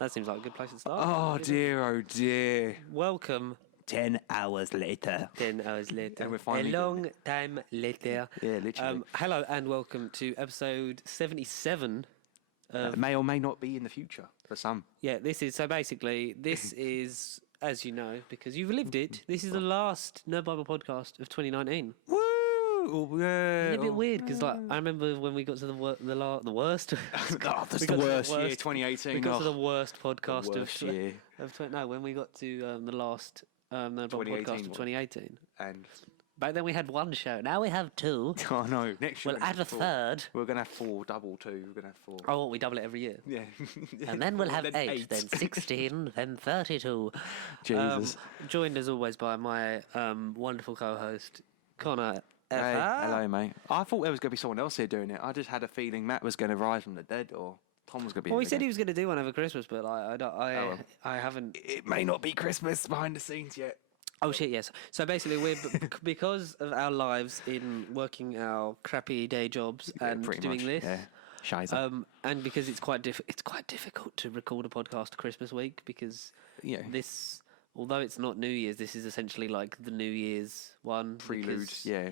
That seems like a good place to start. Oh dear. Welcome. 10 hours later. 10 hours later. And we're finally a long time later. Yeah, literally. Hello and welcome to episode 77. May or may not be in the future for some. Yeah, this is, as you know, because you've lived it, this is the last No Bible podcast of 2019. Woo! Yeah. It's a bit weird because, I remember when we got to the worst. God, that's the worst year, 2018. We got to the worst podcast when we got to the last No Bible podcast of 2018. And back then we had one show. Now we have two. oh no, next year we'll add a third. We're gonna have 4, double 2. We're gonna have 4. Oh, we double it every year. Yeah. And then we'll have 8, then 16, then 32. Jesus. Joined as always by my wonderful co-host Connor. Hey, hello, mate. I thought there was going to be someone else here doing it. I just had a feeling Matt was going to rise from the dead, or Tom was going to be. Well, he said he was going to do one over Christmas, but I haven't. It may not be Christmas behind the scenes yet. Oh shit! Yes. So basically, we're because of our lives in working our crappy day jobs and doing much, this. Yeah. Shiza. And because it's quite difficult to record a podcast Christmas week because this. Although it's not New Year's, this is essentially like the New Year's one. Prelude, yeah.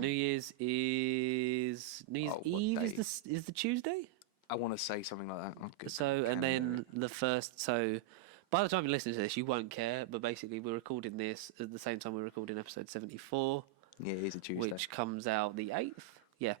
New Year's Eve is the Tuesday. I want to say something like that. So and then the first. So by the time you listen to this, you won't care. But basically, we're recording this at the same time we're recording episode 74. Yeah, it is a Tuesday, which comes out the 8th. Yeah,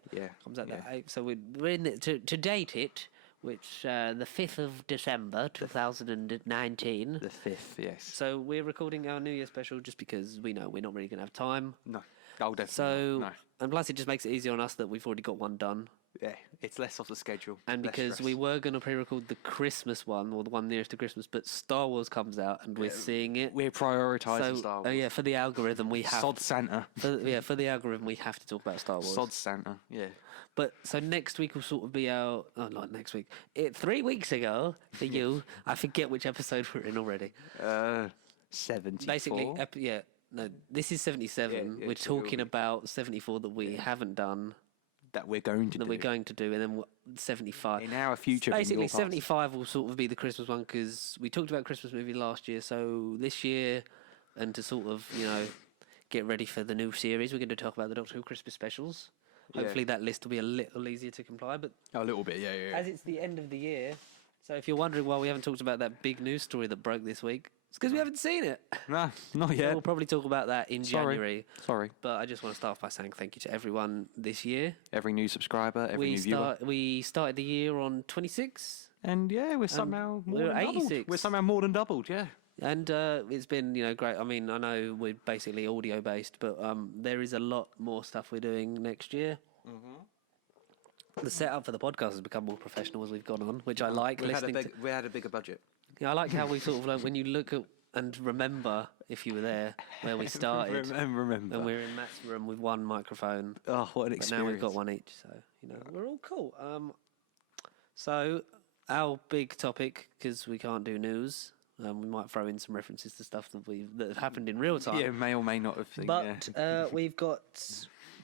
comes out the 8th. So we're in it to date it. Which, the 5th of December, 2019. The 5th, yes. So we're recording our New Year special just because we know we're not really going to have time. No. Oh, definitely so, no. And plus it just makes it easier on us that we've already got one done. Yeah, it's less off the schedule. And because we were going to pre-record the Christmas one, or the one nearest to Christmas, but Star Wars comes out and we're seeing it. We're prioritising Star Wars. Oh yeah, for the algorithm we have... Sod Santa. For the algorithm we have to talk about Star Wars. Sod Santa, yeah. But, so next week will sort of be our... Oh, not next week. 3 weeks ago, for you, I forget which episode we're in already. 74. Basically, no, this is 77. We're talking about 74 that we haven't done. That we're going to do. And then 75. In our future. Basically, 75 will sort of be the Christmas one because we talked about Christmas movie last year. So this year, and to sort of, get ready for the new series, we're going to talk about the Doctor Who Christmas specials. Hopefully that list will be a little easier to comply. But a little bit, yeah. As it's the end of the year, so if you're wondering why we haven't talked about that big news story that broke this week, it's because we haven't seen it. No, not yet. So we'll probably talk about that in January. Sorry. But I just want to start off by saying thank you to everyone this year. Every new subscriber, every new viewer. We started the year on 26. And we're somehow more than 86. doubled. We're somehow more than doubled, yeah. And it's been, great. I mean, I know we're basically audio-based, but there is a lot more stuff we're doing next year. Mm-hmm. The setup for the podcast has become more professional as we've gone on, which I like. We had a bigger budget. Yeah, I like how we sort of like when you look at and remember if you were there where we started. remember. And we're in Matt's room with one microphone. Oh, what an experience! But now we've got one each, so we're all cool. So our big topic, because we can't do news, we might throw in some references to stuff that have happened in real time. Yeah, may or may not have seen. But we've got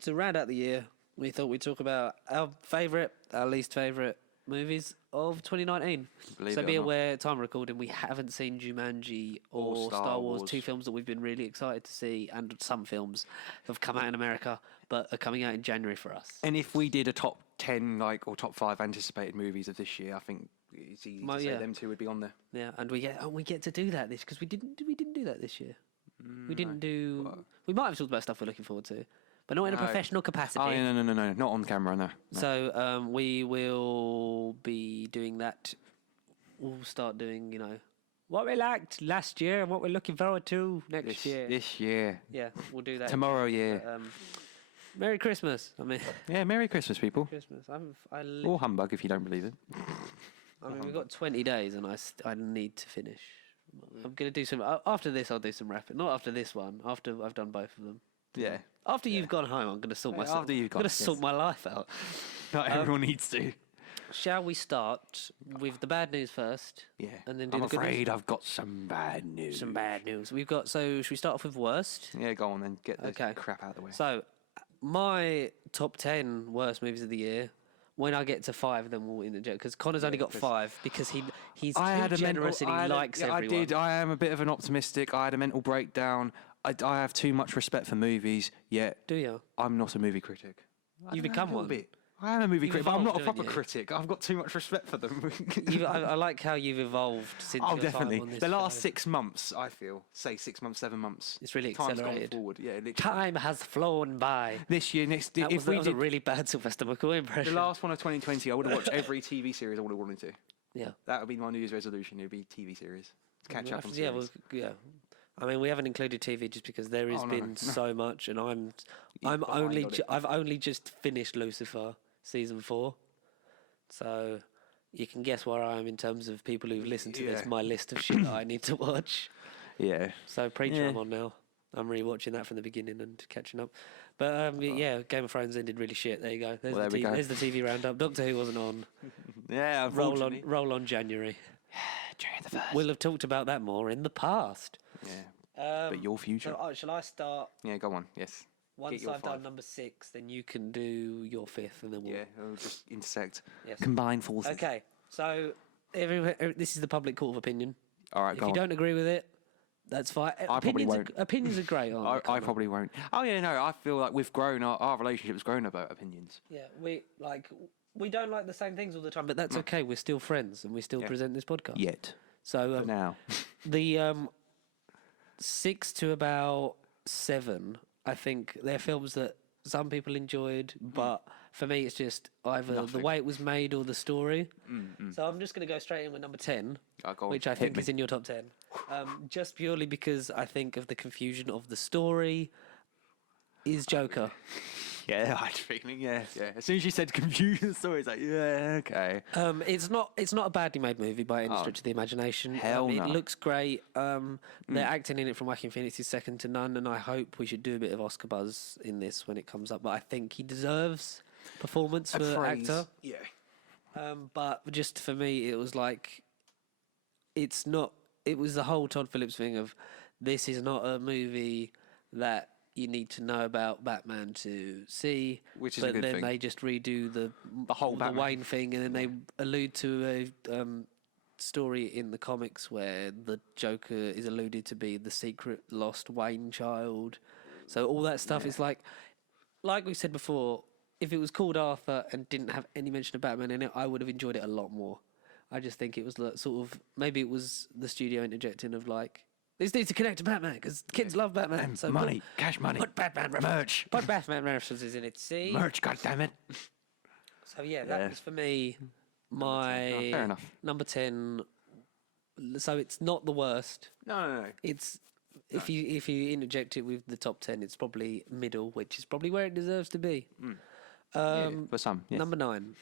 to round out the year. We thought we'd talk about our favourite, our least favourite movies of 2019. So be aware, time of recording, we haven't seen Jumanji or Star Wars, 2 films that we've been really excited to see, and some films have come out in America but are coming out in January for us. And if we did a top 10 or top 5 anticipated movies of this year, I think it's easy to say them 2 would be on there. Yeah, and we get to do that because we didn't do that this year. We didn't do. Well, we might have talked about stuff we're looking forward to. But not in a professional capacity. Oh, no. Not on camera, no. So we will be doing that. We'll start doing, what we liked last year and what we're looking forward to next year. This year. Yeah, we'll do that. Tomorrow, yeah. Merry Christmas. Yeah, Merry Christmas, people. Christmas. Or humbug, if you don't believe it. We've got 20 days and I need to finish. I'm going to do some... After this, I'll do some rapping. Not after this one. After I've done both of them. Yeah. After you've gone home, I'm going to sort myself. After you've gone, I'm going to sort my life out. Not everyone needs to. Shall we start with the bad news first? Yeah. And then do I'm the good afraid news? I've got some bad news. Some bad news. We've got. So, should we start off with worst? Yeah, go on then. Get the crap out of the way. So, my top 10 worst movies of the year. when I get to 5, then we'll interject because Connor's only got 5 because he's I too had a generous and he likes everyone. I did. I am a bit of an optimistic. I had a mental breakdown. I have too much respect for movies, yet Do you? I'm not a movie critic. You become a little one. bit. I am a movie critic, but I'm not a evolved, proper haven't you? critic. I've got too much respect for them. I like how you've evolved since Oh, your definitely. time on this The last show. 6 months, I feel. Say 6 months, 7 months. It's really Time's accelerated. gone forward. Yeah, literally. Time has flown by. This year, next... That if was we a did really bad Sylvester McCoy the impression. last one of 2020, I would have watched every TV series I would have wanted to. Yeah. That would be my New Year's resolution. It would be TV series. Catch up on Yeah, series. yeah. I mean, we haven't included TV just because there has been so much, and I'm behind only on it. I've only just finished Lucifer season 4, so you can guess where I am in terms of people who've listened to this. Yeah. My list of shit that I need to watch. Yeah. So Preacher, Yeah. I'm on now. I'm rewatching that from the beginning and catching up. But yeah, Game of Thrones ended really shit. There you go. There's, Well, the, there we TV, go. there's the TV roundup. Doctor Who wasn't on. Yeah, unfortunately. Roll on January. January the 1st. We'll have talked about that more in the past. Yeah. But your future. So, shall I start? Yeah, go on. Yes. Once your I've done 5. number 6, then you can do your 5th, and then we'll. Yeah, it'll just intersect. Yes. Combine forces. Okay, so this is the public court of opinion. All right, If go you on. don't agree with it, that's fine. probably won't. Opinions are great, aren't they? I Connor? probably won't. Oh, yeah, no, I feel like we've grown, our relationship's grown about opinions. Yeah, we don't like the same things all the time, but that's okay. We're still friends, and we still present this podcast. Yet. So For now. the 6 to about 7, I think they're films that some people enjoyed, but for me, it's just either the way it was made or the story. So I'm just going to go straight in with number 10, Go on, which I hit think me. is in your top 10. Just purely because I think of the confusion of the story is Joker. Yeah, I had a feeling, yeah. As soon as you said confusion story, it's like, yeah, okay. It's not a badly made movie by any stretch of the imagination. Hell It no. looks great. Their acting in it from Joaquin Phoenix is second to none, and I hope we should do a bit of Oscar buzz in this when it comes up. But I think he deserves performance for actor. Yeah. But just for me, it was like it's not. It was the whole Todd Phillips thing of this is not a movie that you need to know about Batman to see, Which is a but good then thing. they just redo the whole Batman. Wayne thing, and then they allude to a story in the comics where the Joker is alluded to be the secret lost Wayne child. So all that stuff is like we said before. If it was called Arthur and didn't have any mention of Batman in it, I would have enjoyed it a lot more. I just think it was sort of maybe it was the studio interjecting of like. This needs to connect to Batman because kids love Batman. And So money, cash money. Put Batman Merch. Put Batman references in it. See. Merch, goddammit. So yeah, that was for me my fair enough. number 10. So it's not the worst. No. It's if you interject it with the top 10, it's probably middle, which is probably where it deserves to be. For some, yes. Number 9.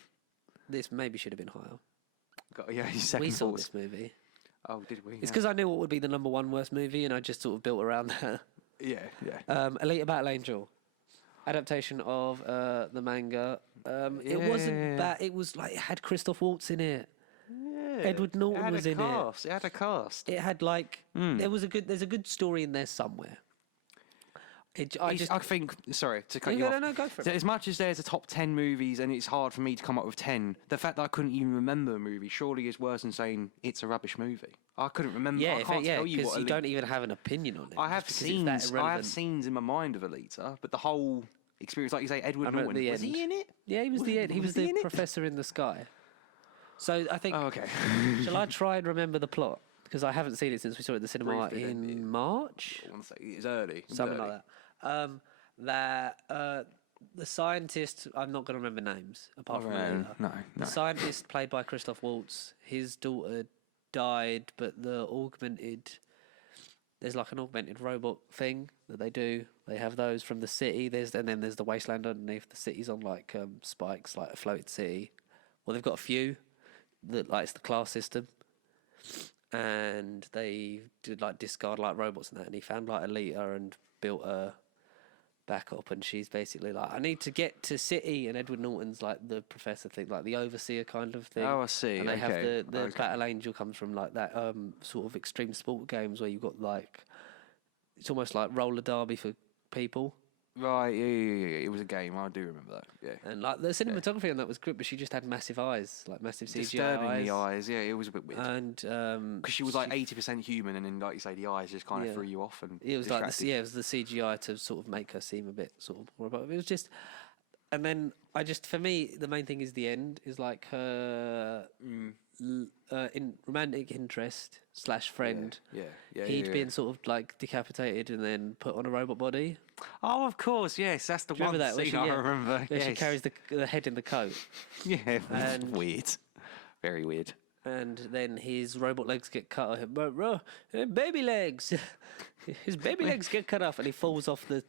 This maybe should have been higher. His second We saw thoughts. this movie. Oh, did we? It's because I knew what would be the number 1 worst movie, and I just sort of built around that. Yeah. Alita Battle Angel, adaptation of the manga. It wasn't bad. It was like it had Christoph Waltz in it. Yeah. Edward Norton was in it. It had a cast. It had like there's a good story in there somewhere. I think, sorry to cut you off. No, go for it. So as much as there's a top 10 movies and it's hard for me to come up with 10, the fact that I couldn't even remember a movie surely is worse than saying it's a rubbish movie. I couldn't remember. I can't tell you because what you don't even have an opinion on it. I have just because it's that scenes. I have irrelevant. scenes in my mind of Alita, but the whole experience, like you say, Edward I'm at Norton, the was end. he in it? Yeah, he was the end. He was he the in it? professor in the sky. So I think. Oh, okay. Shall I try and remember the plot? Because I haven't seen it since we saw it at the cinema Briefly, then, in March. I want to say it's early. It was Something early. like that. The scientist, I'm not going to remember names apart from Alita. No. The scientist played by Christoph Waltz, his daughter died, but there's like an augmented robot thing that they do. They have those from the city. And then there's the wasteland underneath. The city's on like spikes, like a floated city. Well, they've got a few that like it's the class system. And they did like discard like robots and that, and he found like Alita and built her back up, and she's basically like, I need to get to city, and Edward Norton's like the professor thing, like the overseer kind of thing. Oh, I see. And they have Okay. the Battle Angel comes from like that sort of extreme sport games where you've got like it's almost like roller derby for people. Right, yeah. It was a game. I do remember that. Yeah. And like the cinematography on that was good, but she just had massive eyes, like massive CGI Disturbingly eyes. Yeah, it was a bit weird. And because she was like 80% human, and then like you say, the eyes just kind of threw you off. And it was like it was the CGI to sort of make her seem a bit sort of more about. It was just, and then for me, the main thing is the end is like her in romantic interest / friend. He'd been sort of like decapitated and then put on a robot body. Oh, of course, yes, that's the one scene I remember. Where she carries the head in the coat. Yeah, weird, very weird. And then his robot legs get cut off. Baby legs. His baby legs get cut off, and he falls off the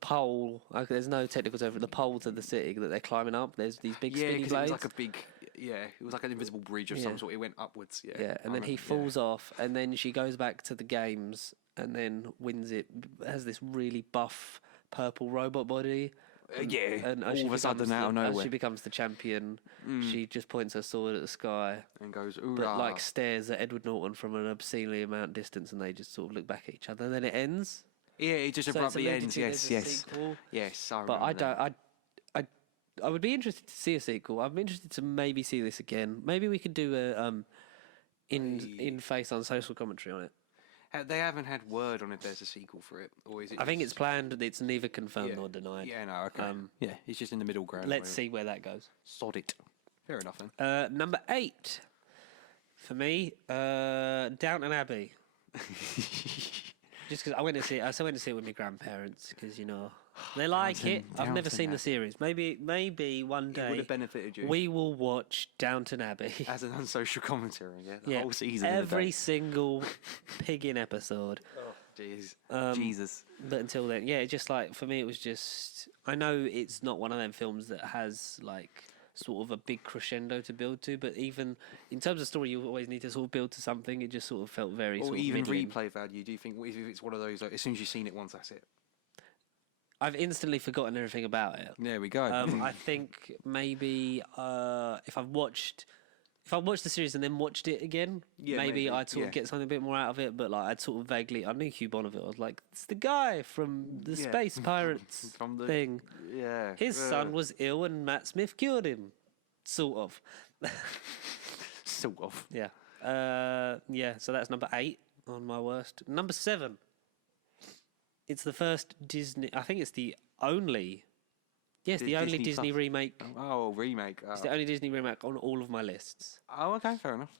pole. There's no technical term for it. The pole to the city that they're climbing up. There's these big spinny blades. It was like a big. Yeah, it was like an invisible bridge of some sort. It went upwards. Yeah, and then he falls off, and then she goes back to the games, and then wins it. Has this really buff purple robot body. And all of a sudden, out of nowhere, as she becomes the champion, she just points her sword at the sky and goes, "Oorah!" But like stares at Edward Norton from an obscenely amount of distance, and they just sort of look back at each other. And then it ends. Yeah, it just abruptly ends. Yes. I remember that. I would be interested to see a sequel. I'm interested to maybe see this again. Maybe we could do a in face on social commentary on it. They haven't had word on if there's a sequel for it, or is it? I think it's planned. It's neither confirmed nor denied. Yeah, no, okay. It's just in the middle ground. Let's see where that goes. Sod it. Fair enough then. Number 8 for me, Downton Abbey. Just because I went to see it with my grandparents because they like it. I've never seen the series. Maybe one day it would have benefited you. We will watch Downton Abbey as an unsocial commentary. The whole season, every single pigging episode. Oh, jeez, Jesus. But until then, just like for me, it was just. I know it's not one of them films that has like sort of a big crescendo to build to, but even in terms of story, you always need to sort of build to something. It just sort of felt very. Or sort even of middling. Replay value. Do you think if it's one of those, like, as soon as you've seen it once, that's it? I've instantly forgotten everything about it. There we go. I think maybe if I've watched the series and then watched it again, maybe I'd sort of get something a bit more out of it. But like I'd sort of vaguely, I knew Hugh Bonneville. I was like, it's the guy from the Space Pirates thing. Yeah, his son was ill and Matt Smith cured him, sort of. Sort of. Yeah. So that's number 8 on my worst. Number 7. It's the first Disney. I think it's the only. Yes, the only Disney remake. Oh, remake. Oh. It's the only Disney remake on all of my lists. Oh, okay, fair enough.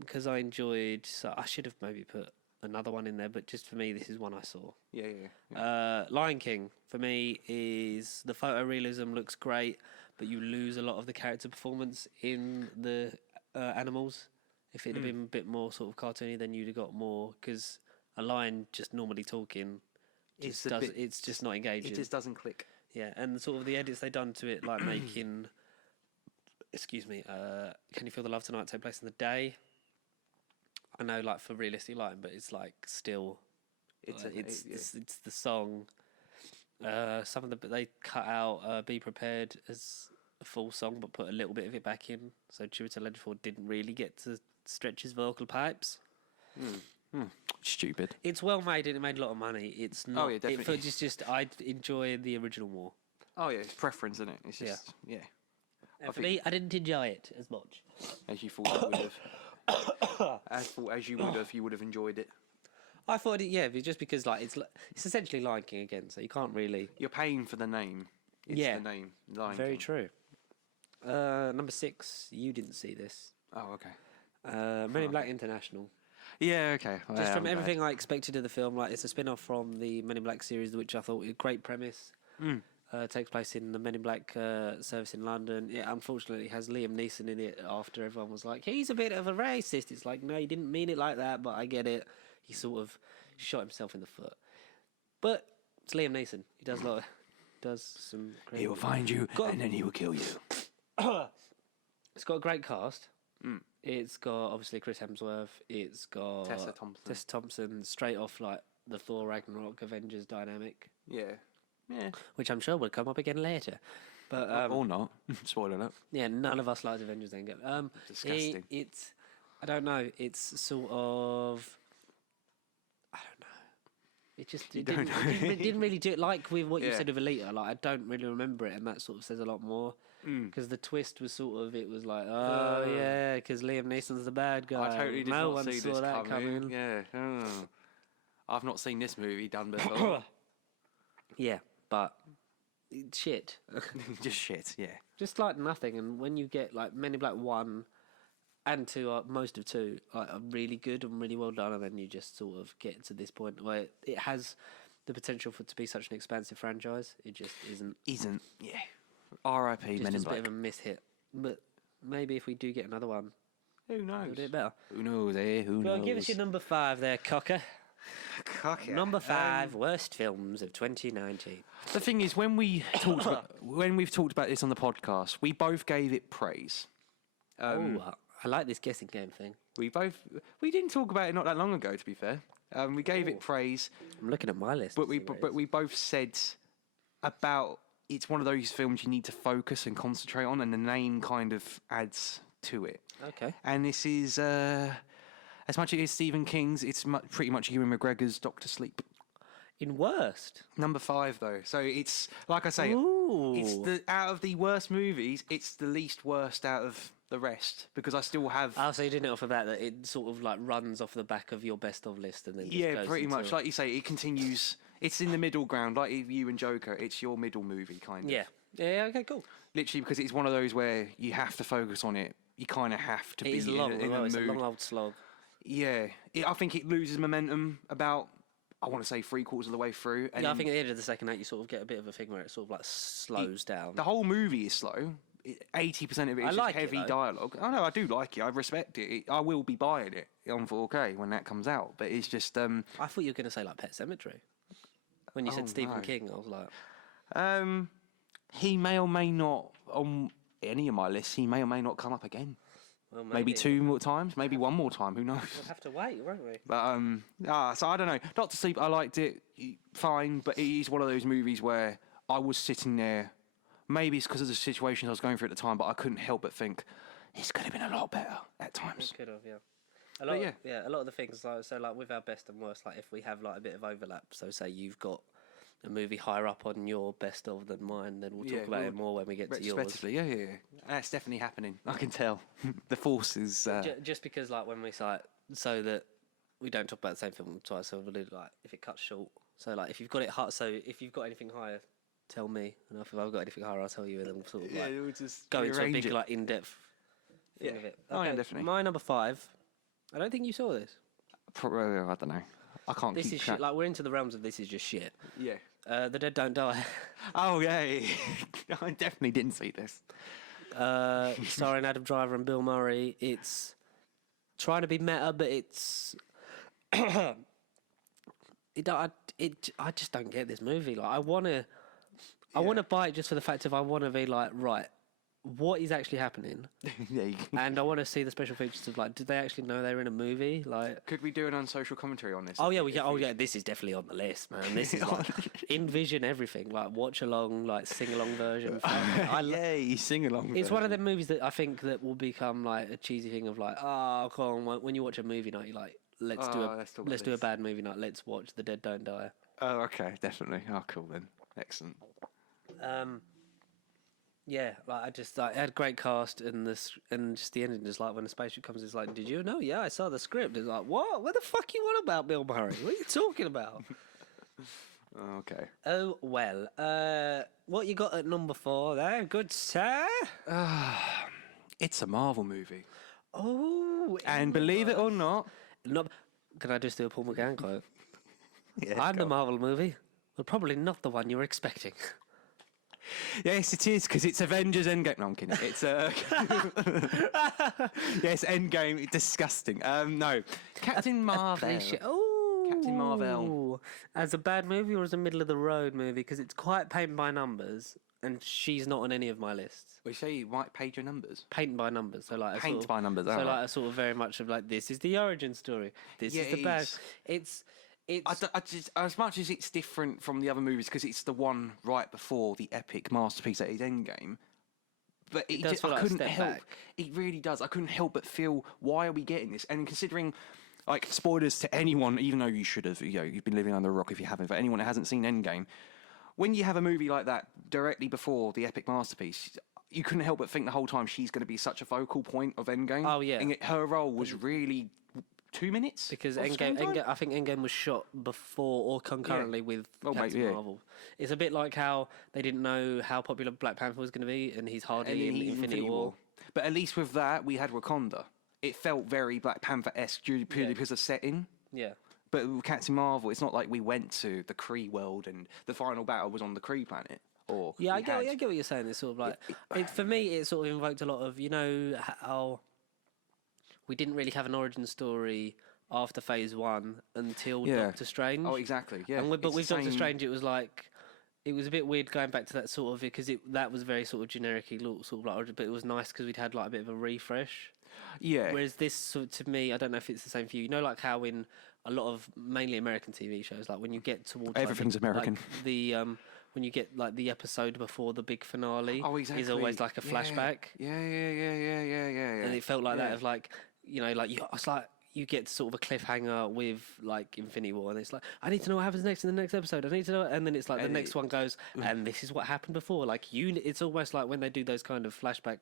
Because I enjoyed. So I should have maybe put another one in there, but just for me, this is one I saw. Yeah. Lion King for me is the photorealism looks great, but you lose a lot of the character performance in the animals. If it had been a bit more sort of cartoony, then you'd have got more. Because a lion just normally talking. It's just not engaging. It just doesn't click. Yeah, and sort of the edits they done to it, like making, Can You Feel the Love Tonight take place in the day? I know, like for realistic lighting, but it's like still, it's the song. Some of they cut out "Be Prepared" as a full song, but put a little bit of it back in. So Chiwetel Ejiofor didn't really get to stretch his vocal pipes. Stupid. It's well made and it made a lot of money. It's not. Oh yeah, definitely. It's just I enjoy the original more. Oh yeah, it's preference, isn't it? It's just For me, I didn't enjoy it as much as you thought you would have. You would have enjoyed it. I thought it, just because like it's essentially Lion King again, so you can't really. You're paying for the name. It's the name. Lion Very King. true. Number 6, you didn't see this. Oh okay. Men in Black International. Yeah, okay. Just from everything I expected of the film, like it's a spin-off from the Men in Black series, which I thought was a great premise. Takes place in the Men in Black service in London. It unfortunately has Liam Neeson in it after everyone was like, he's a bit of a racist. It's like, no, he didn't mean it like that, but I get it. He sort of shot himself in the foot. But it's Liam Neeson. He does some crazy... He will find you and then he will kill you. It's got a great cast. It's got obviously Chris Hemsworth. It's got Tessa Thompson, straight off like the Thor Ragnarok Avengers dynamic. Yeah. Which I'm sure will come up again later, but or not. Spoiler alert. Yeah, none of us liked Avengers Endgame. Disgusting. I don't know. It's sort of. I don't know. It didn't really do it like with what you said of Alita. Like I don't really remember it, and that sort of says a lot more. Because the twist was sort of, it was like, oh yeah, because Liam Neeson's the bad guy. I totally did no not one see saw this that coming. Yeah, I've not seen this movie done before. Yeah, but shit. Just shit. Yeah. Just like nothing. And when you get like Men in Black 1 and 2, most of 2 are really good and really well done, and then you just sort of get to this point where it has the potential for it to be such an expansive franchise. It just isn't. Yeah. R.I.P. Men in Black. Just a bit of a mishit. But maybe if we do get another one, who knows? We'll do it better. Who knows, eh? Who knows? Well, give us your number 5 there, Cocker. Cocker. Number 5, worst films of 2019. The thing is, when we've talked about this on the podcast, we both gave it praise. I like this guessing game thing. We didn't talk about it not that long ago, to be fair. We gave it praise. I'm looking at my list. But we both said about it's one of those films you need to focus and concentrate on, and the name kind of adds to it. Okay. And this is, as much as it is Stephen King's, it's pretty much Ewan McGregor's Doctor Sleep. In worst? Number 5, though. So it's, like I say, it's out of the worst movies, it's the least worst out of the rest, because I still have... Oh, so you did it off of that it sort of like runs off the back of your best of list and then just goes pretty into... much. Like you say, it continues... It's in the middle ground, like you and Joker. It's your middle movie, kind of. Yeah. Yeah, okay, cool. Literally, because it's one of those where you have to focus on it. You kind of have to be in the mood. It's a long old slog. Yeah. I think it loses momentum about, I want to say, 3/4 of the way through. And I think at the end of the second act, you sort of get a bit of a thing where it sort of like slows down. The whole movie is slow. 80% of it is just heavy dialogue. Oh, no, I do like it. I respect it. I will be buying it on 4K when that comes out. But it's just... I thought you were going to say like Pet Sematary. When you said Stephen King, I was like... he may or may not, on any of my lists, he may or may not come up again. Well, maybe 2 more times, maybe 1 more time, who knows? We'll have to wait, won't we? But, so I don't know. Doctor Sleep, I liked it, fine, but it is one of those movies where I was sitting there, maybe it's because of the situations I was going through at the time, but I couldn't help but think, this could have been a lot better at times. It could have, yeah. A lot of the things, like with our best and worst, like if we have like a bit of overlap, so say you've got a movie higher up on your best of than mine, then we'll talk about it more when we get to yours. Yeah. That's definitely happening. I can tell. The force is... Just because like when we cite, so that we don't talk about the same film twice, so we'll do like if it cuts short. So like if you've got it high, so if you've got anything higher, tell me, and if I've got anything higher, I'll tell you, and then we'll sort of like we'll just go into a big like in-depth thing of it. Okay. Oh yeah, definitely. My number 5. I don't think you saw this. Probably, I don't know. I can't This keep is track. shit. Like, we're into the realms of this is just shit. Yeah. The Dead Don't Die. Oh, yeah. I definitely didn't see this. Starring Adam Driver and Bill Murray. It's trying to be meta, but it's... I just don't get this movie. Like, I want to buy it just for the fact of I want to be like, right, what is actually happening? And I want to see the special features of like, did they actually know they were in a movie? Like, could we do an unsocial commentary on this? Oh yeah, this is definitely on the list, man. This is like envision everything, like watch along, like sing along version. Sing along. It's one of them movies that I think that will become like a cheesy thing of like, oh, come on, when you watch a movie night, you're like, let's do a bad movie night. Let's watch The Dead Don't Die. Oh, okay, definitely. Oh, cool then. Excellent. Yeah, like it had a great cast and just the ending is like when the spaceship comes, it's like, did you know? Yeah, I saw the script. It's like, what? What the fuck you on about, Bill Murray? What are you talking about? Okay. Oh well. What you got at number 4 there, good sir? It's a Marvel movie. Oh, and believe it or not, can I just do a Paul McGann quote? Yeah, I'm the Marvel movie, but probably not the one you were expecting. Yes, it is, because it's Avengers Endgame. No, I'm kidding. It's yes, Endgame. Disgusting. No, Captain Marvel. Captain Marvel. As a bad movie or as a middle of the road movie? Because it's quite paint by numbers, and she's not on any of my lists. We say you might page your numbers. Paint by numbers. So like paint by numbers. So like a sort of very much of like, this is the origin story. This is the bad. It's as much as it's different from the other movies because it's the one right before the epic masterpiece that is Endgame. But I couldn't help. It really does. I couldn't help but feel, why are we getting this? And considering Like, spoilers to anyone, even though you should have, you've been living under a rock if you haven't, for anyone that hasn't seen Endgame, when you have a movie like that directly before the epic masterpiece, you couldn't help but think the whole time she's going to be such a focal point of Endgame. Oh, yeah. And her role was really 2 minutes. Because I think Endgame was shot before or concurrently with Captain Marvel. It's a bit like how they didn't know how popular Black Panther was going to be, and he's hardly in Infinity War. But at least with that, we had Wakanda. It felt very Black Panther-esque purely because of setting. Yeah. But with Captain Marvel, it's not like we went to the Kree world and the final battle was on the Kree planet. I get what you're saying. It's sort of like, for me, it sort of invoked a lot of, how we didn't really have an origin story after Phase 1 until Doctor Strange. Oh, exactly, yeah. But with Doctor Strange, it was like, it was a bit weird going back to that sort of, because that was very sort of generic-y, sort of like, but it was nice because we'd had like a bit of a refresh. Yeah. Whereas this, sort of, to me, I don't know if it's the same for you. Like how in a lot of mainly American TV shows, like when you get towards everything's American. Like when you get like the episode before the big finale, is always like a flashback. Yeah. And it felt like that of like it's like you get sort of a cliffhanger with like Infinity War, and it's like I need to know what happens next in the next episode. I need to know, and then it's like the next one goes, and this is what happened before. Like it's almost like when they do those kind of flashback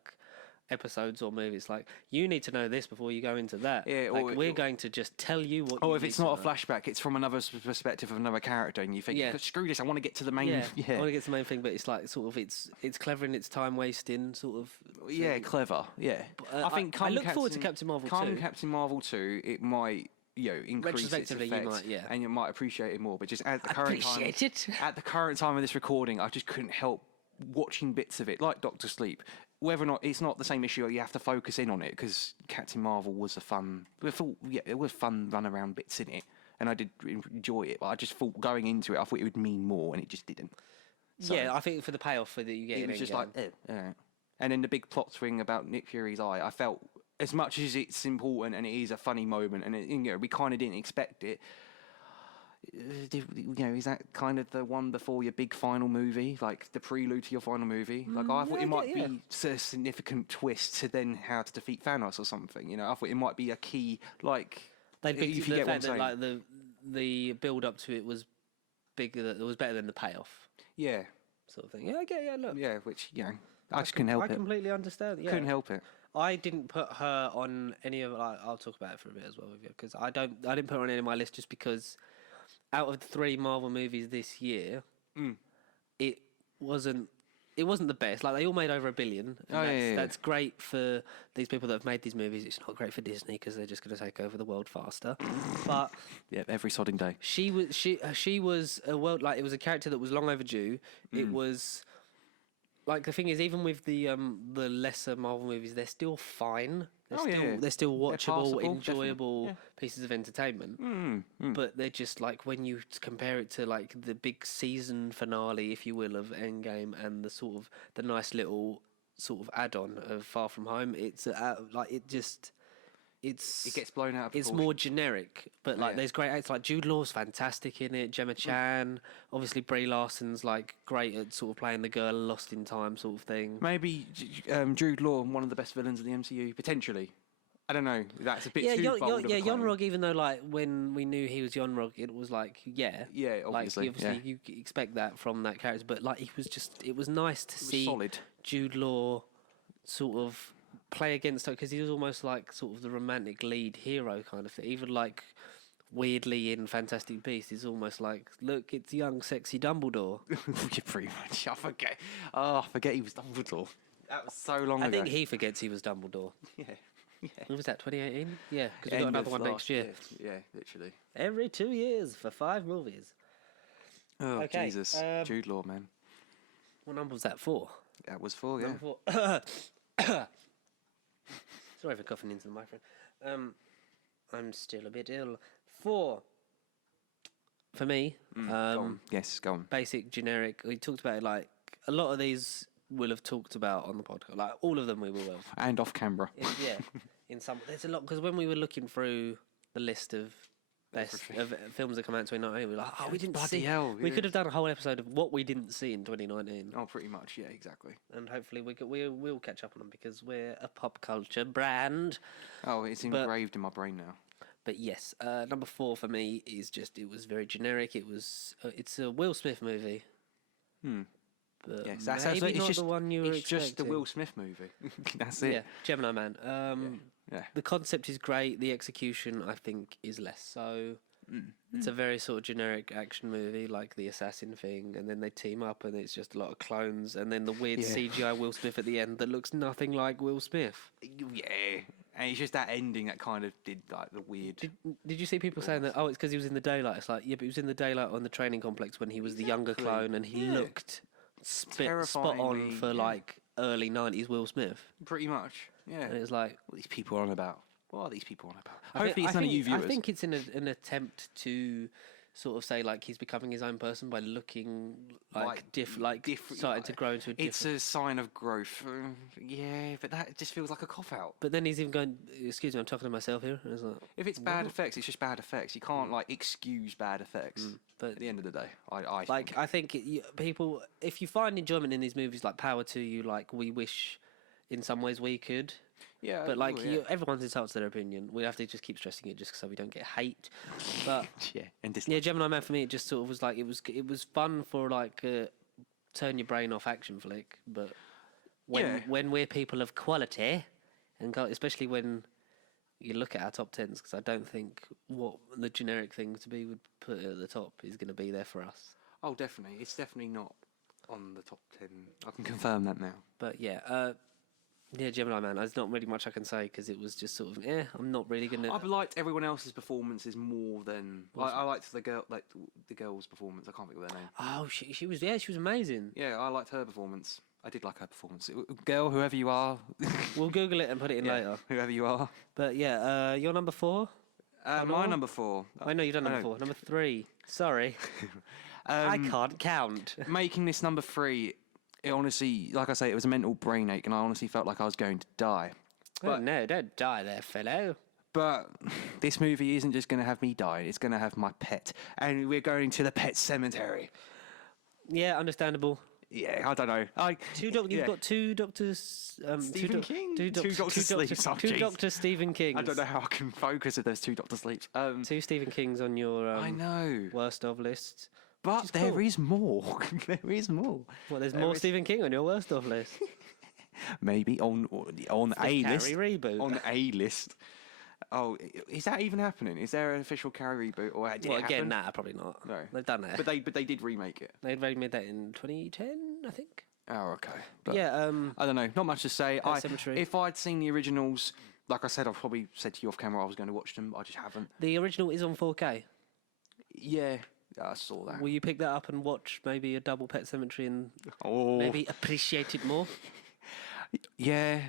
episodes or movies, like you need to know this before you go into that. Yeah, like we're going to just tell you what. If it's not a flashback, it's from another perspective of another character, and you think, screw this, I want to get to the main. I want to get to the main thing, but it's like sort of it's clever in its time wasting sort of. Yeah, clever. Yeah, I think I look forward to Captain Marvel 2. Captain Marvel 2, it might. Increase its effect, and you might appreciate it more. But just at the current time of this recording, I just couldn't help watching bits of it, like Doctor Sleep. Whether or not it's not the same issue, you have to focus in on it because Captain Marvel was it was fun run around bits in it, and I did enjoy it. But I just thought going into it, I thought it would mean more, and it just didn't. So, I think for the payoff that you get, it was just like, and then the big plot swing about Nick Fury's eye, I felt as much as it's important and it is a funny moment, and we kind of didn't expect it. Is that kind of the one before your big final movie, like the prelude to your final movie? Like I thought it might be a significant twist to then how to defeat Thanos or something. I thought it might be a key, like if you get what I'm saying. Like the build up to it was bigger. It was better than the payoff. Yeah, sort of thing. Yeah, okay, yeah, look. Yeah, which I just couldn't help it. I completely understand. Yeah. Couldn't help it. I didn't put her on any of. I'll talk about it for a bit as well with you because I didn't put her on any of my list just because. Out of the 3 Marvel movies this year, it wasn't the best. Like they all made over $1 billion. That's great for these people that have made these movies. It's not great for Disney because they're just going to take over the world faster. But every sodding day. She was a world like it was a character that was long overdue. It was. Like the thing is, even with the lesser Marvel movies, they're still fine. They're still watchable, enjoyable pieces of entertainment. But they're just like when you compare it to like the big season finale, if you will, of Endgame and the sort of the nice little sort of add-on of Far From Home. It's it gets blown out of proportion. It's more generic, but like there's great acts like Jude Law's fantastic in it, Gemma Chan, obviously Brie Larson's like great at sort of playing the girl lost in time sort of thing. Maybe Jude Law, one of the best villains of the MCU, potentially. I don't know. That's a bit too bold of a claim. Yon-Rogg, even though like when we knew he was Yon-Rogg, it was like obviously, you expect that from that character, but like it was nice to see solid. Jude Law sort of play against her because he was almost like sort of the romantic lead hero kind of thing. Even like weirdly in Fantastic Beasts, he's almost like, look, it's young, sexy Dumbledore. Pretty much. I forget he was Dumbledore. That was so long ago. I think he forgets he was Dumbledore. Yeah. When was that, 2018? Yeah, because we've got another one next year. Yeah, literally. Every 2 years for 5 movies. Oh, okay. Jesus. Jude Law, man. What number was that for? That was 4, yeah. Number 4. Sorry for coughing into the microphone. I'm still a bit ill. 4. For me. Go on. Yes, go on. Basic, generic. We talked about it like a lot of these we'll have talked about on the podcast. Like all of them we will have. And off camera. In some, there's a lot because when we were looking through the list of films that come out in 2019, we were like, we didn't see. Hell, we could have done a whole episode of what we didn't see in 2019. Oh, pretty much, yeah, exactly. And hopefully we'll catch up on them because we're a pop culture brand. Oh, it's engraved in my brain now. But yes, number 4 for me is just it was very generic. It's a Will Smith movie. But Yes, maybe it's not just the one you were it's just the expecting. Will Smith movie. That's it. Yeah, Gemini Man. Yeah. The concept is great. The execution, I think, is less so. It's a very sort of generic action movie, like the assassin thing, and then they team up, and it's just a lot of clones, and then the weird Yeah. CGI Will Smith at the end that looks nothing like Will Smith. Yeah, and it's just that ending that kind of did like the weird. Did you see people saying that? Oh, it's because he was in the daylight. It's like, yeah, but he was in the daylight on the training complex when he was the younger Exactly. clone, and he Yeah. looked spot on Terrifyingly, for yeah. like early '90s Will Smith. Pretty much, yeah. And it's like, What are these people on about? What are these people on about? I thi- Hopefully, it's I none of think- you viewers. I think it's in an attempt to sort of say like he's becoming his own person by looking like different, starting to grow into a different. It's a sign of growth. Yeah, but that just feels like a cop out. But then he's even going. Excuse me, I'm talking to myself here. And it's like, If it's bad effects, it's just bad effects. You can't like excuse bad effects. but At the end of the day, I like think. I think people, if you find enjoyment in these movies, like power to you. Like we wish, in some ways, we could. Yeah, But like yeah. everyone's entitled to their opinion. We have to just keep stressing it, just so we don't get hate. But yeah, and yeah, Gemini Man for me, it just sort of was like it was fun for like a turn your brain off action flick. But when we're people of quality, and especially when you look at our top tens, because I don't think what the generic thing to be would put at the top is going to be there for us. Oh, definitely. It's definitely not on the top 10. I can confirm that now. But yeah, Gemini Man. There's not really much I can say because it was just sort of, I'm not really gonna. I've liked everyone else's performances more than I liked the girl, like the girl's performance. I can't think of her name. Oh, she was amazing. Yeah, I liked her performance. I did like her performance. Girl, whoever you are, We'll Google it and put it in later. whoever you are. But yeah, your number 4. My number 4. I know you've done number 4. Number 3. Sorry, I can't count. Making this number 3, it honestly, like I say, it was a mental brain ache, and I honestly felt like I was going to die. But no, don't die there, fellow. But this movie isn't just going to have me die, it's going to have my pet. And we're going to the pet cemetery. Yeah, understandable. Yeah, I don't know. You've got 2 doctors. Stephen King? Two Two Dr. Sleeps. Oh, Two jeez. Dr. Stephen Kings. I don't know how I can focus if there's 2 Dr. Sleeps. 2 Stephen Kings on your I know. worst of list. But there cool. is more. There is more. Well, there's more Stephen King on your worst of list. Maybe on A list. Carrie reboot. On A list. Oh, is that even happening? Is there an official Carrie reboot? Or did Well, it again, happen? probably not. No. They've done it. But they did remake it. They'd made that in 2010, I think. Oh, okay. But Yeah. I don't know. Not much to say. Cemetery. If I'd seen the originals, like I said, I've probably said to you off camera I was going to watch them, but I just haven't. The original is on 4K. Yeah, I saw that. Will you pick that up and watch maybe a double Pet Cemetery and Oh, maybe appreciate it more? yeah.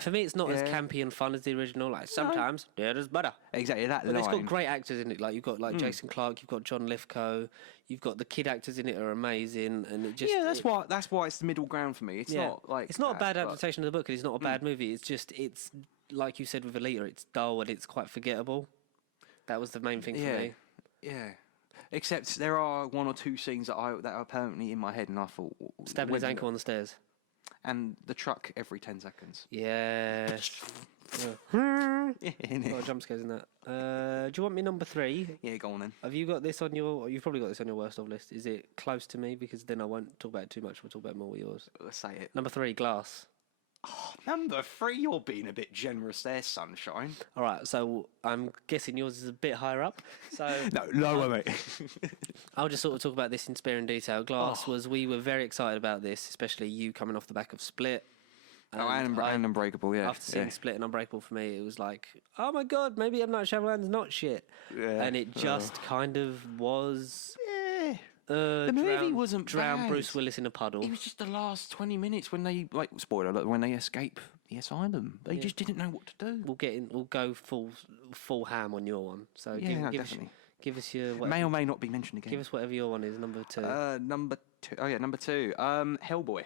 For me, it's not as Yeah. campy and fun as the original. Like sometimes there is better. Exactly that But line. it's got great actors in it. Like you've got like Jason Clarke, you've got John Lithgow, you've got the kid actors in it are amazing, and it just Yeah, that's why it's the middle ground for me. It's not like it's not a bad that, but- adaptation of the book, and it's not a bad movie. It's just it's like you said with Alita, it's dull and it's quite forgettable. That was the main thing for Yeah, me. yeah. Except there are 1 or 2 scenes that are permanently in my head, and I thought Stabbing his ankle on the stairs. and the truck every 10 seconds. Yeah. A lot of jump scares in that. Do you want me number 3? Yeah, go on then. Have you got this on your? You've probably got this on your worst of list. Is it close to me? Because then I won't talk about it too much. We'll talk about more with yours. Let's say it. Number 3, Glass. Number 3, you're being a bit generous there, sunshine. All right, so I'm guessing yours is a bit higher up. So No, lower, mate. I'll just sort of talk about this in sparing detail. Glass we were very excited about this, especially you coming off the back of Split. and Unbreakable, yeah. After seeing Split and Unbreakable, for me, it was like, oh my god, maybe M. Night Shyamalan's not shit. Yeah. And it just kind of was. Yeah. The movie wasn't drown bad. Bruce Willis in a puddle. It was just the last 20 minutes when they, like, spoiler alert, when they escape the asylum. They just didn't know what to do. We'll go full ham on your one. So Yeah, give, give us your May or may not be mentioned again. give us whatever your one is. Number 2. Number 2. Oh, yeah, number 2. Hellboy.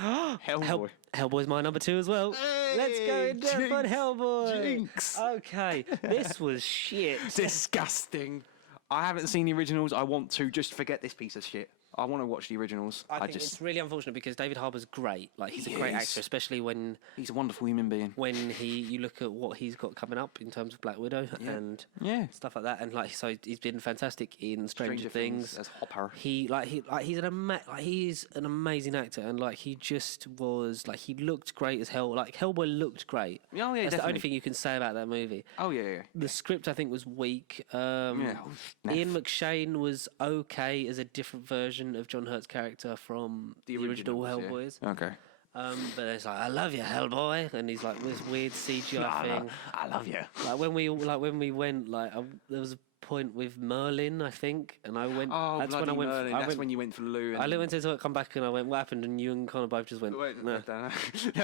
Hellboy. Hellboy's my number 2 as well. Let's go in depth on Hellboy. Jinx. Okay, this was shit. Disgusting. I haven't seen the originals. I want to just forget this piece of shit. I want to watch the originals. I think it's really unfortunate because David Harbour's great. Like he's a great actor, especially when he's a wonderful human being. When you look at what he's got coming up in terms of Black Widow and stuff like that, and like so he's been fantastic in Stranger Things as Hopper. He's an amazing actor, and like he just was like he looked great as hell. Like Hellboy looked great. Oh yeah, that's definitely. the only thing you can say about that movie. Oh yeah. The script I think was weak. Ian McShane was okay as a different version of John Hurt's character from the original Hellboys. Yeah. Okay. But it's like, I love you, Hellboy, and he's like this weird CGI thing. I love you. Like when we went, there was a point with Merlin, I think, and I went. Oh, that's when I went. Merlin. That's when you went for the loo. I went to come back, and I went, what happened? And you and Connor both just went. No,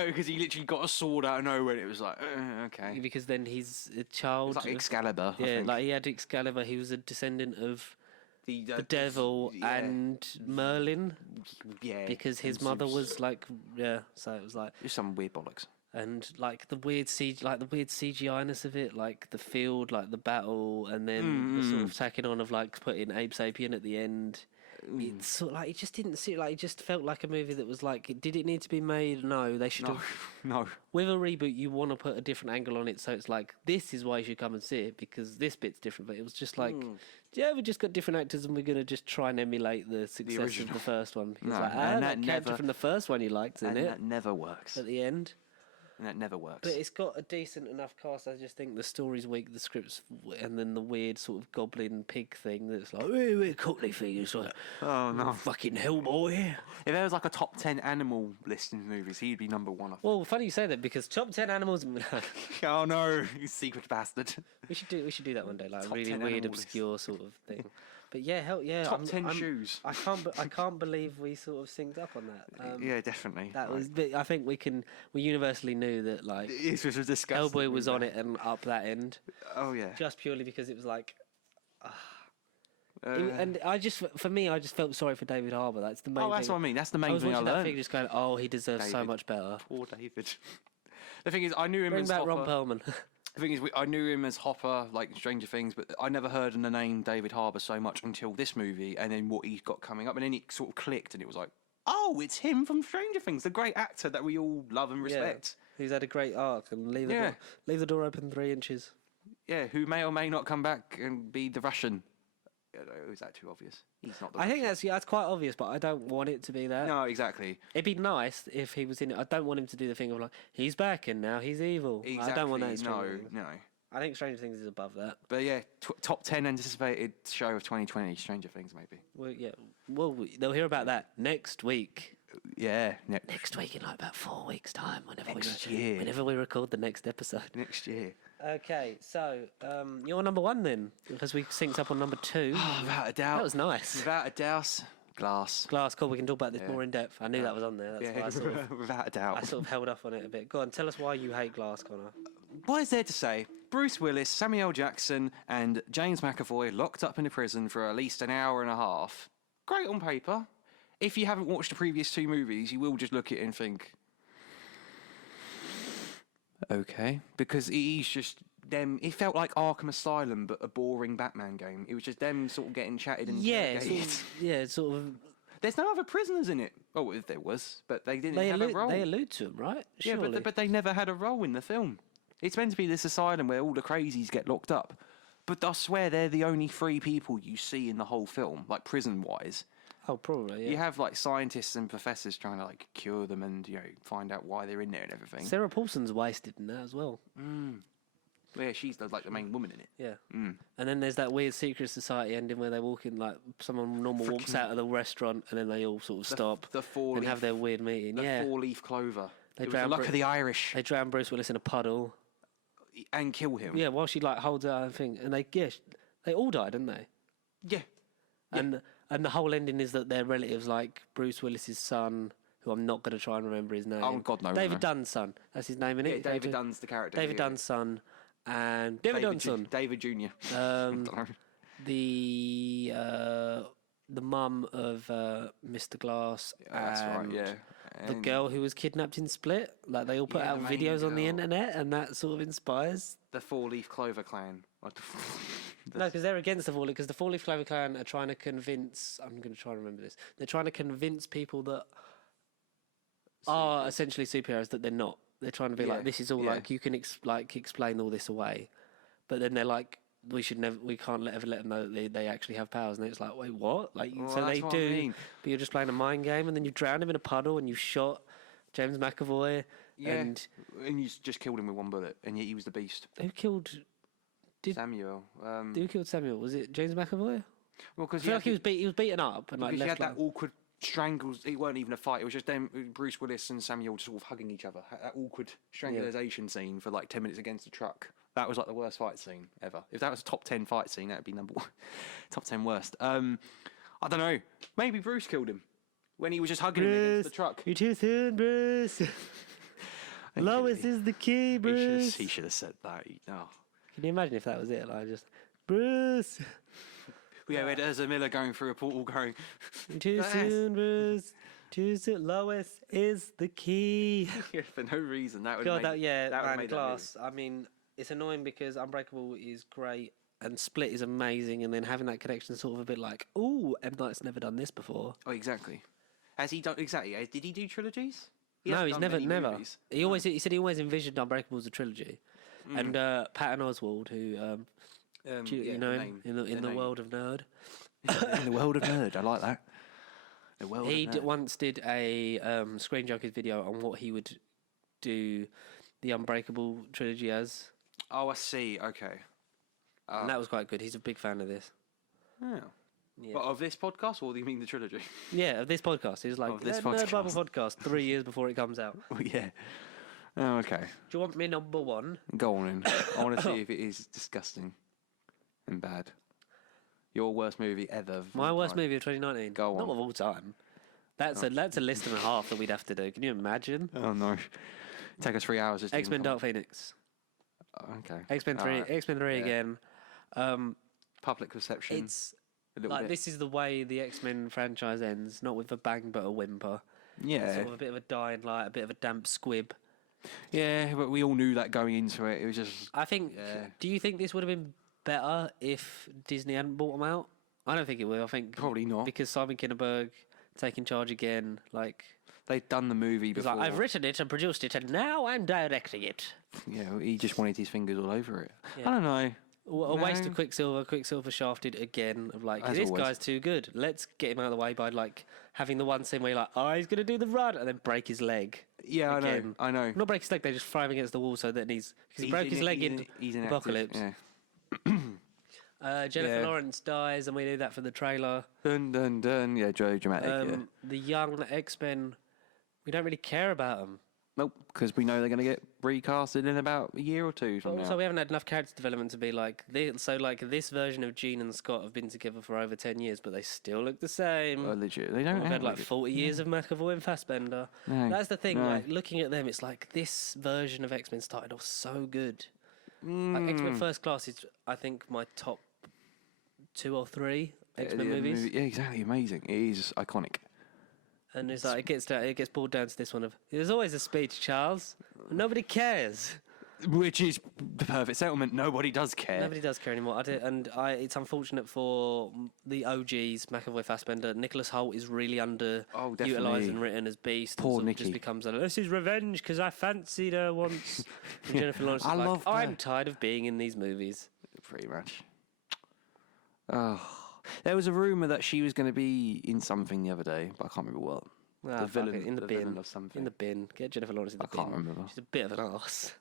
because he literally got a sword out of nowhere. And it was like, okay. Because then he's a child. It's like Excalibur. Yeah, like he had Excalibur. He was a descendant of the devil and Merlin. Yeah. Because his mother was like, so it was like just some weird bollocks. And like the weird CGI-ness of it, like the field, like the battle, and then the sort of tacking on of like putting Abe Sapien at the end. It's sort of like it just didn't seem like it just felt like a movie that was like, did it need to be made? No, they should have. No. With a reboot, you want to put a different angle on it, so it's like this is why you should come and see it because this bit's different. But it was just like, yeah, we just got different actors and we're gonna just try and emulate the success of the first one. Because that character from the first one you liked, isn't it? That never works at the end. And that never works. But it's got a decent enough cast. I just think the story's weak, the script's, and then the weird sort of goblin pig thing that's like, we're cockney figures. Like, oh no, fucking Hellboy. If there was like a top 10 animal list in movies, he'd be number one. I think. Well, funny you say that because top 10 animals. Oh no, you secret bastard. We should do that one day, like a really weird, obscure sort of thing. But yeah, top 10 shoes. I can't believe we sort of synced up on that. Yeah, definitely. That was. I think we universally knew that like this was disgusting. Hellboy was on it and up that end. Oh yeah. Just purely because it was like. And I just felt sorry for David Harbour. That's the main. Oh, that's thing. what I mean. That's the main thing I learned. That thing just going, oh, he deserves so much better. Poor David. The thing is, I knew him Bring as back Hopper. Ron Perlman. The thing is, I knew him as Hopper, like Stranger Things, but I never heard the name David Harbour so much until this movie, and then what he's got coming up, and then it sort of clicked, and it was like, oh, it's him from Stranger Things, the great actor that we all love and respect. Yeah. He's had a great arc, and leave the door open 3 inches. Yeah, who may or may not come back and be the Russian. Is that too obvious? He's not the Russian. I think that's quite obvious, but I don't want it to be that. No, exactly. It'd be nice if he was in it. I don't want him to do the thing of like, he's back and now he's evil. Exactly. I don't want that in Stranger Things. No. I think Stranger Things is above that. But yeah, top 10 anticipated show of 2020, Stranger Things maybe. Well, yeah. Well, they'll hear about that next week. Yeah. Next week in like about 4 weeks' time. Whenever we record the next episode. Next year. Okay, so you're number 1 then, because we synced up on number 2. Oh, without a doubt. That was nice. Without a doubt. Glass. Cool. We can talk about this more in depth. I knew that was on there. That's why without a doubt. I sort of held off on it a bit. Go on, tell us why you hate Glass, Connor. What is there to say? Bruce Willis, Samuel L. Jackson, and James McAvoy locked up in a prison for at least an hour and a half. Great on paper. If you haven't watched the previous 2 movies, you will just look at it and think, okay, because he's just them. It felt like Arkham Asylum, but a boring Batman game. It was just them sort of getting chatted and sort of. There's no other prisoners in it. Oh, if there was, but they didn't have a role. They allude to them, right? Surely. Yeah, but they never had a role in the film. It's meant to be this asylum where all the crazies get locked up. But I swear they're the only 3 people you see in the whole film, like prison-wise. Oh, probably, yeah. You have, like, scientists and professors trying to, like, cure them and, find out why they're in there and everything. Sarah Paulson's wasted in that as well. Yeah, she's, like, the main woman in it. Yeah. And then there's that weird secret society ending where they walk in, like, someone normal walks out of the restaurant and then they all sort of stop and have their weird meeting. The 4-leaf clover. It was the luck of the Irish. They drown Bruce Willis in a puddle. And kill him. Yeah, while she, like, holds out her thing. And they all died, didn't they? Yeah. And the whole ending is that their relatives, like Bruce Willis's son, who I'm not going to try and remember his name. Oh, God, no. David Dunn's son. That's his name, isn't it? Yeah, David Dunn's the character. David Dunn's son. And David Dunn's son. David Jr. The mum of Mr. Glass. That's right, yeah. The girl who was kidnapped in Split. Like, they all put out videos on the internet, and that sort of inspires. The 4-leaf clover clan. No, because they're against the four-leaf. Because the four-leaf clover clan are trying to convince. I'm going to try and remember this. They're trying to convince people that are essentially superheroes that they're not. They're trying to be like, this is all like you can explain all this away, but then they're like, we can't ever let them know that they actually have powers. And it's like, wait, what? Like, so they do, but you're just playing a mind game, and then you drown him in a puddle, and you shot James McAvoy. Yeah, and you just killed him with one bullet, and yet he was the beast. Who killed Samuel? Who killed Samuel? Was it James McAvoy? Well, because I feel like he was beaten up and like he left. had that awkward strangles. It weren't even a fight. It was just them, Bruce Willis and Samuel, just sort of hugging each other. That awkward strangulation scene for like 10 minutes against the truck. That was like the worst fight scene ever. If that was a top 10 fight scene, that'd be number one. Top 10 worst. I don't know. Maybe Bruce killed him when he was just hugging him against the truck. You're too soon, Bruce. Lois is the key, Bruce. He should have said that. Can you imagine if that was it? Like just Bruce. Yeah, we had Ezra Miller going through a portal, going. Too soon, Bruce. Too soon. Lois is the key. Yeah, for no reason. That would God, have made that made class. I mean, it's annoying because Unbreakable is great and Split is amazing, and then having that connection is sort of a bit like, ooh, M. Night's never done this before. Oh, exactly. Has he done exactly? Did he do trilogies? No, he's never. Movies. He said he always envisioned Unbreakable as a trilogy, and Patton Oswalt, who you know him in the world of nerd. In the world of nerd, I like that. He once did a Screen Junkies video on what he would do the Unbreakable trilogy as. Oh, I see. Okay. And that was quite good. He's a big fan of this. Oh. Yeah. But of this podcast, or do you mean the trilogy? Yeah, of this podcast. He's like, this Nerd Bible podcast 3 years before it comes out. Oh, yeah. Oh, okay. Do you want me number one? Go on in. I want to see if it is disgusting and bad. Your worst movie ever. My worst movie of 2019? Go on. Not of all time. That's a list and a half that we'd have to do. Can you imagine? Oh, no. Take us 3 hours. X-Men Dark Phoenix. Okay. X-Men 3. Right. X-Men 3 again. Public perception. It's like this is the way the X-Men franchise ends, not with a bang but a whimper. Yeah. Sort of a bit of a dying light, a bit of a damp squib. Yeah, but we all knew that going into it. It was just. I think. Yeah. Do you think this would have been better if Disney hadn't bought them out? I don't think it would. I think probably not, because Simon Kinberg taking charge again. Like they'd done the movie before. Like, I've written it and produced it, and now I'm directing it. Yeah, he just wanted his fingers all over it. Yeah. I don't know. A waste of Quicksilver. Quicksilver shafted again. Of like, this guy's too good. Let's get him out of the way by like having the one scene where you're like, oh, he's gonna do the run, and then break his leg. Yeah, again. I know. Not break his leg. They just throw him against the wall so that because he broke his leg in Apocalypse. Yeah. Jennifer Lawrence dies, and we knew that from the trailer. Dun dun dun. Yeah, Joe dramatic. The young X-Men, we don't really care about them. Nope, because we know they're going to get recasted in about a year or two from now. So we haven't had enough character development to be like this. So like this version of Jean and Scott have been together for over 10 years, but they still look the same. Oh, legit, they don't. We've had like 40 years of McAvoy and Fassbender. No, that's the thing. Like looking at them, it's like this version of X-Men started off so good. Like X-Men First Class is, I think, my top 2 or 3 X-Men movies. Yeah, exactly. Amazing. It is iconic. And it's like it gets pulled down to this one of there's always a speech, Charles. Nobody cares. Which is the perfect settlement. Nobody does care. Nobody does care anymore. It's unfortunate for the OGs, McAvoy, Fassbender. Nicholas Hoult is really underutilised and written as Beast. Poor Nicky. Just becomes this is revenge because I fancied her once. And Jennifer Lawrence is like, I'm tired of being in these movies. Pretty much. Oh. There was a rumour that she was going to be in something the other day, but I can't remember what. The villain in the bin. Villain of something. In the bin. Get Jennifer Lawrence in the bin. I can't remember. She's a bit of an arse.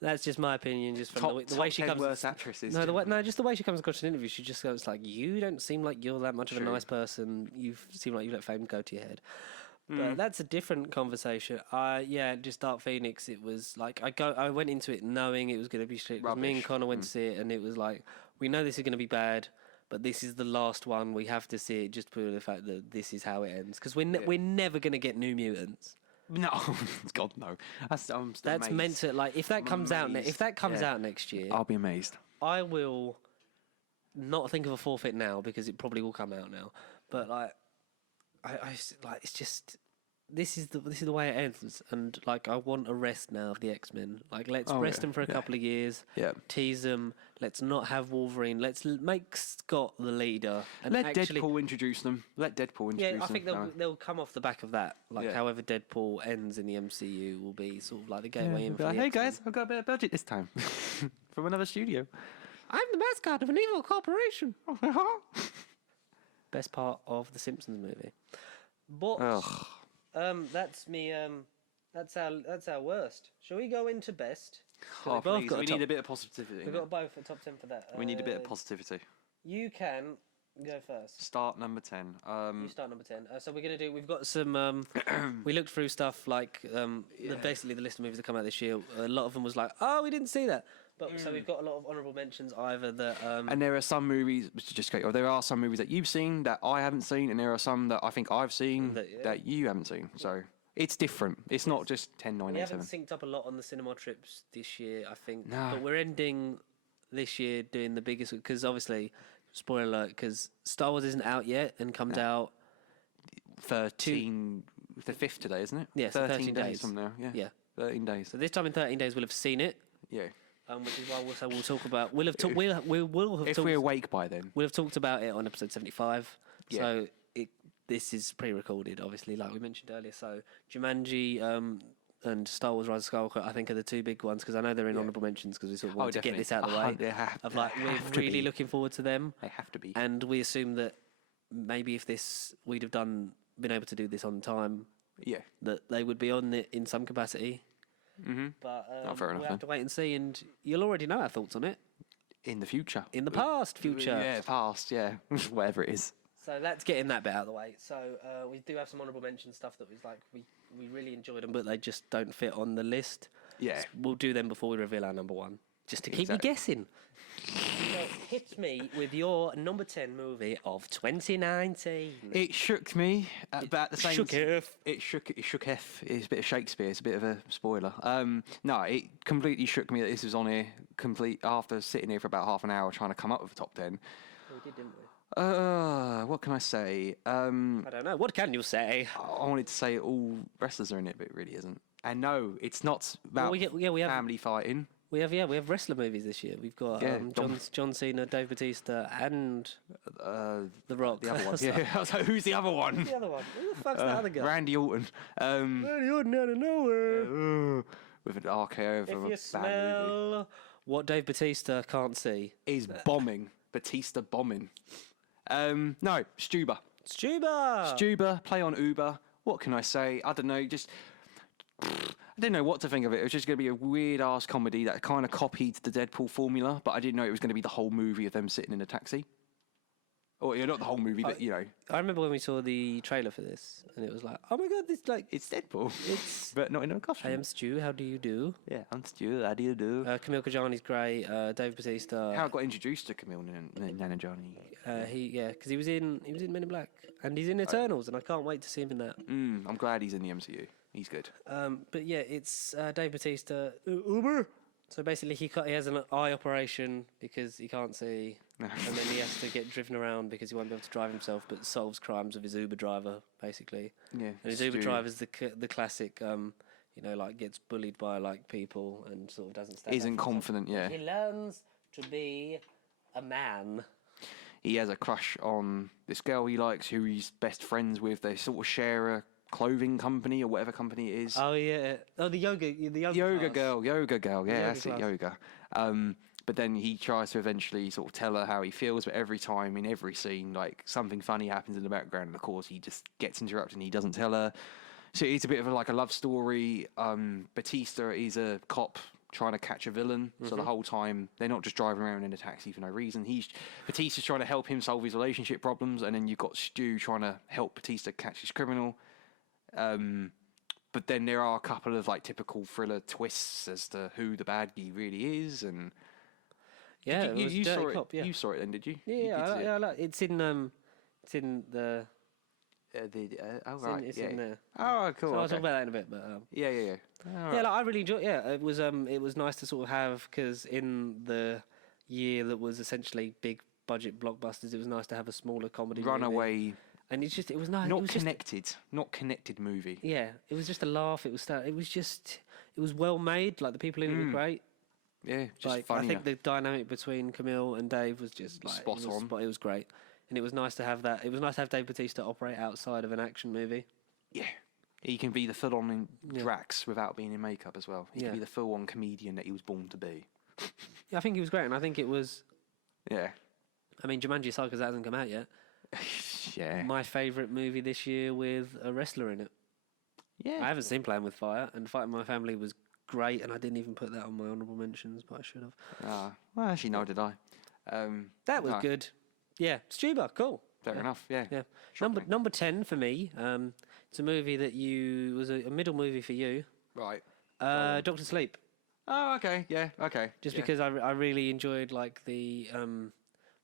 That's just my opinion, just from the way she comes. Worst actresses. Just the way she comes across in an interview. She just goes like, "You don't seem like you're that much of a nice person. You seem like you let fame go to your head." But that's a different conversation. Just Dark Phoenix. It was like I went into it knowing it was going to be shit. Me and Connor went to see it, and it was like, we know this is going to be bad. But this is the last one. We have to see it just for the fact that this is how it ends. Because we're never going to get New Mutants. No, God no. That's meant to like if that comes out out next year, I'll be amazed. I will not think of a forfeit now because it probably will come out now. But like, I like it's just this is the way it ends, and like I want a rest now of the X-Men. Like let's rest them for a couple of years. Yeah. Tease them. Let's not have Wolverine. Let's make Scott the leader. And Let Deadpool introduce them. Let Deadpool introduce them. Yeah, I think they'll come off the back of that. Like however Deadpool ends in the MCU will be sort of like the gateway in. For like, the hey X-Men. guys, I've got a bit of budget this time from another studio. I'm the mascot of an evil corporation. Best part of the Simpsons movie. But that's me. That's our worst. Shall we go into best? Oh, please. We need a bit of positivity. We've got both a top 10 for that. We need a bit of positivity. You can go first. Start number 10. You start number 10. So we're gonna do. We've got some. We looked through stuff like basically the list of movies that come out this year. A lot of them was like, oh, we didn't see that. But so we've got a lot of honourable mentions. Either that. And there are some movies, or there are some movies that you've seen that I haven't seen, and there are some that I think I've seen that you haven't seen. So it's different. It's not just 10, 9, We 8, 7. haven't synced up a lot on the cinema trips this year, I think. No. But we're ending this year doing the biggest because obviously, spoiler alert, because Star Wars isn't out yet and comes out 13, the 5th today, isn't it? Yeah, so 13 days from now. Yeah. 13 days. So this time in 13 days we'll have seen it. Yeah. Which is why we'll talk about. We'll have If we're awake by then. We'll have talked about it on episode 75. Yeah. So this is pre-recorded, obviously, like we mentioned earlier. So Jumanji and Star Wars: Rise of Skywalker, I think, are the two big ones because I know they're in honourable mentions because we sort of want to get this out of the way. We're really looking forward to them. They have to be. And we assume that maybe if we'd have been able to do this on time. Yeah. That they would be on it in some capacity. Mm-hmm. But fair enough, we'll have to wait and see, and you'll already know our thoughts on it. In the future. In the past, future. Yeah, past, yeah. Whatever it is. So that's getting that bit out of the way. So we do have some honourable mention stuff that was like, we really enjoyed them, but they just don't fit on the list. Yeah. So we'll do them before we reveal our number one, just to keep you guessing. So hit me with your number 10 movie of 2019. It shook me, but at the same time, it shook F. It's a bit of Shakespeare. It's a bit of a spoiler. No, it completely shook me that this was on here. After sitting here for about half an hour trying to come up with a top 10. We did, didn't we? What can I say? I don't know. What can you say? I wanted to say all wrestlers are in it, but it really isn't. And no, it's not about we have family fighting. We have wrestler movies this year. We've got John Cena, Dave Bautista, and The Rock. The other one. Yeah, I was like, who's the other one? The other one. Who the fuck's the other guy? Randy Orton. Randy Orton out of nowhere. With an RKO If from you a smell bad movie. what Dave Bautista can't see. Is bombing. Batista bombing. No, Stuber. Stuber, play on Uber. What can I say? I don't know, I didn't know what to think of it. It was just going to be a weird-ass comedy that kind of copied the Deadpool formula, but I didn't know it was going to be the whole movie of them sitting in a taxi. Or, not the whole movie, but, I remember when we saw the trailer for this, and it was like, oh my god, this, like... It's Deadpool. But not in a costume. I am Stu, how do you do? Yeah, I'm Stu, how do you do? Camille Kajani's great, Dave Bautista... How I got introduced to Camille Nanjiani. Because he was in Men in Black, and he's in Eternals, and I can't wait to see him in that. I'm glad he's in the MCU. He's good. But yeah, it's Dave Bautista. Uber. So basically, he has an eye operation because he can't see, and then he has to get driven around because he won't be able to drive himself, but solves crimes with his Uber driver, basically. Yeah. And his Uber driver's the classic, like gets bullied by like people and sort of doesn't stand. Isn't confident. Yeah. He learns to be a man. He has a crush on this girl he likes, who he's best friends with. They sort of share a clothing company or whatever company it is. Oh yeah. Oh, the yoga girl. Yeah, that's it, class. yoga. But then he tries to eventually sort of tell her how he feels, but every time in every scene, like something funny happens in the background, and of course he just gets interrupted and he doesn't tell her. So it's a bit of a love story. Batista is a cop trying to catch a villain, so the whole time they're not just driving around in a taxi for no reason. Batista's trying to help him solve his relationship problems, and then you've got Stu trying to help Batista catch his criminal. But then there are a couple of like typical thriller twists as to who the bad guy really is, and you saw it. Cop, yeah. You saw it then, did you? Yeah, it's in the. It's in there. Oh, cool. So I'll talk about that in a bit, but yeah. Right. I really enjoyed. Yeah, it was nice to sort of have, because in the year that was essentially big budget blockbusters, it was nice to have a smaller comedy. Runaway. And it was nice. Not connected movie. Yeah, it was just a laugh. It was well made. Like the people in it were great. Yeah, just Like funny. I think the dynamic between Camille and Dave was just like Spot on. It was great, and it was nice to have that. It was nice to have Dave Bautista operate outside of an action movie. Yeah. He can be the full-on in Drax without being in makeup as well. He can be the full-on comedian that he was born to be. Yeah, I think he was great, and I think it was. Yeah. I mean, Jumanji Saga hasn't come out yet. Yeah. My favourite movie this year with a wrestler in it. Yeah. I haven't seen Playing with Fire, and Fighting My Family was great, and I didn't even put that on my honourable mentions, but I should have. Well, actually, no, did I? That was good. Yeah, Stuber, cool. Fair enough. Yeah. Yeah. Number 10 for me. It's a movie that was a middle movie for you. Right. Doctor Sleep. Oh, okay. Yeah. Okay. Just because I really enjoyed like the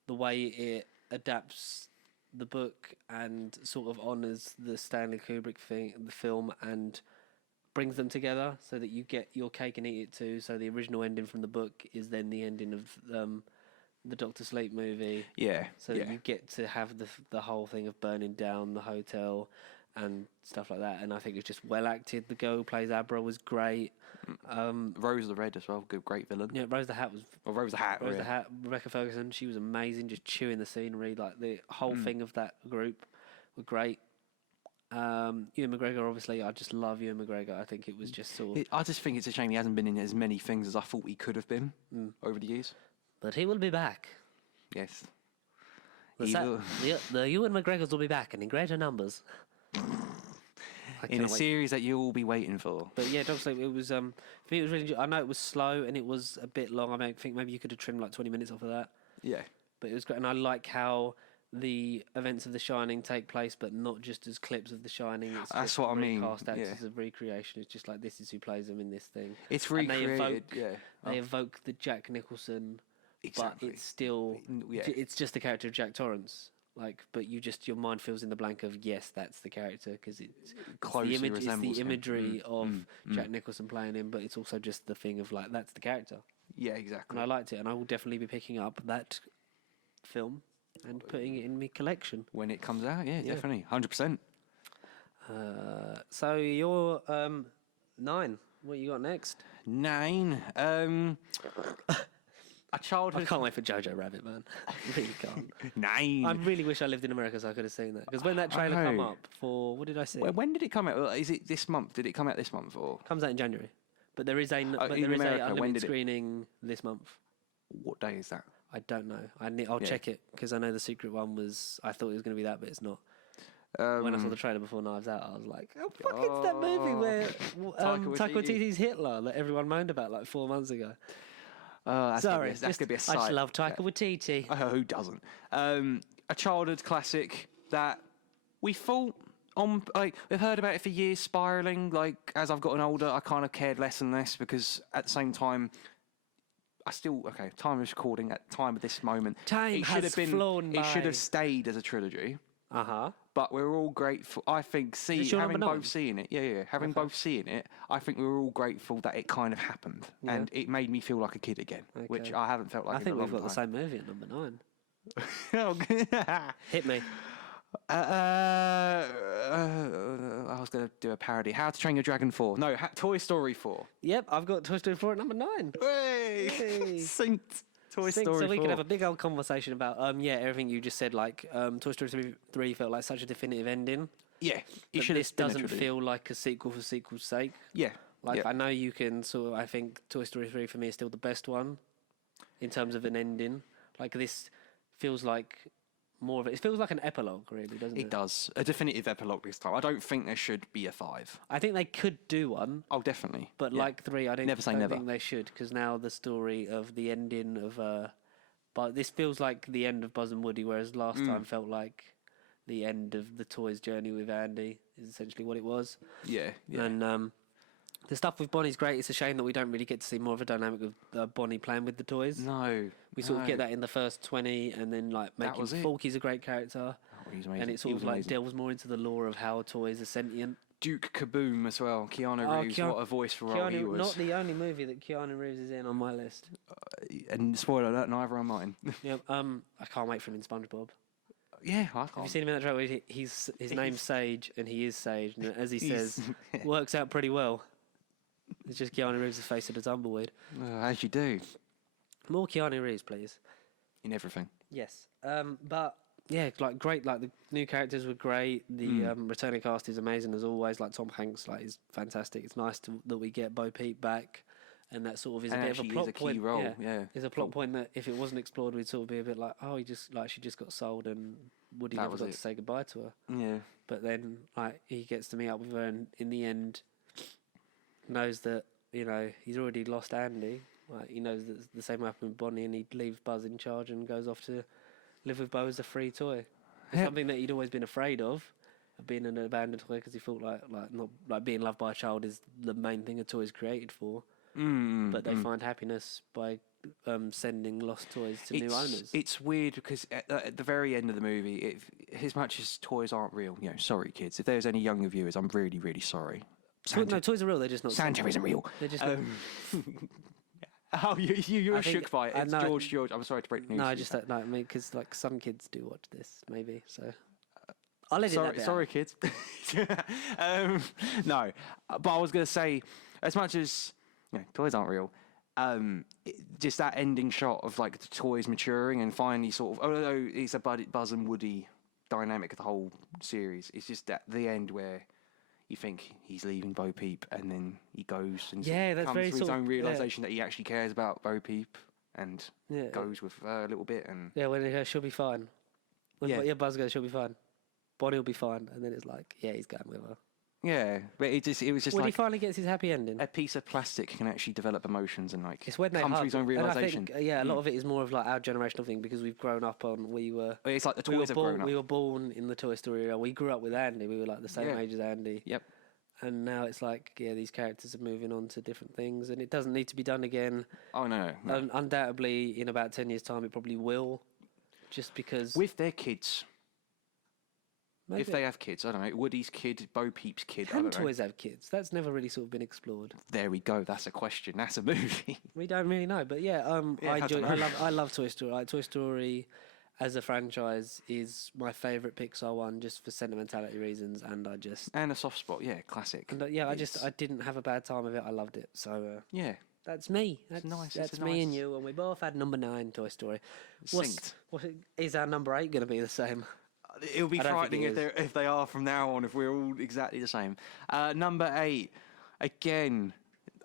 way it adapts the book and sort of honours the Stanley Kubrick the film, and brings them together so that you get your cake and eat it too. So the original ending from the book is then the ending of the Doctor Sleep movie. Yeah. So that you get to have the whole thing of burning down the hotel and stuff like that. And I think it's just well acted. The girl who plays Abra was great. Rose the Red as well. Good, great villain. Yeah, Rose the Hat was. Rose the Hat. Rose the Hat. Rebecca Ferguson. She was amazing. Just chewing the scenery. Like the whole thing of that group were great. Ewan McGregor, obviously, I just love Ewan McGregor. I think it was just sort of. I just think it's a shame he hasn't been in as many things as I thought he could have been over the years. But he will be back. Yes. The Ewan McGregors will be back and in greater numbers. In a series that you'll all be waiting for. But yeah, Dog Sleep, it was for me it was really. I know it was slow and it was a bit long. I think maybe you could have trimmed like 20 minutes off of that. Yeah. But it was great, and I like how the events of The Shining take place, but not just as clips of The Shining. It's That's just what I mean. Recast actors of recreation. It's just like this is who plays them in this thing. It's recreated. They evoke the Jack Nicholson, Exactly. but it's still it's just the character of Jack Torrance. Like, but your mind fills in the blank of yes, that's the character because it's closely the resembles it's the him. imagery of Jack Nicholson playing him, but it's also just the thing of like that's the character. Yeah, exactly. And I liked it, and I will definitely be picking up that film and putting it in my collection when it comes out. Yeah, definitely, 100%. So you're 9. What you got next? 9. A childhood. I can't wait for Jojo Rabbit, man. I really can't. 9. I really wish I lived in America so I could have seen that. Because when that trailer come up for what did I say? When did it come out? Is it this month? Did it come out this month or? Comes out in January, but there is a unlimited screening this month. What day is that? I don't know. I'll check it because I know the secret one was. I thought it was going to be that, but it's not. When I saw the trailer before Knives Out, I was like, "Oh fuck! It's that movie where Taika Waititi's Hitler that everyone moaned about like 4 months ago." Sorry, that's going to be a sight. I just love Taika Waititi. Who doesn't? A childhood classic that we thought on. Like we've heard about it for years, spiraling. Like as I've gotten older, I kind of cared less and less because at the same time. Time is recording at the time of this moment. It should have stayed as a trilogy. Uh-huh. But we're all grateful. I think having both seeing it, I think we were all grateful that it kind of happened. Yeah. And it made me feel like a kid again, which I haven't felt like in a long time. I think we've got the same movie at number 9. Hit me. I was going to do a parody. How to Train Your Dragon 4. No, Toy Story 4. Yep, I've got Toy Story 4 at number 9. Hey! Synced. Toy Story 4. So we could have a big old conversation about, everything you just said, like, Toy Story 3 felt like such a definitive ending. Yeah. This doesn't feel like a sequel for sequel's sake. Yeah. Like, I know you can I think Toy Story 3 for me is still the best one in terms of an ending. Like, this feels like... it feels like an epilogue, really, doesn't it? It does. A definitive epilogue this time. I don't think there should be a 5. I think they could do one. Oh, definitely. But like 3, I don't never. think they should, because now the story of the ending of... but this feels like the end of Buzz and Woody, whereas last time felt like the end of the toys' journey with Andy, is essentially what it was. Yeah. And the stuff with Bonnie's great. It's a shame that we don't really get to see more of a dynamic of Bonnie playing with the toys. No. We sort of get that in the first 20, and then like making Forky's a great character. Oh, he's amazing. And it sort of like delves more into the lore of how toys are sentient. Duke Kaboom as well. Keanu Reeves, what a voice for role he was. Not the only movie that Keanu Reeves is in on my list. And spoiler alert, neither on mine. Yeah, I can't wait for him in SpongeBob. Yeah, I Have you can't. seen him in that trailer? Where his name's Sage, and he is Sage, and as he says, works out pretty well. It's just Keanu Reeves' face of the tumbleweed. As you do. More Keanu Reeves, please. In everything. Yes. But yeah, like great. Like the new characters were great. The returning cast is amazing as always. Like Tom Hanks, like is fantastic. It's nice that we get Bo Peep back, and that sort of is a bit of a plot point. Role. Yeah, is a plot point that if it wasn't explored, we'd sort of be a bit like, oh, she just got sold, and Woody never got to say goodbye to her. Yeah. But then, like, he gets to meet up with her, and in the end, knows that he's already lost Andy. Like, he knows that the same happened with Bonnie, and he leaves Buzz in charge and goes off to live with Bo as a free toy. It's something that he'd always been afraid of being an abandoned toy, because he felt like being loved by a child is the main thing a toy is created for. But they find happiness by sending lost toys to new owners. It's weird because at the very end of the movie, as much as toys aren't real, sorry kids, if there's any younger viewers, I'm really, really sorry. No, toys are real. They're just not. Santa isn't real. They're just. Oh, you're shook by it. It's George. I'm sorry to break the news. No, I just don't know. I mean, because like some kids do watch this, maybe. So I'll let it. Sorry, kids. No, but I was going to say, as much as toys aren't real, just that ending shot of like the toys maturing and finally sort of, although it's a Buzz and Woody dynamic of the whole series, it's just at the end where you think he's leaving Bo Peep, and then he goes and comes to his own realization that he actually cares about Bo Peep, and goes with her a little bit. And when she'll be fine. When Buzz goes, she'll be fine. Bonnie will be fine, and then it's like, he's going with her. Yeah, but it was just when he finally gets his happy ending. A piece of plastic can actually develop emotions and like it's when they come to his own realization. And I think, a lot of it is more of like our generational thing, because we've grown up on It's like the toys have grown up. We were born in the Toy Story era. We grew up with Andy. We were like the same age as Andy. Yep. And now it's like, these characters are moving on to different things, and it doesn't need to be done again. Oh no. Undoubtedly, in about 10 years' time, it probably will, just because with their kids. Maybe. If they have kids, I don't know. Woody's kid, Bo Peep's kid. Can toys have kids? That's never really sort of been explored. There we go. That's a question. That's a movie. We don't really know, but I love Toy Story. Like, Toy Story, as a franchise, is my favourite Pixar one, just for sentimentality reasons, and a soft spot. Yeah, classic. And I didn't have a bad time with it. I loved it. So that's me. That's nice. That's me and you, and we both had number 9 Toy Story. Is our number 8 going to be the same? It'll be frightening if they are from now on, if we're all exactly the same. Number 8, again,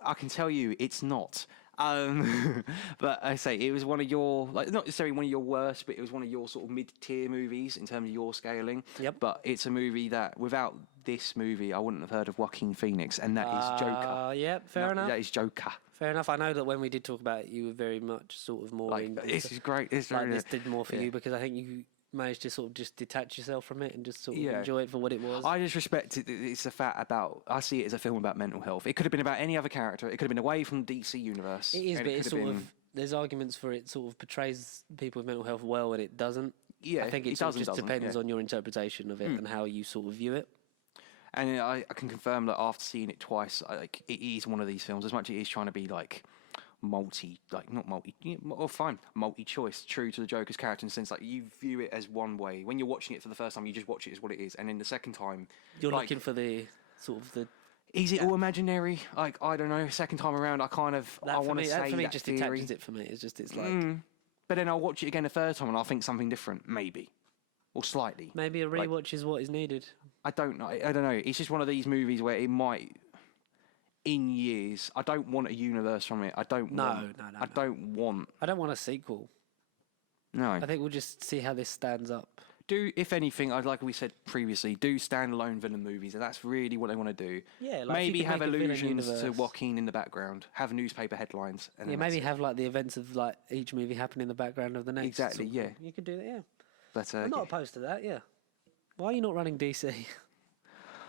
I can tell you it's not. But I say it was one of your, like, not necessarily one of your worst, but it was one of your sort of mid-tier movies in terms of your scaling. Yep. But it's a movie that, without this movie, I wouldn't have heard of Joaquin Phoenix, and that is Joker. Yep, fair enough. That is Joker. Fair enough. I know that when we did talk about it, you were very much sort of more like, this is great. This did more for you, because I think you managed to sort of just detach yourself from it and just sort of enjoy it for what it was. I just respect it. It's a fact about. I see it as a film about mental health. It could have been about any other character. It could have been away from the DC universe. It is, but it's sort of. There's arguments for it. Sort of portrays people with mental health well, and it doesn't. Yeah, I think it just depends on your interpretation of it and how you sort of view it. And I can confirm that after seeing it twice, it is one of these films. As much as it is trying to be like multi-choice, true to the Joker's character, in the sense like you view it as one way. When you're watching it for the first time, you just watch it as what it is, and then the second time, you're looking for the sort of the. Is it all imaginary? Like, I don't know. Second time around, I want to say that for me that just theory. detaches it for me. It's like. But then I'll watch it again the third time, and I'll think something different, maybe, or slightly. Maybe a rewatch is what is needed. I don't know. It's just one of these movies where it might. In years, I don't want a universe from it. I don't want a sequel. No. I think we'll just see how this stands up. If anything, like we said previously, do standalone villain movies, and that's really what they want to do. Yeah, like maybe have allusions to Joaquin in the background, have newspaper headlines. And maybe have like the events of like each movie happen in the background of the next. Exactly, yeah. You could do that, yeah. But, I'm not opposed to that, yeah. Why are you not running DC?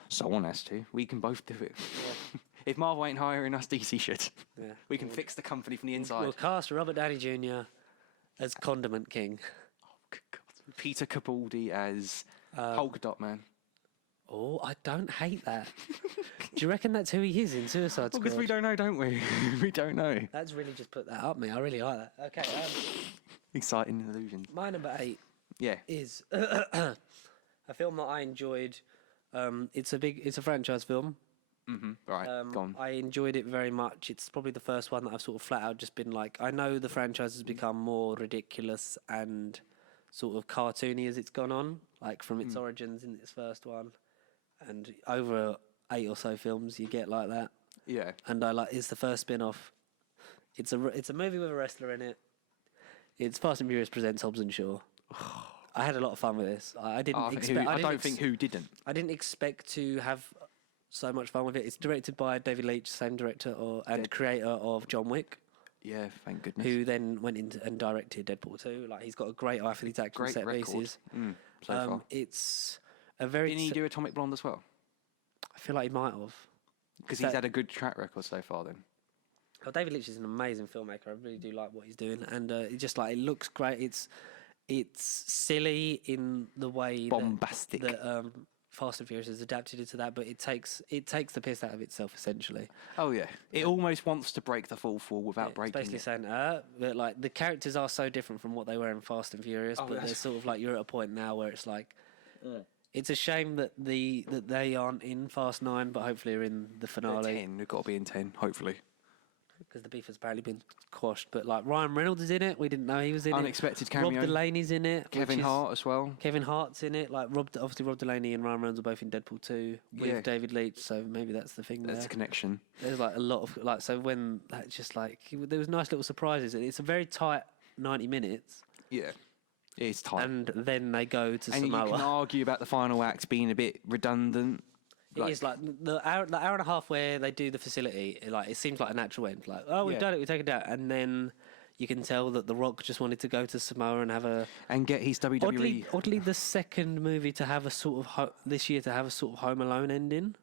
Someone has to. We can both do it. Yeah. If Marvel ain't hiring us, DC should. Yeah. We can fix the company from the inside. We'll cast Robert Downey Jr. as Condiment King. Oh, good God. Peter Capaldi as Polka Dot Man. Oh, I don't hate that. Do you reckon that's who he is in Suicide Squad? Because we don't know, don't we? We don't know. That's really just put that up me. I really like that. Okay. Exciting illusions. My number 8 Yeah. is a film that I enjoyed. It's a franchise film. Right. Go on. I enjoyed it very much. It's probably the first one that I've sort of flat out just been like, I know the franchise has become more ridiculous and sort of cartoony as it's gone on, like from its origins in its first one, and over 8 or so films you get like that. Yeah. And it's the first spin-off. It's a movie with a wrestler in it. It's Fast and Furious presents Hobbs and Shaw. I had a lot of fun with this. I didn't expect. I don't think who didn't. I didn't expect to have so much fun with it. It's directed by David Leitch, same director and creator of John Wick. Yeah, thank goodness. Who then went into and directed Deadpool 2. Like, he's got a great eye for these action set pieces. So far. It's a very... Didn't he do Atomic Blonde as well? I feel like he might have. Because he's had a good track record so far then. Oh, David Leitch is an amazing filmmaker. I really do like what he's doing. And it just, like, it looks great. It's silly in the way... Bombastic. That Fast and Furious has adapted it to that, but it takes the piss out of itself, essentially. Oh, yeah. It almost wants to break the fourth wall without breaking it. It's basically saying, but, like, the characters are so different from what they were in Fast and Furious, but they're sort of like, you're at a point now where it's like... It's a shame that they aren't in Fast 9, but hopefully are in the finale. 10. We've got to be in 10, hopefully. Because the beef has apparently been quashed. But like Ryan Reynolds is in it. We didn't know he was in Unexpected it. cameo. Rob Delaney's in it. Kevin Hart as well. Kevin Hart's in it. Like Rob Delaney and Ryan Reynolds are both in Deadpool 2 with David Leitch. So maybe that's the thing. There's a connection. There's like a lot of like so when that's just like there was nice little surprises. It's a very tight 90 minutes. Yeah. It's tight. And then they go to and Samoa. You can argue about the final act being a bit redundant. It is like the hour and a half where they do the facility. Like it seems like a natural end. Like, oh, we've done it, we've taken it out, and then you can tell that The Rock just wanted to go to Samoa and have and get his WWE. Oddly, the second movie to have a sort of this year to have a sort of Home Alone ending.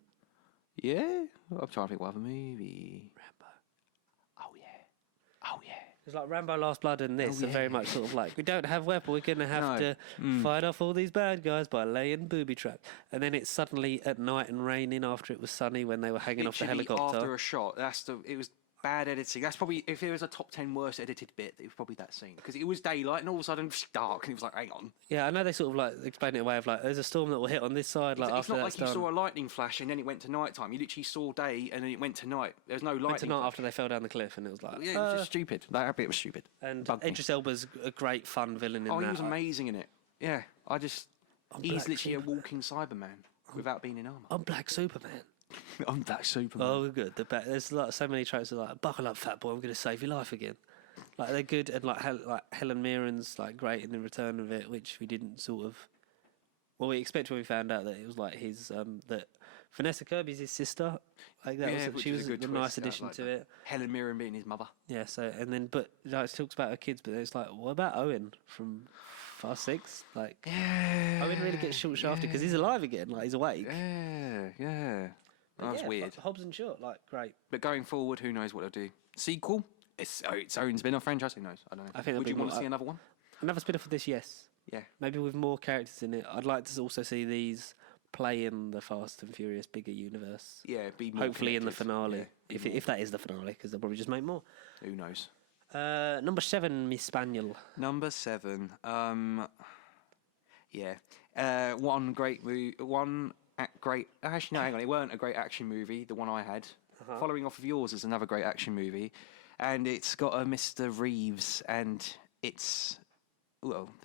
Yeah, I'm trying to think what other movie. Rambo. Oh yeah. It's like Rambo: Last Blood and this are very much sort of like, we don't have weapon, we're going to have to fight off all these bad guys by laying booby traps. And then it's suddenly at night and raining after it was sunny when they were hanging off the helicopter. After a shot, it was bad editing. That's probably, if it was a top 10 worst edited bit, it was probably that scene. Because it was daylight and all of a sudden it was dark and it was like, hang on. Yeah, I know they sort of like explain it away of like, there's a storm that will hit on this side. Like it's not like you saw a lightning flash and then it went to night time. You literally saw day and then it went to night. There's no lightning. Went to night after they fell down the cliff and it was like... Yeah, it was just stupid. That bit was stupid. And Idris Elba's a great fun villain in that. Oh, he was amazing in it. Yeah, he's literally a walking Cyberman without being in armour. I'm Black Superman. I'm Black Superman. Oh, good. There's like so many tropes of like, buckle up, fat boy, I'm going to save your life again. Like they're good, and like Helen Mirren's like great in the return of it, which we didn't sort of. Well, we expected when we found out that it was like his that Vanessa Kirby's his sister. Like that she was a nice addition to it. Helen Mirren being his mother. Yeah. So and then but it talks about her kids, but it's like, what about Owen from Fast 6? Like Owen really gets short shafted because he's alive again. Like he's awake. Yeah. That was weird. Hobbs and Shaw, like, great. But going forward, who knows what they'll do? Sequel? It's its own spin-off franchise. Who knows? I don't know. I think would you want to see another one? Another spin-off of this, yes. Yeah. Maybe with more characters in it. I'd like to also see these play in the Fast and Furious bigger universe. Yeah, be more hopefully connected. In the finale. Yeah, if that is the finale, because they'll probably just make more. Who knows? Number 7, Miss Spaniel. Number 7. One great movie. Actually, no, hang on. It weren't a great action movie. The one I had, following off of yours, is another great action movie, and it's got a Mr. Reeves, and it's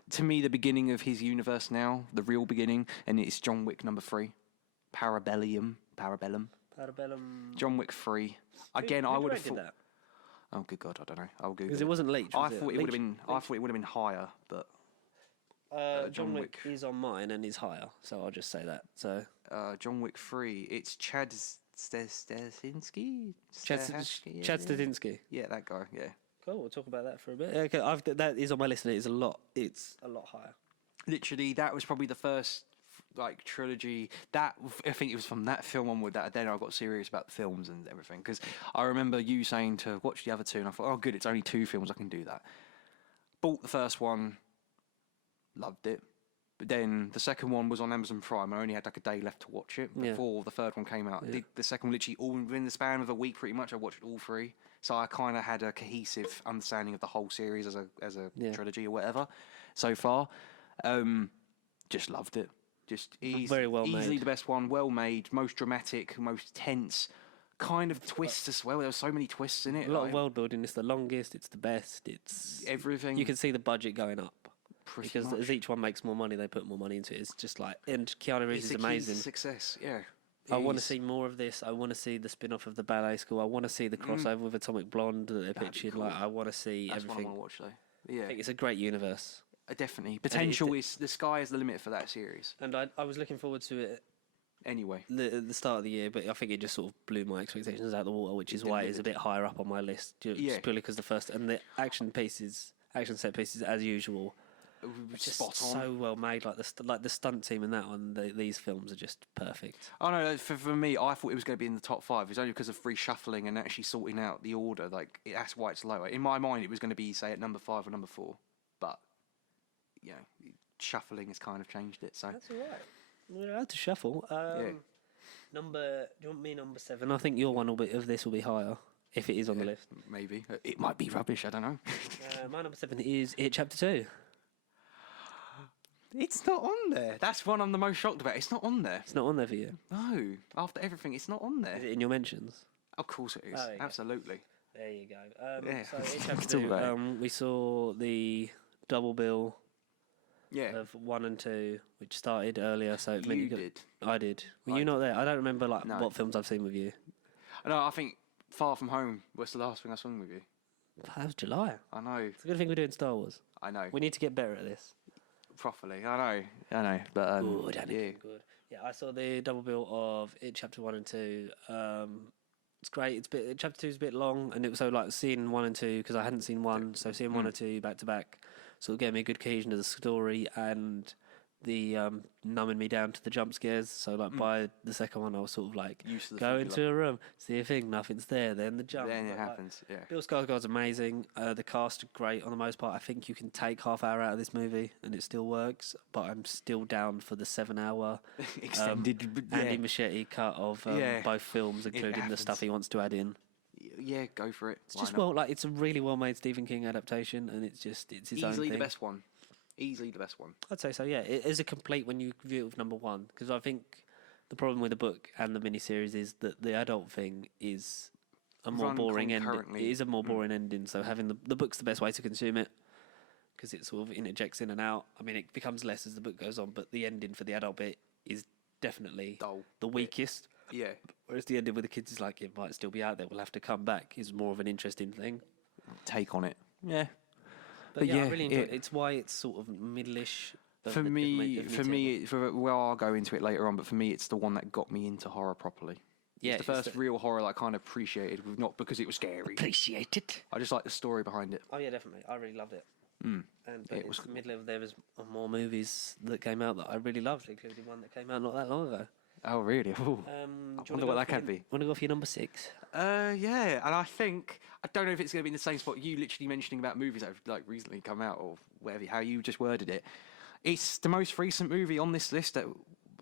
to me the beginning of his universe now, the real beginning, and it's John Wick number 3, Parabellum. John Wick 3. Again, I would have thought. That? Oh, good God, I don't know. I'll Google. Because it wasn't Leitch. I thought it would have been. I thought it would have been higher, but. John Wick is on mine and is higher, so I'll just say that. So John Wick 3, it's Chad Stahelski? Chad Stahelski. Yeah, that guy. Yeah. Cool. We'll talk about that for a bit. Okay, that is on my list, and it's a lot higher. Literally, that was probably the first trilogy. That I think it was from that film onward that then I got serious about the films and everything, because I remember you saying to watch the other two, and I thought, oh, good, it's only 2 films, I can do that. Bought the first one. Loved it, but then the second one was on Amazon Prime. I only had like a day left to watch it before the third one came out. The second one literally all within the span of a week, pretty much. I watched all 3, so I kind of had a cohesive understanding of the whole series as a trilogy or whatever so far. Just loved it. Just Very well easily made. the best one. Well made, most dramatic, most tense. Kind of twists as well. There were so many twists in it. A lot of world building. It's the longest. It's the best. It's everything. You can see the budget going up because much. as each one makes more money, they put more money into it. It's just like, and Keanu Reeves is amazing. Success, yeah. I want to see more of this. I want to see the spin-off of the ballet school. I want to see the crossover with Atomic Blonde that they're pitching. Cool. Like, I want to see That's everything. what I want to watch though. Yeah, I think it's a great universe. Definitely. Potential is the sky is the limit for that series. And I was looking forward to it Anyway, the start of the year, but I think it just sort of blew my expectations out the water, which is why it's a bit higher up on my list. Just purely because the first and the action set pieces as usual, just spot on. so well made. Like the stunt team in that one, these films are just perfect. Oh no, for me, I thought it was going to be in the top 5. It's only because of free shuffling and actually sorting out the order. Like that's why it's lower. In my mind, it was going to be say at number 5 or number 4, but shuffling has kind of changed it. So That's all right. We're allowed to shuffle. Yeah. Do you want me number 7? I think your one of this will be higher if it is on the list. Maybe it might be rubbish. I don't know. My number 7 is It Chapter 2. It's not on there. That's one I'm the most shocked about. It's not on there. It's not on there for you. No, after everything, it's not on there. Is it in your mentions? Of course it is. Oh, there you go. Absolutely. There you go. Yeah. So It We Chapter can talk 2, about it. we saw the double bill Yeah. of 1 and 2, which started earlier. So it meant You got- did. I did. Were I you not there? I don't remember No. what films I've seen with you. No, I think Far From Home was the last thing I saw with you. That was July. I know. It's a good thing we're doing Star Wars. I know. We need to get better at this. Properly. I know. But Good, yeah. Anakin, good. Yeah, I saw the double bill of It Chapter 1 and 2. It's great. Chapter 2 is a bit long, and it was so like seeing 1 and 2 because I hadn't seen 1, so seeing 1 and 2 back to back sort of gave me a good cohesion of the story and the numbing me down to the jump scares. So like by the second one, I was sort of like Used to the go thing, into a room, see a thing, nothing's there, then the jump. Then it But, like, happens. Yeah. Bill Skarsgård's amazing. The cast are great on the most part. I think you can take half hour out of this movie and it still works. But I'm still down for the 7-hour Extended. Andy Machete cut of both films, including the stuff happens. he wants to add in. Yeah, go for it. It's just it's a really well made Stephen King adaptation, and it's his own Easily thing. the best one. Easily the best one. I'd say so. Yeah, it is a complete when you view it with number 1, because I think the problem with the book and the miniseries is that the adult thing is a more Run boring ending. It concurrently. is a more boring ending. So having the book's the best way to consume it, because it sort of interjects in and out. I mean, it becomes less as the book goes on, but the ending for the adult bit is definitely Dull. the weakest. Yeah. Whereas the ending with the kids is like, it might still be out there, we'll have to come back, is more of an interesting thing. Take on it. Yeah. But yeah, I really enjoy it. It's why it's sort of middle-ish. For me, well, I'll go into it later on, but for me, it's the one that got me into horror properly. Yeah, It's the first real horror that I kind of appreciated, not because it was scary. appreciated. I just like the story behind it. Oh yeah, definitely. I really loved it. Mm. And It it was was the middle of there was more movies that came out that I really loved, including one that came out not that long ago. Oh, really? Ooh. I wonder what that could be. Want to go for your number 6? Yeah, and I don't know if it's going to be in the same spot. You literally mentioning about movies that have like recently come out or whatever, how you just worded it. It's the most recent movie on this list that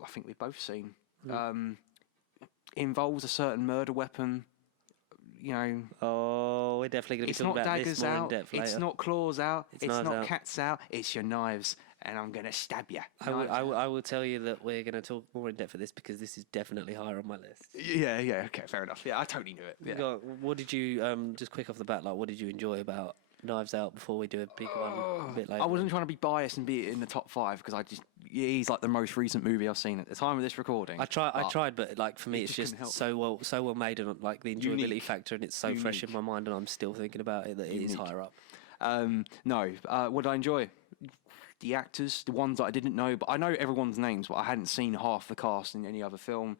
I think we've both seen. Involves a certain murder weapon. You know, Oh, we're definitely going to be it's talking not about this daggers more in out. depth later. It's not claws out. It's knives not out. cats out. It's your knives, and I'm going to stab you. I will tell you that we're going to talk more in depth of this because this is definitely higher on my list. Yeah, okay, fair enough. Yeah, I totally knew it. Yeah. What did you just quick off the bat? Like, what did you enjoy about Knives Out before we do a big one a bit later? I wasn't trying to be biased and be in the top 5 because he's like the most recent movie I've seen at the time of this recording. I tried, but like for me, it it's just just couldn't help. so well made, and like the enjoyability Unique. factor, and it's so fresh in Unique. my mind, and I'm still thinking about it that it is Unique. higher up. No, what did I enjoy? The actors, the ones that I didn't know, but I know everyone's names, but I hadn't seen half the cast in any other film.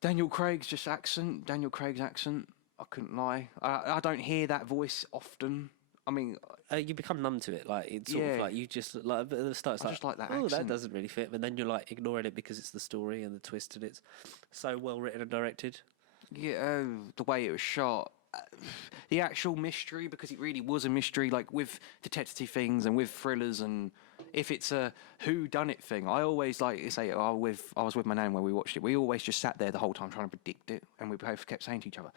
Daniel Craig's accent, I couldn't lie. I don't hear that voice often. I mean, You become numb to it, like it's sort of Yeah. like you just like at the start. It's I like, just like that oh, that accent." doesn't really fit, but then you're like ignoring it because it's the story and the twist, and it's so well written and directed. yeah, the way it was shot, the actual mystery, because it really was a mystery, like with detective things and with thrillers, and if it's a whodunit thing, I always like to say, I was with my nan when we watched it. We always just sat there the whole time trying to predict it, and we both kept saying to each other,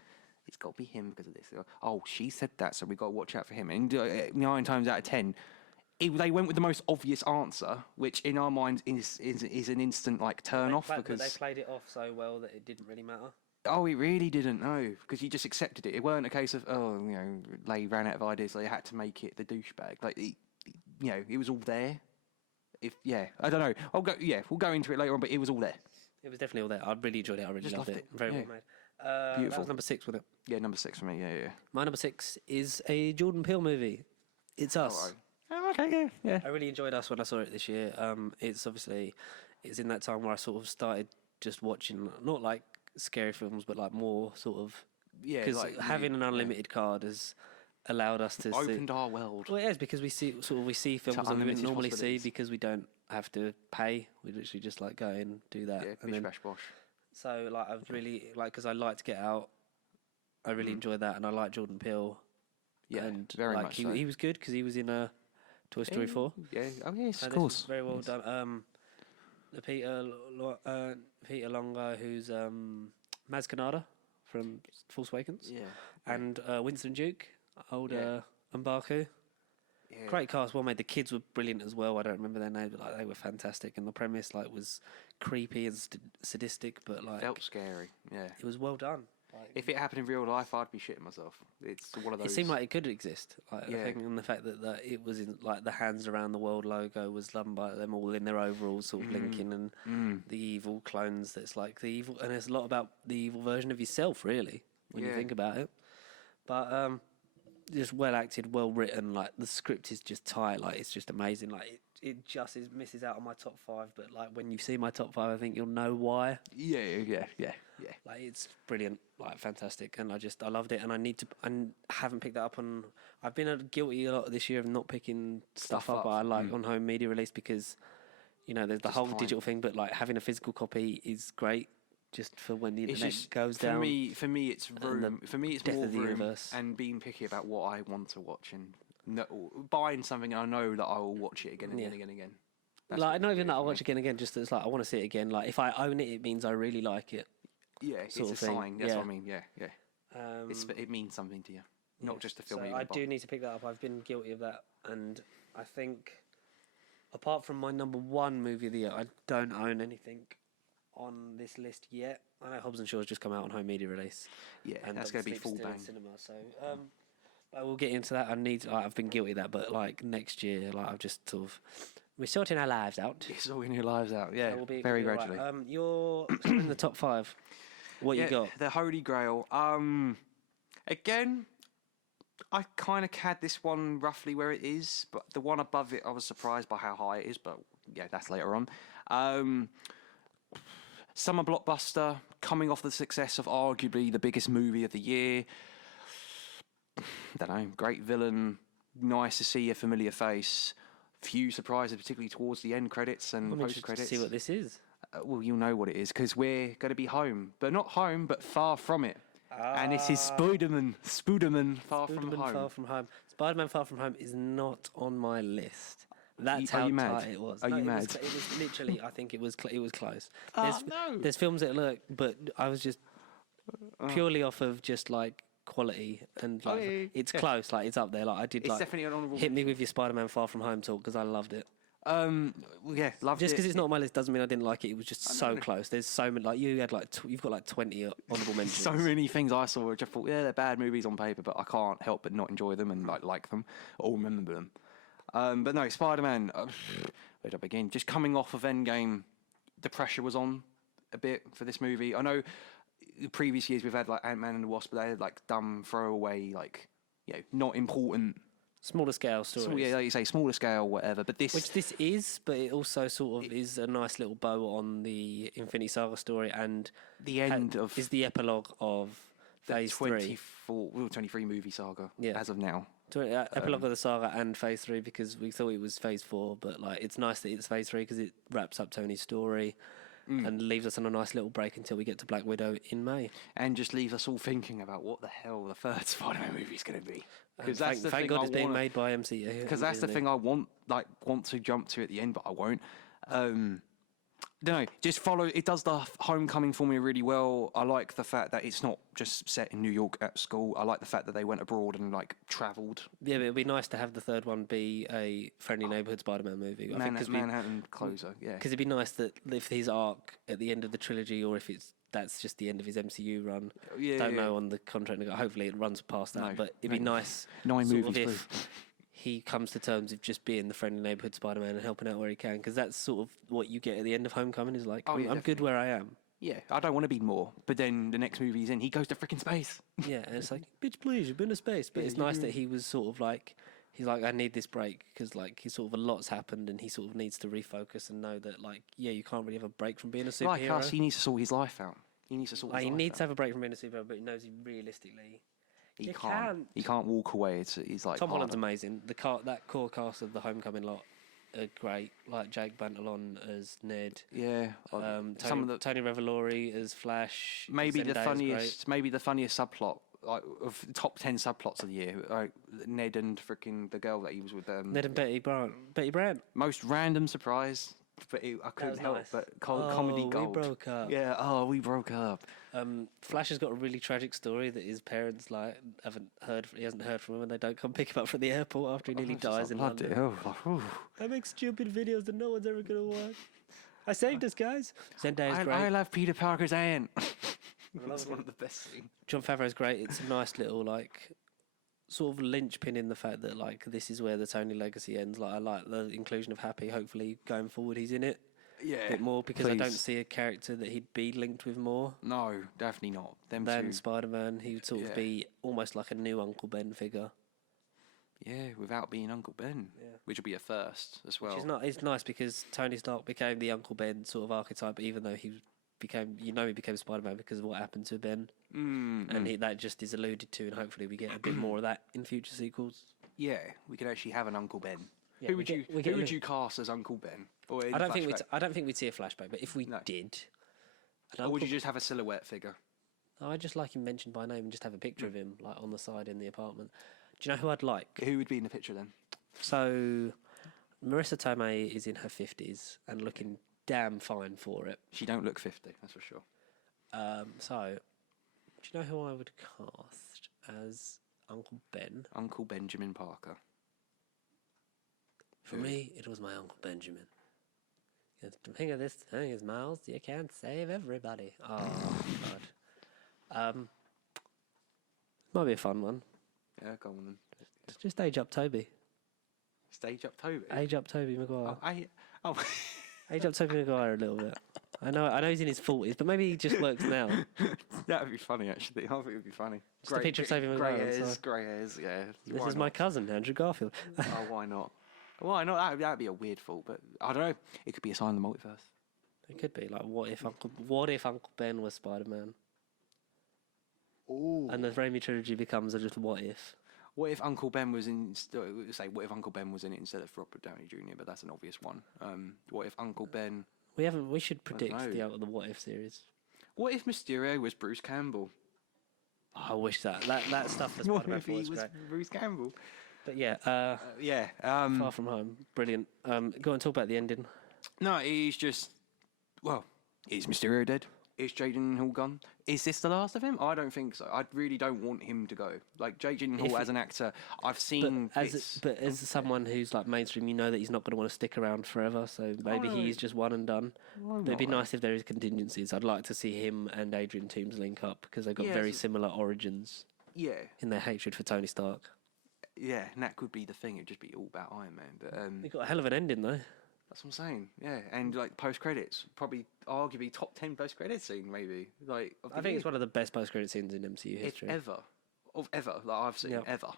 "It's got to be him because of this." Oh, she said that, so we got to watch out for him. And 9 times out of 10, they went with the most obvious answer, which in our minds is an instant like turn off because they played it off so well that it didn't really matter. Oh, it really didn't, no, because you just accepted it. It weren't a case of, they ran out of ideas, so they had to make it the douchebag. Like, it was all there. I don't know. We'll go into it later on, but it was all there. It was definitely all there. I really enjoyed it. I really Just loved loved it. it. Very Yeah. well made. Beautiful. That was number 6, wasn't it? Yeah, number 6 for me, yeah. My number 6 is a Jordan Peele movie. It's Us. Oh, okay, yeah. I really enjoyed Us when I saw it this year. It's in that time where I sort of started just watching, not like scary films, but like more sort of, because like having an unlimited card has allowed us to opened our world. Well, it is, because we see films that we wouldn't normally see possibilities. because we don't have to pay. We literally just like go and do that. Yeah, and bish bash bosh. So like I've really because I like to get out. I really enjoyed that, and I like Jordan Peele. Yeah, and very like, much he, so. he was good because he was in Toy Story 4. Yeah, oh yes, And of this was course. very well done. The Peter Longo, who's Maz Kanata from Force Awakens, Yeah. and Winston Duke, Yeah. M'Baku. Yeah. Great cast, well made. The kids were brilliant as well. I don't remember their names, but like they were fantastic. And the premise like was creepy and sadistic, but like Felt scary. Yeah. it was well done. Like, If it happened in real life, I'd be shitting myself. It's one of those. it seemed like it could exist. Like, Yeah. I think, and the fact that it was in like the Hands Around the World logo was done by them all in their overalls, sort of blinking, and the evil clones. That's like the evil, and there's a lot about the evil version of yourself, really, when you Yeah. think about it. But just well acted, well written. Like the script is just tight. Like it's just amazing. Like it just misses out on my top 5. But like when you see my top 5, I think you'll know why. Yeah. Like it's brilliant, like fantastic, and I loved it, and I haven't picked that up on. I've been guilty a lot this year of not picking stuff up I like on home media release because, there's the Just whole fine. digital thing, but like having a physical copy is great, just for when the internet goes for down. For me, it's room. For me, it's death more of the room universe. and being picky about what I want to watch and buying something I know that I will watch it again and again and again. That's Like what not it even is that I'll for watch me. again and again, just as like I want to see it again. Like if I own it, it means I really like it. Yeah, it's sort a of thing. sign. That's Yeah. what I mean. Yeah. It means something to you, not just a film. So you I wanna do buy. need to pick that up. I've been guilty of that, and I think, apart from my number 1 movie of the year, I don't own anything on this list yet. I know Hobbs and Shaw's just come out on home media release. Yeah, and that's going to be obviously full it's still in bang. cinema. So I will get into that. I've been guilty of that, but like next year, like I've just sort of we're sorting our lives out. It's sorting your lives out. Yeah, So very we'll be all right. gradually. You're in the top 5. What you got? The Holy Grail. Again, I kind of had this one roughly where it is, but the one above it, I was surprised by how high it is. But yeah, that's later on. Summer blockbuster, coming off the success of arguably the biggest movie of the year. Don't know, great villain, nice to see a familiar face. Few surprises, particularly towards the end credits and I'm post interested to credits. see what this is. Well, you'll know what it is because we're going to be home, but not home, but far from it. And it is Spider-Man, Far From Spider-Man Home. Far From Home. Spider-Man Far From Home is not on my list. That's Are how you mad? tight it was. Are No, you it mad? Was, it was literally, I think it was close. No. There's films that look, but I was just purely off of just like quality and like yeah. it's close. Like it's up there. Like I did It's like definitely an honourable hit me with your Spider-Man Far From Home talk because I loved it. Well, yeah, loved Just it. because it's not on my list doesn't mean I didn't like it. It was just so close. There's so many. Like you had like you've got like 20 honourable mentions. So many things I saw which I thought, yeah, they're bad movies on paper, but I can't help but not enjoy them and like them or remember them. But no, Spider-Man, where do I begin? Just coming off of Endgame, the pressure was on a bit for this movie. I know the previous years we've had like Ant-Man and the Wasp, but they had like dumb throwaway, like, not important. Smaller scale stories. So, yeah, like you say, smaller scale, whatever. But this, Which this is, but it also sort of is a nice little bow on the Infinity Saga story, and the end of is the epilogue of the Phase 3. 23 movie saga Yeah. as of now. Epilogue of the saga and Phase 3 because we thought it was Phase 4, but like it's nice that it's Phase 3 because it wraps up Tony's story and leaves us on a nice little break until we get to Black Widow in May. And just leaves us all thinking about what the hell the third Spider-Man movie is going to be. Because Thank God it's being made by MCU. Because that's the thing I want to jump to at the end, but I won't. don't know, just follow. It does the Homecoming formula really well. I like the fact that it's not just set in New York at school. I like the fact that they went abroad and like travelled. Yeah, but it'd be nice to have the third one be a Friendly Neighborhood Spider-Man movie. I think Manhattan closer, yeah. Because it'd be nice that if his arc at the end of the trilogy, or if that's just the end of his MCU run. Don't know on the contract. Hopefully, it runs past that. But it'd be nice. 9 movies. If he comes to terms with just being the Friendly Neighborhood Spider-Man and helping out where he can, because that's sort of what you get at the end of Homecoming. Is like, I'm good where I am. Yeah, I don't want to be more. But then the next movie he's in, he goes to freaking space. Yeah, and it's like, bitch, please, you've been to space. But it's nice that he was sort of like, he's like, I need this break because like he sort of a lot's happened and he sort of needs to refocus and know that like, yeah, you can't really have a break from being a superhero. Like us, he needs to sort his life out. He needs to sort. He needs to have a break from being a superhero, but he knows he realistically. He can't. He can't walk away. He's like Tom Holland's amazing. That core cast of the Homecoming lot are great. Like Jake Bantalon as Ned. Yeah. Tony Revolori as Flash. Maybe the funniest subplot, like of the top 10 subplots of the year. Like Ned and freaking the girl that he was with. Ned and Betty Brant. Most random surprise. But I couldn't help but comedy gold. We broke up. Yeah, we broke up. Flash has got a really tragic story that his parents like he hasn't heard from him, and they don't come pick him up from the airport after he nearly dies in London. I make stupid videos that no one's ever gonna watch. I saved us, guys. Zendaya's great. I love Peter Parker's aunt. That's one of the best things. Jon Favreau's great. It's a nice little like sort of linchpin in the fact that like this is where the Tony legacy ends. Like I like the inclusion of Happy. Hopefully going forward he's in it a bit more because I don't see a character that he'd be linked with more. No, definitely not. Than Spider-Man. He would sort of be almost like a new Uncle Ben figure. Yeah, without being Uncle Ben, which will be a first as well. It's nice because Tony Stark became the Uncle Ben sort of archetype, even though he became Spider-Man because of what happened to Ben. And that just is alluded to, and hopefully we get a bit more of that in future sequels. Yeah, we could actually have an Uncle Ben. Yeah, who would you cast as Uncle Ben? Or I don't think we'd see a flashback, but if we did, or would you just have a silhouette figure? No, I'd just like him mentioned by name and just have a picture of him like on the side in the apartment. Do you know who I'd like? Who would be in the picture then? So, Marissa Tomei is in her 50s and looking damn fine for it. She don't look 50, that's for sure. So, do you know who I would cast as Uncle Ben? Uncle Benjamin Parker. For me, it was my Uncle Benjamin. The thing of this thing is, Miles, you can't save everybody. Oh, God. Might be a fun one. Yeah, go on then. Just age up Toby. Stage up Toby? Age up Toby Maguire. Oh. Age up Toby Maguire a little bit. I know he's in his 40s, but maybe he just works now. That would be funny, actually. I think it would be funny. Just a picture of Toby Maguire. Grey hairs, yeah. This is my cousin, Andrew Garfield. Oh, why not? Why not? That would be a weird thought, but I don't know. It could be a sign of the multiverse. It could be. Like, what if Uncle Ben was Spider-Man? Ooh. And the Raimi trilogy becomes a just what if? What if Uncle Ben was in? What if Uncle Ben was in it instead of Robert Downey Jr.? But that's an obvious one. What if Uncle Ben? We should predict the what if series. What if Mysterio was Bruce Campbell? Oh, I wish that stuff was What if he was Bruce Campbell? But yeah, Far From Home, brilliant. Go and talk about the ending. No, he's just. Well, is Mysterio dead? Is Jake Gyllenhaal gone? Is this the last of him? I don't think so. I really don't want him to go. Like Jake Gyllenhaal as an actor, I've seen. But as someone who's like mainstream, you know that he's not going to want to stick around forever. So maybe he's just one and done. But it'd be nice if there is contingencies. I'd like to see him and Adrian Toomes link up because they've got very similar origins. Yeah. In their hatred for Tony Stark. Yeah, and that could be the thing. It'd just be all about Iron Man. But they got a hell of an ending though. That's what I'm saying. Yeah, and like post credits, probably arguably top 10 post credit scene, maybe. Like I think it's one of the best post credit scenes in MCU history. Ever, like I've seen ever.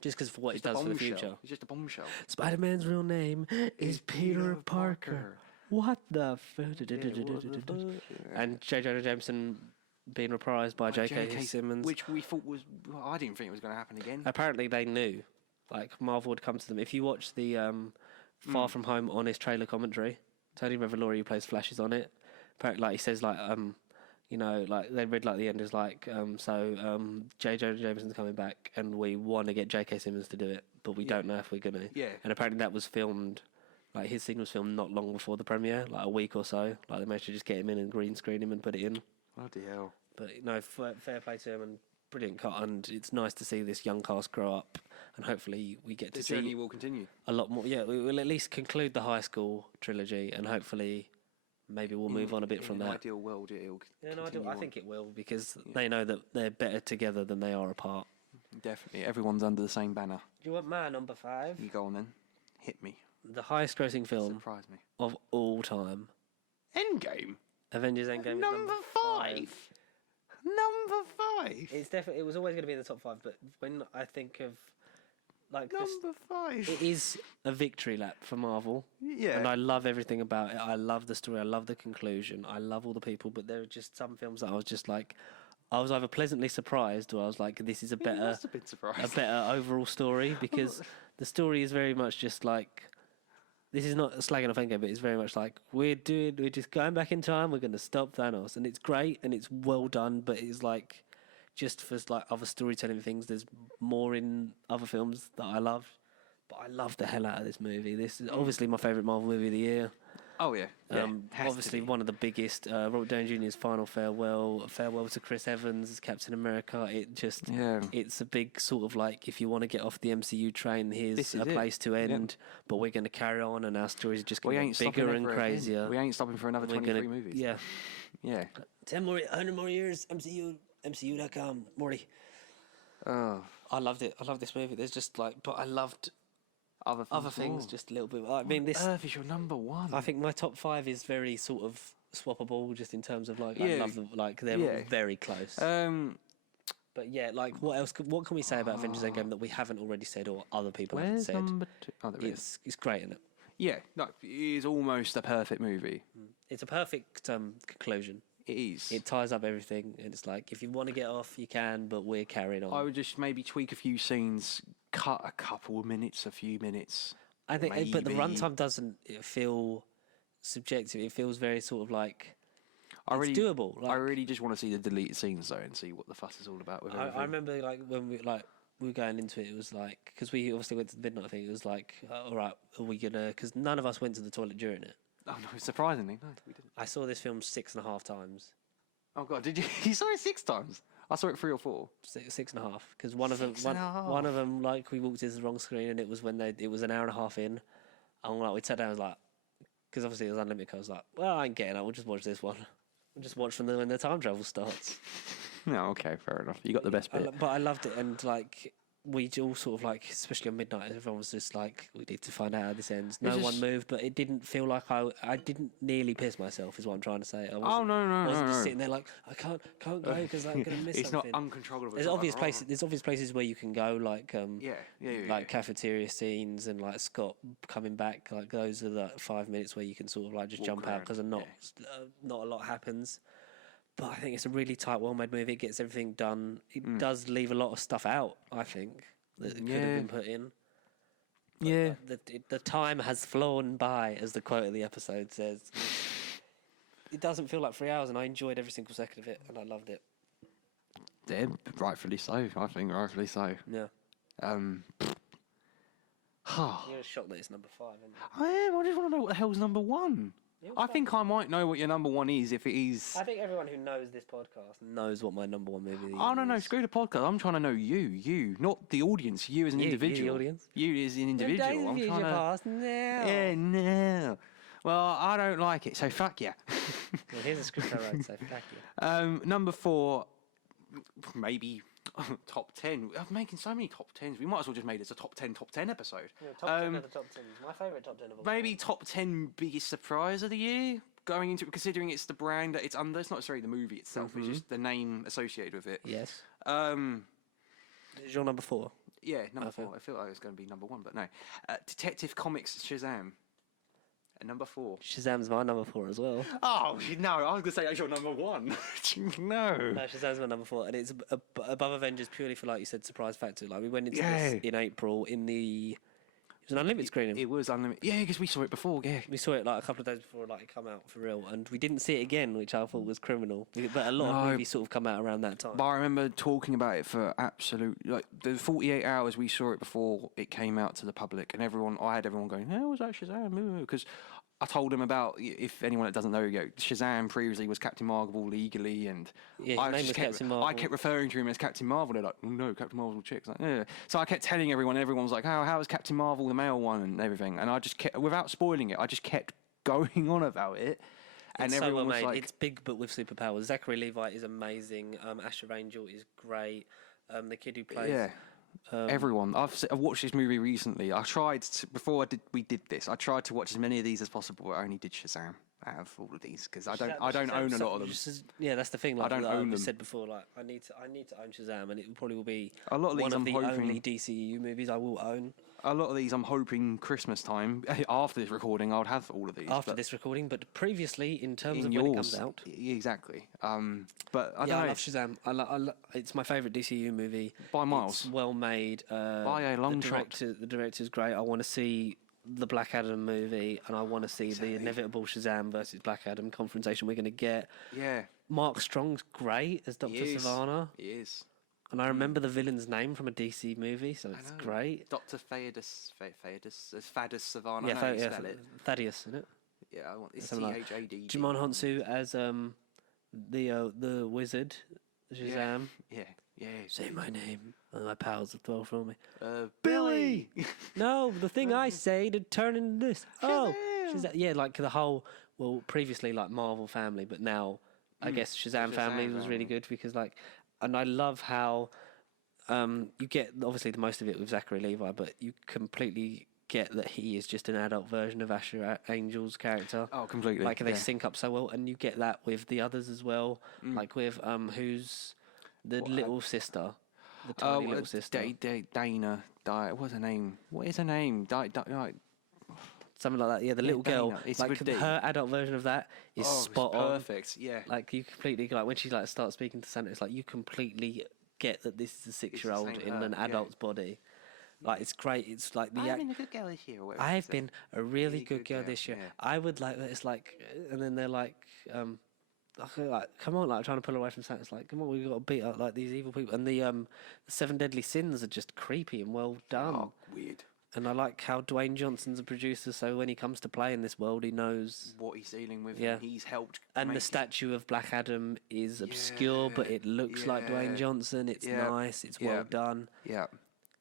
Just because for what it does for the future. It's just a bombshell. Spider-Man's real name is Peter Parker. What the And J. Jonah Jameson being reprised by J.K. Simmons, which we thought was. Well, I didn't think it was going to happen again. Apparently, they knew. Like Marvel would come to them. If you watch the Far From Home honest trailer commentary, Tony Revolori, who plays Flash, is on it. Apparently, like he says, like like they read like the end is like, J. Jonah Jameson's coming back, and we want to get J.K. Simmons to do it, but we don't know if we're gonna. Yeah. And apparently, that was filmed Like his scene was filmed not long before the premiere, like a week or so. Like they managed to just get him in and green screen him and put it in. Bloody hell. But no, fair play to him and brilliant cut. And it's nice to see this young cast grow up, and hopefully we get to The journey see will continue. a lot more. Yeah, we will at least conclude the high school trilogy, and hopefully maybe we'll move on a bit from In an that. ideal world, it'll Yeah, no, continue I on. think it will because they know that they're better together than they are apart. Definitely. Everyone's under the same banner. Do you want my number 5? You go on then. Hit me. The highest grossing film Surprise me. of all time. Endgame? Avengers Endgame is Number 5. Number 5. It's definitely. It was always going to be in the top 5, but when I think of like this, Number 5. it is a victory lap for Marvel. Yeah. And I love everything about it. I love the story. I love the conclusion. I love all the people. But there are just some films that I was just like, I was either pleasantly surprised or I was like, this is a You better, must have been surprised. a better overall story because the story is very much just like. This is not slagging off Endgame, but it's very much like we're just going back in time. We're going to stop Thanos, and it's great and it's well done. But it's like just for like other storytelling things. There's more in other films that I love, but I love the hell out of this movie. This is obviously my favorite Marvel movie of the year. Oh, yeah. Obviously one of the biggest. Robert Downey Jr.'s final farewell to Chris Evans as Captain America. It's a big sort of like if you want to get off the MCU train, here's a place to end. But we're going to carry on, and our stories are just going to get bigger and crazier. We ain't stopping for another 23 movies. Yeah, Yeah. 100 more years. MCU.com. Morty. Oh. I loved it. I love this movie. There's just like, but I loved Other things more. just a little bit. I mean, this. Earth is your number 1. I think my top 5 is very sort of swappable, just in terms of like I Yeah. love them. Like they're all very close. But yeah, like what else? What can we say about Avengers Endgame that we haven't already said or other people haven't Where's said? number 2? Oh, there it is. It's great, isn't it? Yeah, no, it is almost a perfect movie. It's a perfect conclusion. It is. It ties up everything, and it's like if you want to get off, you can, but we're carrying on. I would just maybe tweak a few scenes, cut a couple of minutes, a few minutes. I think, but the maybe. runtime doesn't feel subjective. It feels very sort of like I it's really, doable. I Like, really just want to see the deleted scenes though, and see what the fuss is all about with everything. I remember like when we were going into it, it was like because we obviously went to the midnight thing. It was like, all right, are we gonna? Because none of us went to the toilet during it. Oh no! Surprisingly, no, we didn't. I saw this film 6.5 times. Oh god, did you? You saw it 6 times? I saw it 3 or 4. 6.5 because one of them, Six and a half. one of them, like we walked into the wrong screen and it was when it was an hour and a half in, and like we sat down, I was like, because obviously it was unlimited. I was like, well, I ain't getting it. We'll just watch this one. We'll just watch when the time travel starts. No, okay, fair enough. You got the best bit. But I loved it, and like we all sort of like, especially on midnight, everyone was just like, we need to find out how this ends. No one moved, but it didn't feel like I didn't nearly piss myself, is what I'm trying to say. I wasn't, I wasn't just sitting there like I can't go because I'm gonna miss It's something. not uncontrollable. There's obvious places. There's obvious places where you can go, like yeah. cafeteria scenes and like Scott coming back. Like those are the 5 minutes where you can sort of like just jump out because not a lot happens. But I think it's a really tight, well-made movie. It gets everything done. It does leave a lot of stuff out, I think, that could have been put in. But Yeah. The time has flown by, as the quote of the episode says. It doesn't feel like 3 hours, and I enjoyed every single second of it, and I loved it. Yeah, rightfully so. I think rightfully so. Yeah. You're shocked that it's number 5, aren't you? I am. I just want to know what the hell's number 1. Yeah, I think I might know what your number 1 is if it is. I think everyone who knows this podcast knows what my number 1 movie is. Oh no, screw the podcast. I'm trying to know you, not the audience. You as an individual. You, the audience. You as an individual. I'm trying to. Past now. Yeah, no. Well, I don't like it, so fuck you. Well, here's a script I wrote, so fuck you. Number 4, maybe top 10. I'm making so many top 10s. We might as well just make this a top 10 episode. Yeah, top 10 of the top 10s. My favourite top 10 of all. Maybe top 10 biggest surprise of the year. Going into it, considering it's the brand that it's under. It's not necessarily the movie itself. It's just the name associated with it. Yes. This is your number 4? Yeah, number 4. I feel like it's going to be number 1, but no. Detective Comics Shazam. At number 4. Shazam's my number 4 as well. Oh, no. I was going to say that's your number 1. No. No, Shazam's my number 4. And it's above Avengers purely for, like you said, surprise factor. Like, we went into this in April in the... It was an unlimited screening. It was unlimited. Yeah, because we saw it before. Yeah, We saw it like a couple of days before like it come out for real, and we didn't see it again, which I thought was criminal. But a lot of movies sort of come out around that time. but I remember talking about it for absolute like the 48 hours we saw it before it came out to the public, and I had everyone going, "How was that Shazam?" Because I told them about, if anyone that doesn't know, Shazam previously was Captain Marvel legally, and his name was Captain Marvel. I kept referring to him as Captain Marvel. They're like, oh, no, Captain Marvel chick. Like, yeah. So I kept telling everyone was like, how was Captain Marvel the male one and everything, and I just kept, without spoiling it, I just kept going on about it. And it's everyone so well was made. like, It's big but with superpowers. Zachary Levi is amazing. Asher Angel is great. The kid who plays. Everyone. I've watched this movie recently. I tried to, before we did this. I tried to watch as many of these as possible. But I only did Shazam out of all of these because I don't own a lot of them. Yeah, that's the thing. Like, I don't own them. said before, like I need to own Shazam, and it probably will be a lot of these. One of I'm the hoping, only DCU movies I will own. A lot of these, I'm hoping Christmas time after this recording, I would have all of these. After this recording, but previously, in terms of yours, when it comes out, exactly. But I don't know. I love Shazam. It's my favorite DCU movie by miles. It's well made. By a long shot. The director's great. I want to see the Black Adam movie, and I want to see the inevitable Shazam versus Black Adam confrontation we're going to get. Yeah. Mark Strong's great as Dr. Sivana. He is. And I remember the villain's name from a DC movie, so it's great. Dr. Thaddeus Savannah. Yeah, Thaddeus, isn't it? Yeah, I want it's Thad. Jimon Honsu as the wizard, Shazam. Yeah. Say my name, and my pals will throw from me. Billy. No, the thing I say to turn into this. Oh, Shazam. Yeah, like the whole. Well, previously like Marvel family, but now I guess Shazam family was really good because like. And I love how you get, obviously, the most of it with Zachary Levi, but you completely get that he is just an adult version of Asher Angel's character. Oh, completely. Like, they sync up so well. And you get that with the others as well. Like with, who's the little sister? The tiny little sister. Dana. What's her name? What is her name? Something like that. Yeah, the little girl. It's like, her adult version of that is spot on. on. Perfect, yeah. Like, you completely, like, when she, like, starts speaking to Santa, it's like, you completely get that this is a 6-year-old in an adult's body. Like, it's great. It's like the... I've been a good girl this year. I've been a really good girl this year. Yeah. I would like... It's like... And then they're like... like, come on, like, trying to pull her away from Santa. It's like, come on, we've got to beat up, like, these evil people. And the 7 Deadly Sins are just creepy and well done. Oh, weird. And I like how Dwayne Johnson's a producer, so when he comes to play in this world, he knows what he's dealing with. Yeah, and he's helped. And the statue of Black Adam is obscure, but it looks like Dwayne Johnson. It's nice. It's well done. Yeah,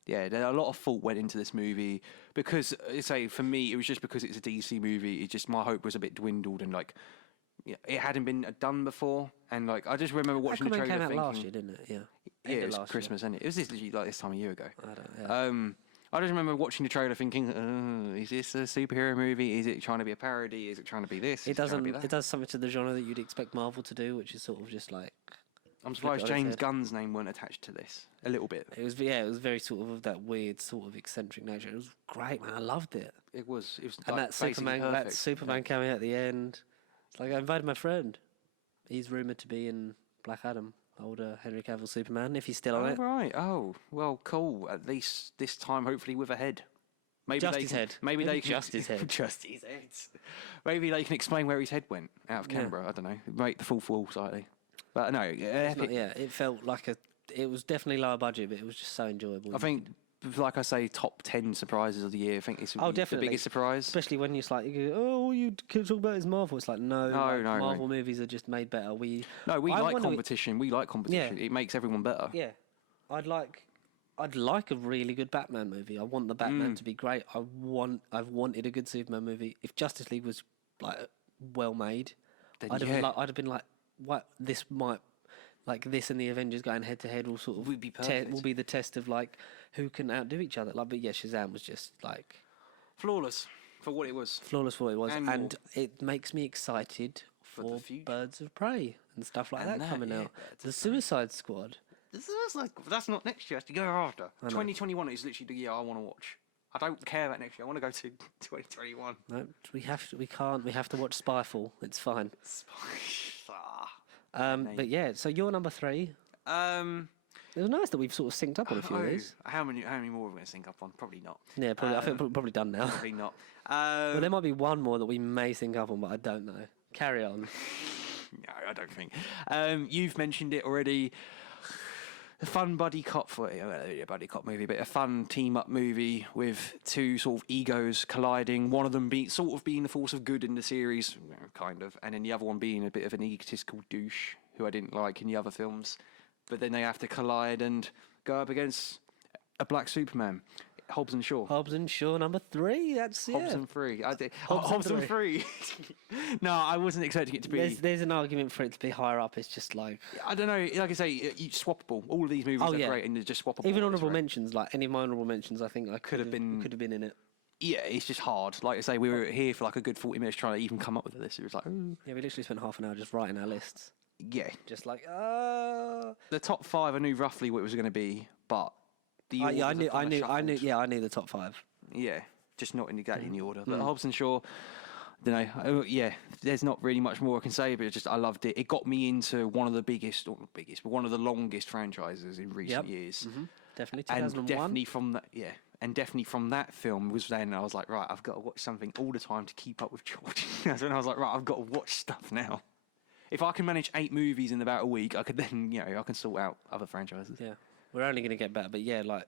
a lot of thought went into this movie because, say, for me, it was just because it's a DC movie. It just my hope was a bit dwindled and like. Yeah, it hadn't been done before, and like I just remember watching the trailer. It came out thinking, last year, didn't it? Yeah, it was Christmas, isn't it? It was literally like this time a year ago. I don't. I just remember watching the trailer thinking, is this a superhero movie? Is it trying to be a parody? Is it trying to be this? It doesn't. It does something to the genre that you'd expect Marvel to do, which is sort of just like. I'm surprised James Gunn's name weren't attached to this a little bit. It was very sort of that weird, sort of eccentric nature. It was great, man. I loved it. It was. And like that Superman coming at the end. It's like I invited my friend. He's rumored to be in Black Adam. Older Henry Cavill Superman, if he's still on it. Right. Oh, well, cool. At least this time, hopefully with a head. Maybe his head. Maybe they can just his head. Just his head. Maybe they can explain where his head went out of Canberra. I don't know. Break the fourth wall slightly. But no, it felt like it was definitely lower budget, but it was just so enjoyable. I think. Like I say, top 10 surprises of the year. I think it's the biggest surprise. Especially when you're like, you can talk about is Marvel. It's like, no, Marvel movies are just made better. We like competition. We like competition. Yeah. It makes everyone better. Yeah. I'd like a really good Batman movie. I want the Batman to be great. I've wanted a good Superman movie. If Justice League was like well made, I'd have been like, what this might. Like this and the Avengers going head to head will sort of will be the test of like who can outdo each other. Like, but yeah, Shazam was just like flawless for what it was. And it makes me excited for Birds of Prey and stuff like that coming out. The Suicide Squad. That's not next year. That's the year after. 2021 is literally the year I want to watch. I don't care about next year. I want to go to 2021. No, we can't. We have to watch Spyfall. It's fine. But yeah, so you're number 3. It was nice that we've sort of synced up on a few of these. How many more are we going to sync up on? Probably not. Yeah, probably. I think we're probably done now. Probably not. Well, there might be one more that we may sync up on, but I don't know. Carry on. No, I don't think. You've mentioned it already. A fun buddy cop buddy cop movie, but a fun team up movie with two sort of egos colliding. One of them being the force of good in the series, kind of, and then the other one being a bit of an egotistical douche who I didn't like in the other films. But then they have to collide and go up against a black Superman. Hobbs and Shaw. Hobbs and Shaw, number 3. That's Hobbs and 3. I did. Hobbs and 3. No, I wasn't expecting it to be. There's an argument for it to be higher up. It's just like I don't know. Like I say, you swappable. All of these movies are great, and they're just swappable. Even honourable mentions, like any of my honourable mentions, I think I could have been in it. Yeah, it's just hard. Like I say, we were here for like a good 40 minutes trying to even come up with a list. It was like, ooh. Yeah, we literally spent half an hour just writing our lists. Yeah, just like the top 5. I knew roughly what it was going to be, but. I knew the top 5. Yeah, just not exactly in the order. But Hobbs and Shaw, there's not really much more I can say, but I loved it. It got me into one of the biggest, or not biggest, but one of the longest franchises in recent years. Mm-hmm. Definitely 2001. And definitely from that film was then I was like, right, I've got to watch something all the time to keep up with George. That's when I was like, right, I've got to watch stuff now. If I can manage 8 movies in about a week, I could then, I can sort out other franchises. Yeah. We're only going to get better, but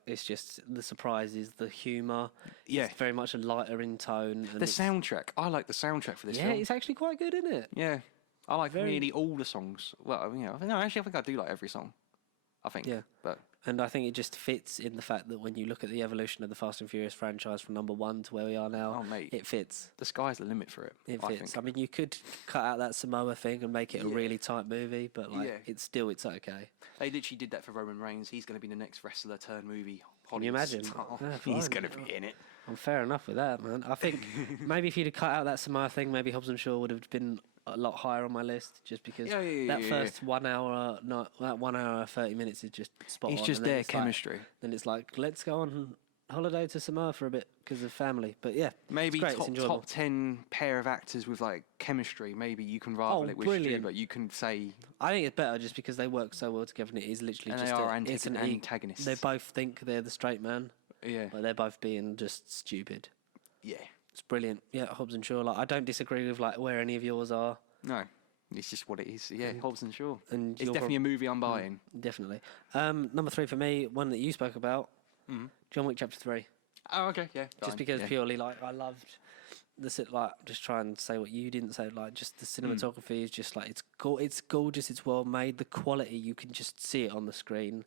it's just the surprises, the humour. Yeah. It's very much a lighter in tone. And the soundtrack. I like the soundtrack for this film. Yeah, it's actually quite good, isn't it? Yeah. I like nearly all the songs. Well, I think I do like every song. I think. Yeah. But And I think it just fits in the fact that when you look at the evolution of the Fast and Furious franchise from number 1 to where we are now, it fits. The sky's the limit for it. It fits. I mean, you could cut out that Samoa thing and make it a really tight movie, but it's okay. They literally did that for Roman Reigns. He's going to be the next wrestler turn movie. Can you imagine? He's going to be in it. I'm fair enough with that, man. I think maybe if you'd have cut out that Samoa thing, maybe Hobbs and Shaw would have been a lot higher on my list, just because first 1 hour, that 1 hour 30 minutes is just spot on. It's just their chemistry. Then it's like, let's go on holiday to Samoa for a bit because of family. But yeah, maybe it's great, top 10 pair of actors with like chemistry. Maybe you can rival it with Stu, but you can say. I think it's better just because they work so well together, and it is literally just it's an antagonist. They both think they're the straight man. Yeah, but they're both being just stupid. Yeah, it's brilliant. Yeah, Hobbs and Shaw. Like, I don't disagree with like where any of yours are. No. It's just what it is. Yeah, Hobbs and Shaw. And it's definitely a movie I'm buying. Definitely. Number 3 for me, one that you spoke about, John Wick Chapter 3. Oh, okay, yeah. Just because purely, like, I loved just try and say what you didn't say, like, just the cinematography is just, like, it's gorgeous, it's well made, the quality, you can just see it on the screen.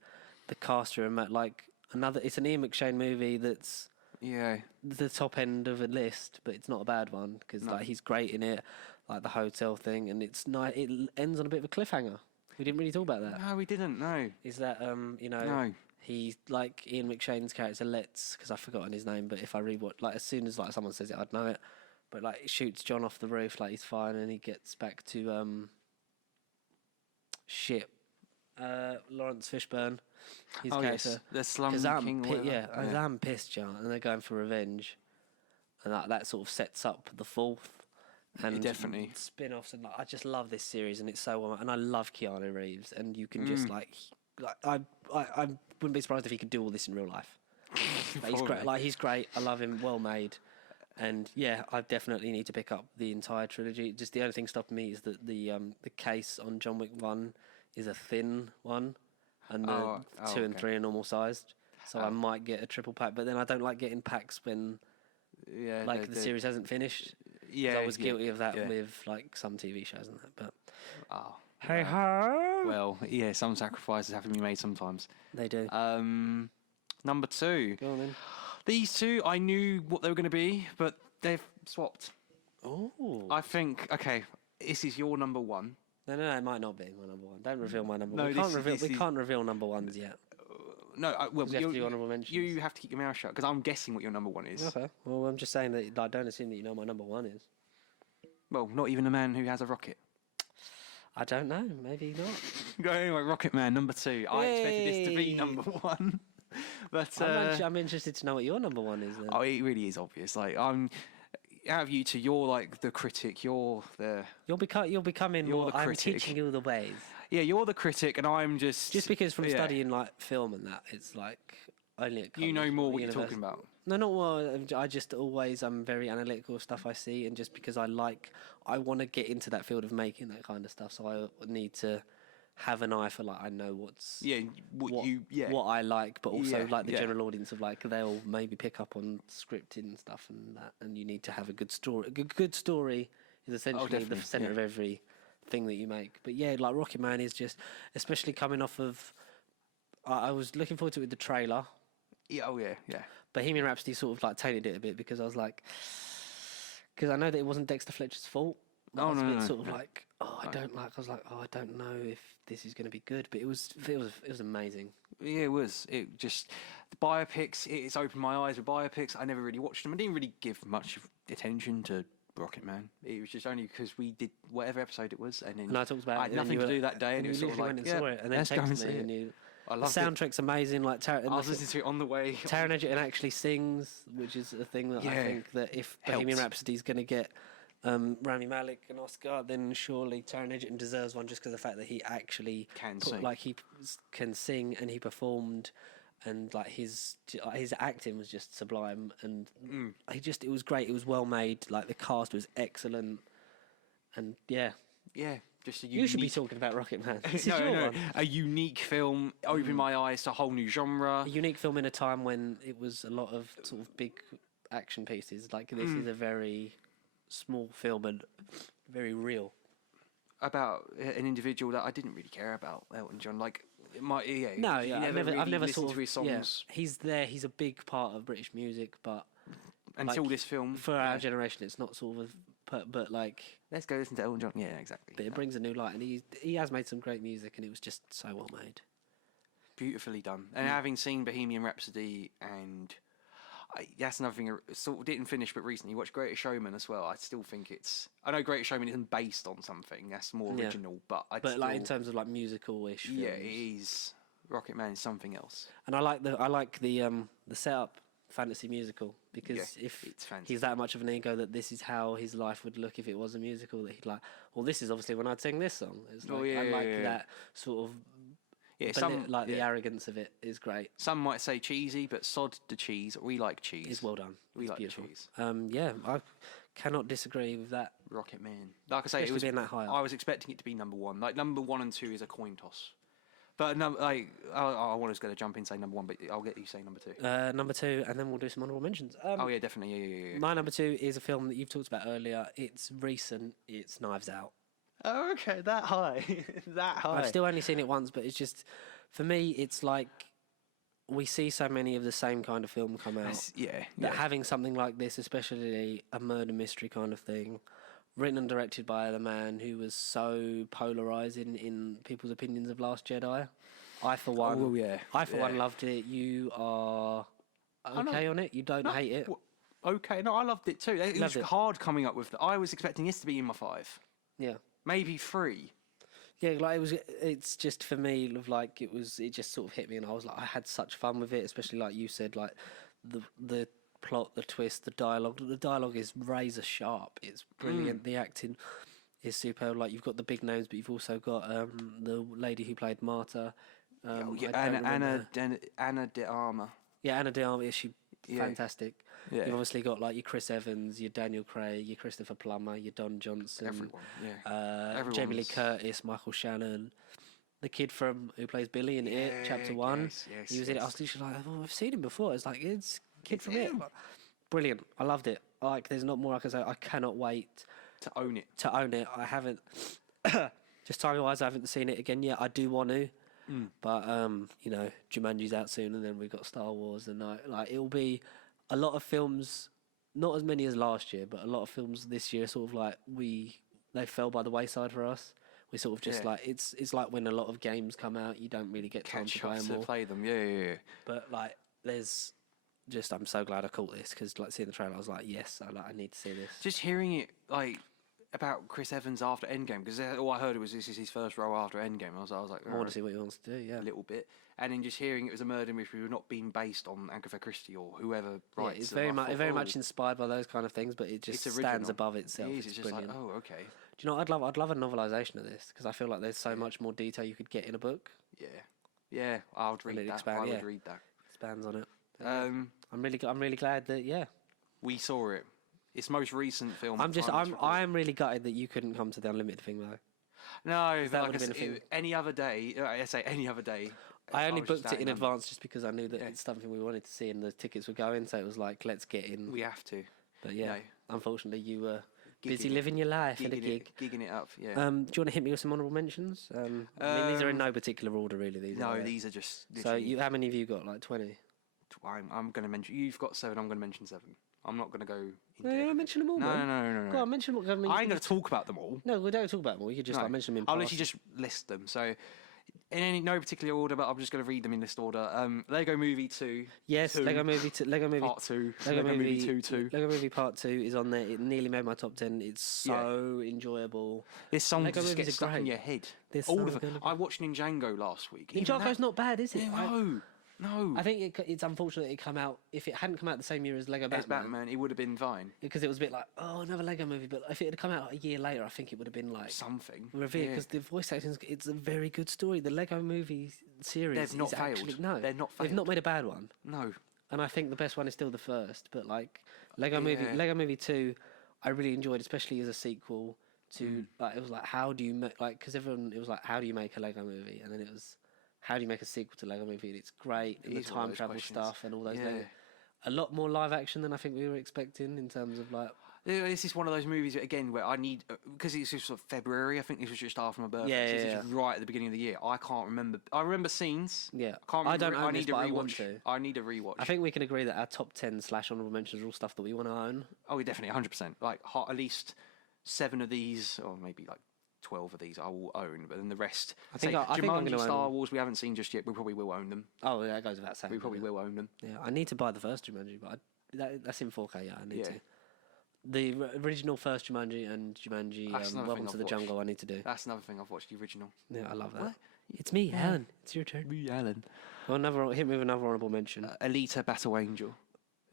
The cast are, like, it's an Ian McShane movie that's the top end of a list, but it's not a bad one, because, like, he's great in it. Like the hotel thing, and it's nice. It ends on a bit of a cliffhanger. We didn't really talk about that. No, we didn't. No. Is that he's like Ian McShane's character because I've forgotten his name, but if I rewatch, like as soon as like someone says it, I'd know it. But like it shoots John off the roof, like he's fine, and he gets back to Lawrence Fishburne. His character. Yes, the Slum King. I'm pissed, John, and they're going for revenge, and that sort of sets up the fourth. And definitely spin-offs, and like, I just love this series, and it's so well, and I love Keanu Reeves, and you can just I wouldn't be surprised if he could do all this in real life. He's great. Like he's great. I love him. Well made, and I definitely need to pick up the entire trilogy. Just the only thing stopping me is that the case on John Wick 1 is a thin one, and the 2 and 3 are normal sized. So I might get a triple pack, but then I don't like getting packs when the series hasn't finished. Yeah, I was guilty of that with like some TV shows and that, but hey ho. Well, some sacrifices have to be made sometimes. They do. Number 2. Go on then. These two, I knew what they were going to be, but they've swapped. Oh. I think this is your number 1. No, it might not be my number 1. Don't reveal my number 1. We can't reveal number 1s yet. No, well, you have to do honourable mentions. You have to keep your mouth shut because I'm guessing what your number 1 is. Okay. Well, I'm just saying that I don't assume that you know what my number 1 is. Well, not even a man who has a rocket. I don't know. Maybe not. Anyway, Rocket Man, number 2. I expected this to be number 1. But I'm interested to know what your number 1 is then. Oh, it really is obvious. Like, I'm... Out of you two, you're like the critic. You're becoming more. The I'm critic. teaching you the ways. Yeah, you're the critic, and I'm Just because from studying like film and that, it's like only at You know college more or what you're talking university. about. No, not well. I just always I'm very analytical of stuff I see, and just because I want to get into that field of making that kind of stuff, so I need to have an eye for like I know Yeah, what I like, but also Yeah, like the yeah. general audience of like they'll maybe pick up on scripting and stuff and that, and you need to have a good story. A good story is essentially the definitely, center yeah. of every thing that you make. But yeah, like Rocket Man is just, especially coming off of. I was looking forward to it with the trailer. Yeah, oh yeah, yeah. Bohemian Rhapsody sort of like tainted it a bit because I was like, because I know that it wasn't Dexter Fletcher's fault. I was a bit sort of like, I was like, I don't know if this is going to be good, but it was amazing. Yeah, it was. It just the biopics. It's opened my eyes with biopics. I never really watched them. I didn't really give much attention to Rocket Man. It was just only because we did whatever episode it was, and then And I talked about I it. had nothing to do that day, and it was you sort of literally like, went and saw it, and then let's go and texted see me, it. and you. I The loved it. soundtrack's amazing. Like I was listening to it on the way. Taron Egerton actually sings, which is a thing that I think that if Bohemian Helps. Rhapsody's going to get Rami Malek an Oscar, then surely Taron Egerton deserves one just because of the fact that he actually Can sing. like he can sing and he performed, and like his acting was just sublime, and it was great. It was well made. Like the cast was excellent, and yeah. Yeah, just a unique. You should be talking about Rocket Man. This is no, your no, one. a unique film opened my eyes to a whole new genre. A unique film in a time when it was a lot of sort of big action pieces. Like this is a very small film and very real. About an individual that I didn't really care about, Elton John. Like, No, you yeah, I've never listened sort of to his songs He's there. He's a big part of British music, but until like, this film. for our generation, it's not sort of. But like, Let's go listen to Elton John. Yeah, exactly. but it brings a new light, and he has made some great music, and it was just so well made. Beautifully done. And having seen Bohemian Rhapsody, and that's another thing. I sort of didn't finish, but recently watched Greatest Showman as well. I still think I know Greatest Showman isn't based on something that's more original, but like in terms of like musical-ish. yeah, films. it is. Rocket Man is something else. And I like the setup fantasy musical because if it's fancy. he's that much of an ego that this is how his life would look if it was a musical, that he'd like, well, this is obviously when I'd sing this song. It's like, I like that sort of the arrogance of it is great. Some might say cheesy, but sod the cheese. We like cheese. It's well done. We It's like beautiful. cheese. Yeah, I cannot disagree with that. Rocket Man. Like I say, Especially it was being that high up. I was expecting it to be number one. Like number 1 and 2 is a coin toss. But I was going to jump in and say number 1, but I'll get you saying number 2. Number 2, and then we'll do some honourable mentions. Oh yeah, definitely. Yeah. My number 2 is a film that you've talked about earlier. It's recent. It's Knives Out. Oh, okay, that high, that high. I've still only seen it once, but it's just, for me, it's like we see so many of the same kind of film come out. That having something like this, especially a murder mystery kind of thing, written and directed by the man who was so polarizing in people's opinions of Last Jedi. I, for one, one loved it. You are okay on it? You don't hate it? Okay, no, I loved it too. It was hard coming up with that. I was expecting this to be in my 5. Yeah. Maybe 3. Yeah, like it's just for me, like it just sort of hit me, and I was like, I had such fun with it, especially like you said, like the plot, the twist, the dialogue. The dialogue is razor sharp. It's brilliant. The acting is superb. Like you've got the big names, but you've also got the lady who played Marta. Anna de Armas. Yeah, Anna de Armas. Is she fantastic? Yeah. You've obviously got like your Chris Evans, your Daniel Craig, your Christopher Plummer, your Don Johnson, Everyone. Jamie Lee Curtis, Michael Shannon, the kid who plays Billy in It, Chapter 1. Yes, he was in it. I was literally like, I've seen him before. It's like it's kid from It. Brilliant. I loved it. Like, there's not more I can say. I cannot wait to own it. I haven't. Just timing-wise, I haven't seen it again yet. I do want to. But Jumanji's out soon, and then we've got Star Wars, and like it'll be a lot of films, not as many as last year, but a lot of films this year. Sort of like they fell by the wayside for us. We sort of just like it's like when a lot of games come out, you don't really get time to play them all. Play them, yeah. But like, I'm so glad I caught this because like seeing the trailer, I was like, yes, I need to see this. Just hearing it like about Chris Evans after Endgame, because all I heard was this is his first role after Endgame. I was like, I want to see what he wants to do, yeah. A little bit. And then just hearing it was a murder mystery not being based on Agatha Christie or whoever writes it. It's very much inspired by those kind of things, but it just stands above itself. It's just brilliant. Like, oh, okay. Do you know what I'd love? I'd love a novelisation of this because I feel like there's so much more detail you could get in a book. Yeah, I would read that. I would read that. Expands on it. I'm really glad that we saw it. Its most recent film. I'm really gutted that you couldn't come to the Unlimited thing though. No, that like would have been a thing. Any other day. I say any other day. I only booked it in advance just because I knew that it's something we wanted to see and the tickets were going, so it was like, let's get in. We have to. But unfortunately, you were busy living your life in a gig. Gigging it up, yeah. Do you want to hit me with some honourable mentions? I mean, these are in no particular order, really. These are just. So, how many have you got? Like 20? I'm going to mention. You've got 7. I'm going to mention 7. I'm not going to go. No, mention them all. No. Go on, mention them all. I ain't going to talk about them all. No, we don't talk about them all. You could just mention them in I'll literally just list them. So, in no particular order, but I'm just going to read them in this order. Lego Movie 2. Yes, 2, Lego Movie 2. Lego Movie Part 2. Lego Movie 2. Lego Movie Part 2 is on there. It nearly made my top 10. It's so enjoyable. This song just gets stuck in your head. All of it. I watched Ninjago last week. Ninjago's not bad, is it? No. I think it's unfortunate it come out. If it hadn't come out the same year as Lego Batman, it would have been fine. Because it was a bit like, another Lego movie. But if it had come out a year later, I think it would have been like something revered. Because the voice acting, it's a very good story. The Lego movie series, they've not failed. They're not failed. They've not made a bad one. No. And I think the best one is still the first. But like Lego Movie 2, I really enjoyed, especially as a sequel to like it was like how do you make because everyone it was like how do you make a Lego movie, and then it was how do you make a sequel to Lego Movie? And it's great, and the time travel stuff and all those. A lot more live action than I think we were expecting in terms of like. This is one of those movies again where I need because it's just sort of February. I think this was just after my birthday. This is right at the beginning of the year. I can't remember. I remember scenes. Yeah, I can't remember. I don't own I need this, but I want to. I need a rewatch. I think we can agree that our top 10 / honorable mentions are all stuff that we want to own. Oh, definitely, 100%. Like at least 7 of these, or maybe like 12 of these I will own, but then the rest. I think I'm Jumanji, going to Star Wars we haven't seen just yet. We probably will own them. Oh, yeah, that goes without saying. We probably will own them. Yeah, I need to buy the first Jumanji, but that's in 4K. Yeah, I need to. The original first Jumanji and Jumanji Welcome to the Jungle. I need to do. That's another thing I've watched. The original. Yeah, I love that. What? It's me, Alan. It's your turn. Me, Alan. Well, hit me with another honourable mention. Alita Battle Angel.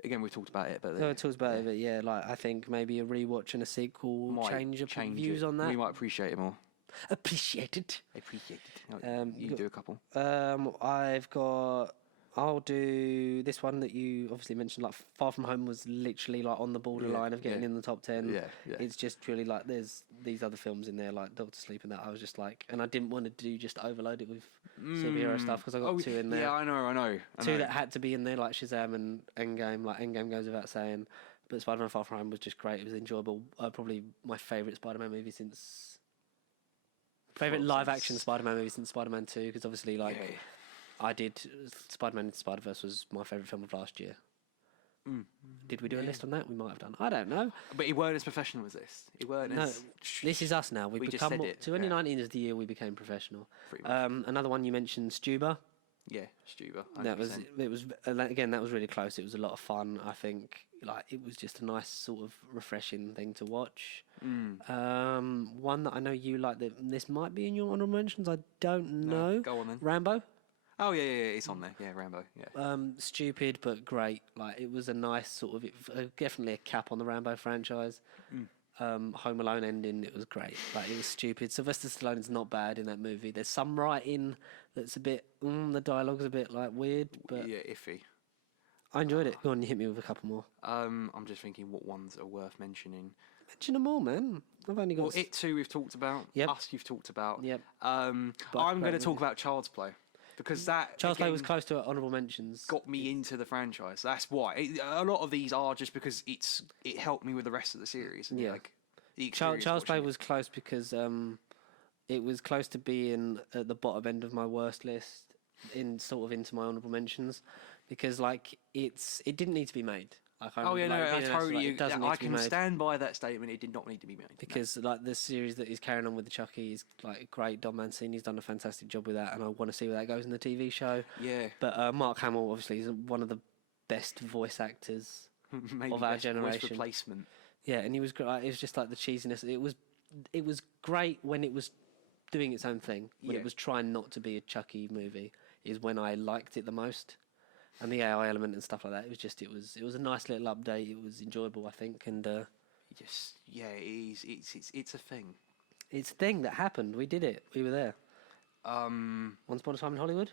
Again, we've talked about it, but we talked about it. But yeah, like I think maybe a rewatch and a sequel change views on that. We might appreciate it more. Appreciate it. You do a couple. I'll do this one that you obviously mentioned. Like Far From Home was literally like on the borderline of getting in the top 10. Yeah. It's just purely like there's these other films in there like Doctor Sleep and that. I was just like, and I didn't want to do just overload it with superhero stuff because I got 2 in there. Yeah, I know. 2 that had to be in there like Shazam and Endgame. Like Endgame goes without saying, but Spider-Man Far From Home was just great. It was enjoyable. Probably my favourite Spider-Man movie since. Favourite live action Spider-Man movie since Spider-Man 2 because obviously like. I did. Spider-Man Into Spider-Verse was my favourite film of last year. Did we do a list on that? We might have done. I don't know. But he weren't as professional as this. He weren't as... This is us now. We become... 2019 is the year we became professional. Another one you mentioned, Stuba. Yeah, Stuba. 100%. That was really close. It was a lot of fun. I think like it was just a nice sort of refreshing thing to watch. One that I know you like. This might be in your honourable mentions. I don't know. Go on then. Rambo. Oh yeah, it's on there. Yeah, Rambo. Yeah. Stupid but great. Like it was a nice sort of definitely a cap on the Rambo franchise. Home Alone ending, it was great. Like it was stupid. Sylvester Stallone's not bad in that movie. There's some writing that's a bit. The dialogue's a bit like weird, but yeah, iffy. I enjoyed it. Go on, you hit me with a couple more. I'm just thinking what ones are worth mentioning. Mention them all, man. I've only got. Well, It Too we've talked about. Yep. Us you've talked about. Yep. I'm going to talk about Child's Play. Because that Child's Play was close to honourable mentions. Got me into the franchise. That's why a lot of these are just because it helped me with the rest of the series. And like the Child's Play was close because it was close to being at the bottom end of my worst list, into my honourable mentions, because like it didn't need to be made. Like, I totally. I can stand by that statement. It did not need to be made because like the series that he's carrying on with the Chucky is like great. Don Mancini's done a fantastic job with that, and I want to see where that goes in the TV show. Yeah. But Mark Hamill obviously is one of the best voice actors of our generation. Voice replacement. Yeah, and he was great. It was just like the cheesiness. It was great when it was doing its own thing. When it was trying not to be a Chucky movie, is when I liked it the most. And the AI element and stuff like that. It was a nice little update. It was enjoyable, I think, and it is. It's a thing. It's a thing that happened. We did it. We were there. Once Upon a Time in Hollywood.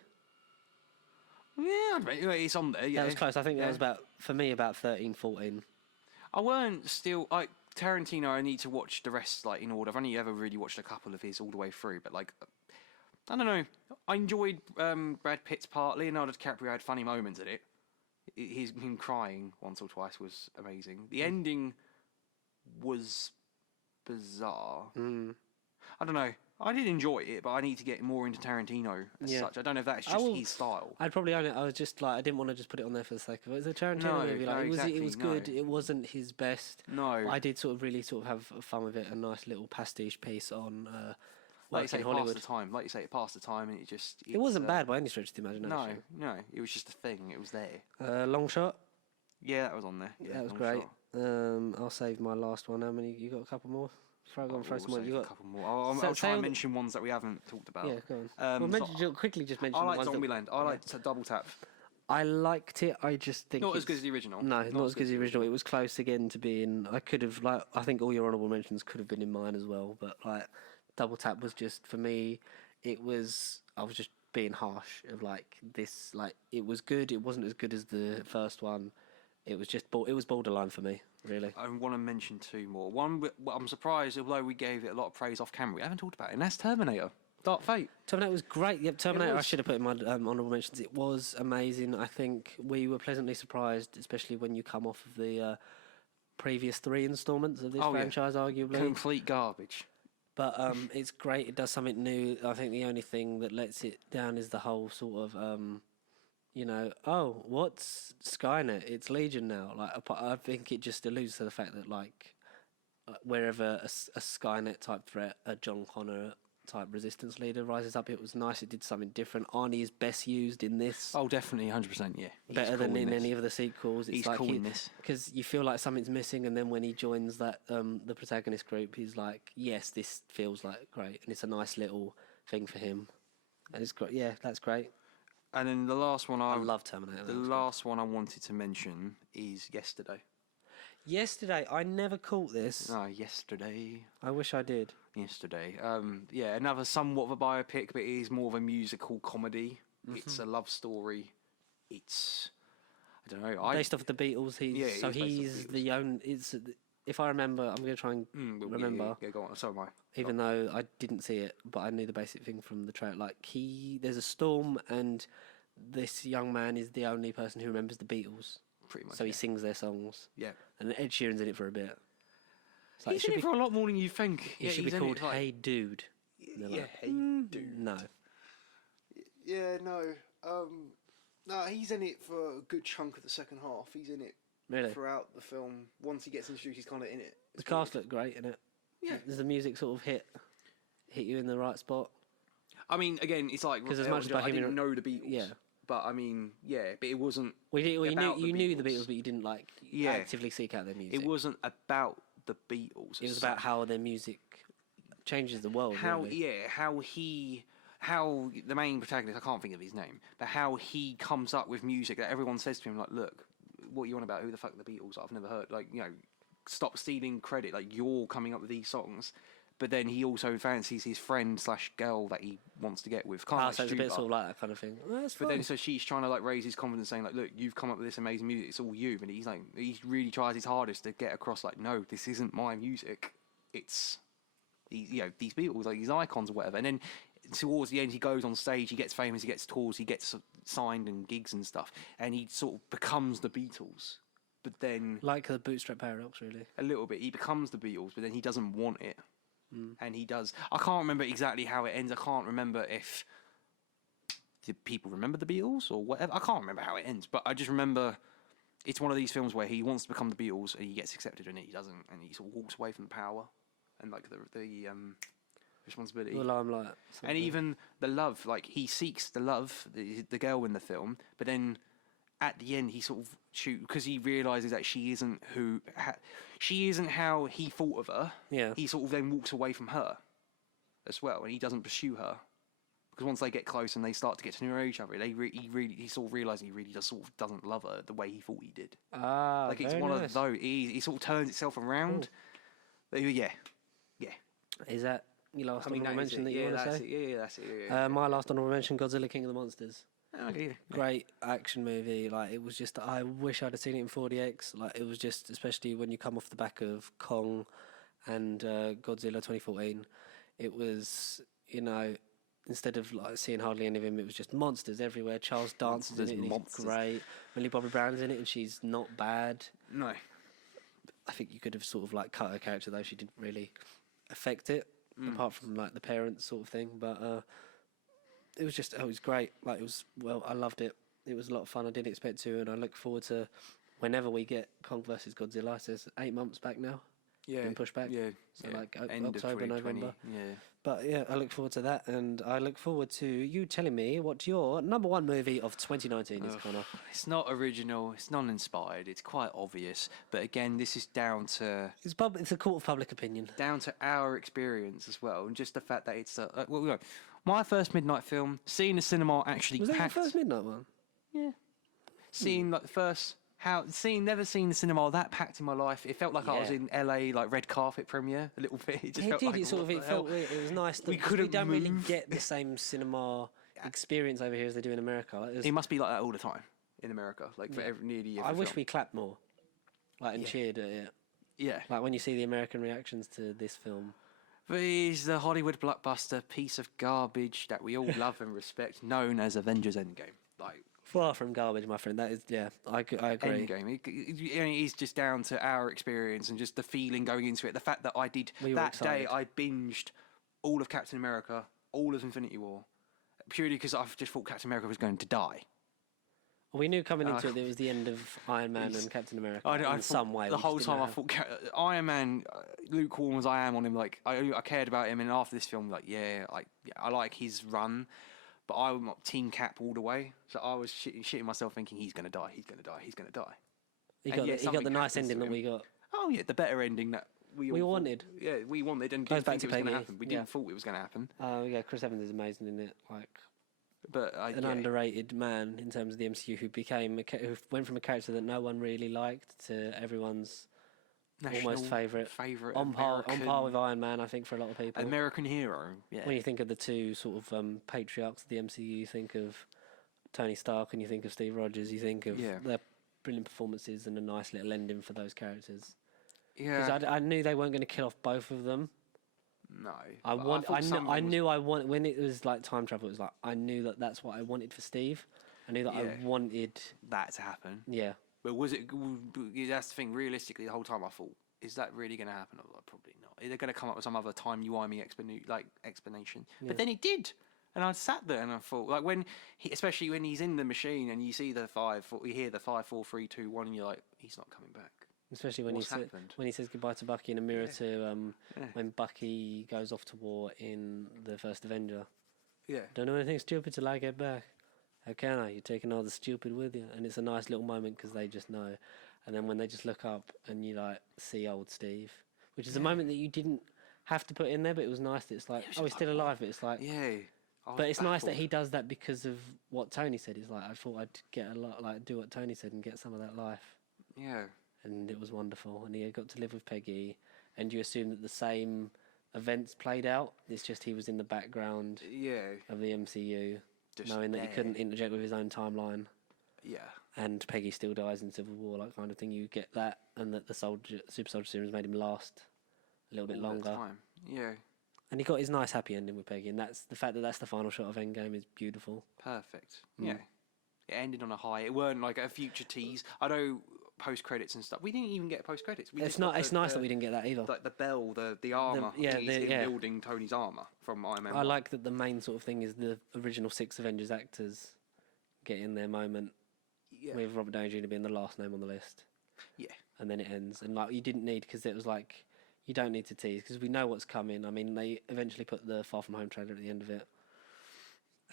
Yeah, it's on there. Yeah, That was close. I think that was about 13, 14. I weren't still like Tarantino. I need to watch the rest like in order. I've only ever really watched a couple of his all the way through, but like I don't know. I enjoyed Brad Pitt's part. Leonardo DiCaprio had funny moments in it. Him crying once or twice was amazing. The ending was bizarre. I don't know. I did enjoy it, but I need to get more into Tarantino as such. I don't know if that's just his style. I'd probably own it. I was just like, I didn't want to just put it on there for the sake of it. It was a Tarantino movie. Like, it was good. It wasn't his best. No. But I did really have fun with it. A nice little pastiche piece on like you say, Hollywood. Passed the time. Like you say, it passed the time, and it wasn't bad by any stretch of the imagination. No. It was just a thing. It was there. Long Shot. Yeah, that was on there. Yeah, that was great. I'll save my last one. How many? You got a couple more? Throw some more. You got a couple more. I'll try and mention ones that we haven't talked about. Yeah, go on. Quickly just mention. I like the ones Zombieland. I like Double Tap. I liked it. I just think not as good as the original. No, not as good as the original. It was close again to being. I could have I think all your honourable mentions could have been in mine as well. But like, Double Tap was just for me. I was just being harsh of like this. Like it was good. It wasn't as good as the first one. It was just it was borderline for me, really. I want to mention two more. One, I'm surprised, although we gave it a lot of praise off camera, we haven't talked about it, and that's Terminator. Dark Fate. Terminator was great. Yep, Terminator I should have put in my honourable mentions. It was amazing. I think we were pleasantly surprised, especially when you come off of the previous 3 instalments of this franchise, arguably. Complete garbage. But it's great. It does something new. I think the only thing that lets it down is the whole sort of... what's Skynet? It's Legion now. Like, I think it just alludes to the fact that, like, wherever a Skynet type threat, a John Connor type resistance leader rises up, it was nice. It did something different. Arnie is best used in this. Oh, definitely, 100%. Yeah, better than in any of the sequels. It's he's like cool in this because you feel like something's missing, and then when he joins that the protagonist group, he's like, "Yes, this feels like great," and it's a nice little thing for him, and it's great. Yeah, that's great. And then the last one I love Terminator. The last one I wanted to mention is Yesterday. Yesterday, I never caught this. No, Yesterday. I wish I did. Yesterday. Another somewhat of a biopic, but it is more of a musical comedy. Mm-hmm. It's a love story. It's I don't know. Based off of the Beatles. He's the only. If I remember, I'm going to try and remember. Yeah, go on. So am I. Even though I didn't see it, but I knew the basic thing from the trailer. Like there's a storm, and this young man is the only person who remembers the Beatles. Pretty much. So he sings their songs. Yeah. And Ed Sheeran's in it for a bit. Like, he's in it for a lot more than you think. It should be called Hey Dude. Yeah, Hey Dude. No. Yeah, no. No, he's in it for a good chunk of the second half. He's in it throughout the film. Once he gets introduced, he's kind of in it. The cast looked great in it. Yeah. Does the music sort of hit you in the right spot? I mean, again, it's like because as much as I didn't know the Beatles. Yeah. But I mean, but it wasn't. You knew the Beatles, but you didn't actively seek out their music. It wasn't about the Beatles. It was about how their music changes the world. How really. How the main protagonist, I can't think of his name, but how he comes up with music that everyone says to him, like, look, what are you on about? Who the fuck are the Beatles? I've never heard. Like, stop stealing credit. Like, you're coming up with these songs. But then he also fancies his friend / girl that he wants to get with. So it's a bit sort of like that kind of thing. Well, that's fun. But then so she's trying to like raise his confidence, saying like, "Look, you've come up with this amazing music. It's all you." And he really tries his hardest to get across like, "No, this isn't my music. It's these Beatles, like these icons or whatever." And then towards the end, he goes on stage, he gets famous, he gets tours, he gets signed and gigs and stuff, and he sort of becomes the Beatles. But then, like the Bootstrap Paradox, really, a little bit. He becomes the Beatles, but then he doesn't want it. And he does. I can't remember exactly how it ends. I can't remember if the people remember the Beatles or whatever. I can't remember how it ends, but I just remember it's one of these films where he wants to become the Beatles and he gets accepted and he doesn't, and he sort of walks away from the power and like the responsibility. The limelight. And even the love, like he seeks the love, the girl in the film, but then at the end he sort of because he realizes that she isn't how he thought of her. Yeah. He sort of then walks away from her as well, and he doesn't pursue her because once they get close and they start to get to know each other, he sort of realizes he really doesn't love her the way he thought he did. Like it's one of those. He sort of turns itself around. But yeah. Is that your last honorable mention that you want to say? Yeah, that's it. My last honorable mention, Godzilla King of the Monsters. Okay. Great action movie. Like, it was just, I wish I'd have seen it in 4DX. Like, it was just, especially when you come off the back of Kong and Godzilla 2014, it was, you know, instead of like seeing hardly any of him, it was just monsters everywhere. Charles Dance's in it, and he's great. Millie Bobby Brown's in it, and she's not bad. No. I think you could have sort of like cut her character, though. She didn't really affect it, apart from like the parents sort of thing. But it was just, it was great. Like, it was, well, I loved it. It was a lot of fun. I didn't expect to, and I look forward to whenever we get Kong versus Godzilla. So it's 8 months back now. Yeah. Been pushed back. Yeah. So like End of October, 2020. November. Yeah. But yeah, I look forward to that, and I look forward to you telling me what your number one movie of 2019 is, Connor. It's not original. It's non-inspired. It's quite obvious. But again, this is down to It's a court of public opinion. down to our experience as well, and just the fact that it's well, we go. My first midnight film, seeing the cinema actually Was that your packed. first Midnight one? Yeah. Seeing like the first. Never seen the cinema that packed in my life. It felt like I was Yeah. in LA, like red carpet premiere a little bit. It just It felt did. like, It sort what of. the It hell? felt. It was nice. We because couldn't We don't really move. get the same cinema experience over here as they do in America. Like, It must be like that all the time in America, like for nearly every I wish film. we clapped more, like and cheered at it. Yeah. Like when you see the American reactions to this film. But he's the Hollywood blockbuster piece of garbage that we all love and respect, known as Avengers Endgame. Like Far from garbage, my friend. That is, yeah, I agree. Endgame. It is just down to our experience and just the feeling going into it. The fact that I did We were that day, excited. I binged all of Captain America, all of Infinity War, purely because I just thought Captain America was going to die. We knew coming into it that it was the end of Iron Man and Captain America in thought some way. The We whole just didn't time I know thought Iron Man, lukewarm as I am on him, like I cared about him, and after this film, like I like his run, but I'm Team Cap all the way. So I was shitting myself, thinking he's gonna die, he's gonna die, he's gonna die. He And got, yeah, he got something the nice happens to ending that him. we got. Oh yeah, the better ending that we We all wanted. Thought, yeah, we wanted, and Goes didn't back think to it was going to Peggy, happen. We yeah. didn't thought it was going to happen. Yeah, Chris Evans is amazing in it. Like But an yeah. underrated man in terms of the MCU, who who went from a character that no one really liked to everyone's almost favourite. On par with Iron Man, I think, for a lot of people. American hero. Yeah. When you think of the two sort of patriarchs of the MCU, you think of Tony Stark and you think of Steve Rogers. You think of their brilliant performances and a nice little ending for those characters. Yeah. Because I knew they weren't going to kill off both of them. No. I knew when it was like time travel. It was like I knew that that's what I wanted for Steve. I knew that I wanted that to happen. Yeah. But was it? That's the thing. Realistically, the whole time I thought, is that really going to happen? I was like, probably not. They're going to come up with some other timey-wimey explanation. Yeah. But then it did. And I sat there and I thought, like especially when he's in the machine and you see you hear the 5, 4, 3, 2, 1, and you're like, he's not coming back. Especially when happened? When he says goodbye to Bucky in a mirror to when Bucky goes off to war in the first Avenger. Yeah. Don't know anything stupid till I get back. How can I? You're taking all the stupid with you, and it's a nice little moment because they just know. And then when they just look up and you like see old Steve, which is a moment that you didn't have to put in there, but it was nice that it's like, oh, he's still alive. But it's like, But it's nice that he does that because of what Tony said. He's like, I thought I'd get a lot, like do what Tony said and get some of that life. Yeah. And it was wonderful. And he got to live with Peggy. And you assume that the same events played out. It's just he was in the background of the MCU, just knowing that he couldn't interject with his own timeline. Yeah. And Peggy still dies in Civil War, like kind of thing. You get that, and that the Super Soldier Serum made him last a little bit longer. Yeah. And he got his nice happy ending with Peggy, and that's the fact that that's the final shot of Endgame is beautiful. Perfect. Yeah. It ended on a high. It weren't like a future tease. I know post credits and stuff. We didn't even get post credits. It's nice that we didn't get that either. Like the bell, the armor. He's building Tony's armor from Iron Man. I like that the main sort of thing is the original 6 Avengers actors getting their moment. Yeah. With Robert Downey Jr. being the last name on the list. Yeah. And then it ends, and like you didn't need, because it was like, you don't need to tease because we know what's coming. I mean, they eventually put the Far From Home trailer at the end of it,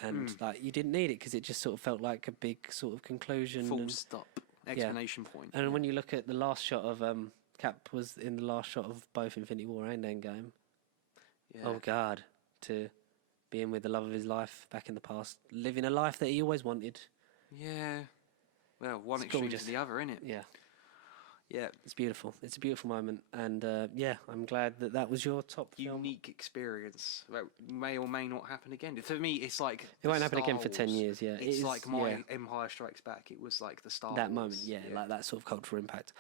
and like you didn't need it because it just sort of felt like a big sort of conclusion. Full stop. Explanation point. And when you look at the last shot of Cap was in the last shot of both Infinity War and Endgame. Yeah. Oh God, to be in with the love of his life back in the past, living a life that he always wanted. Yeah. Well, one extreme to the other, innit? Yeah. Yeah. It's beautiful. It's a beautiful moment, and yeah, I'm glad that was your top film. Unique experience that may or may not happen again. For me, it's like it won't happen again for 10 years. Yeah, it's like my Empire Strikes Back. It was like the Star Wars. That moment, like that sort of cultural impact.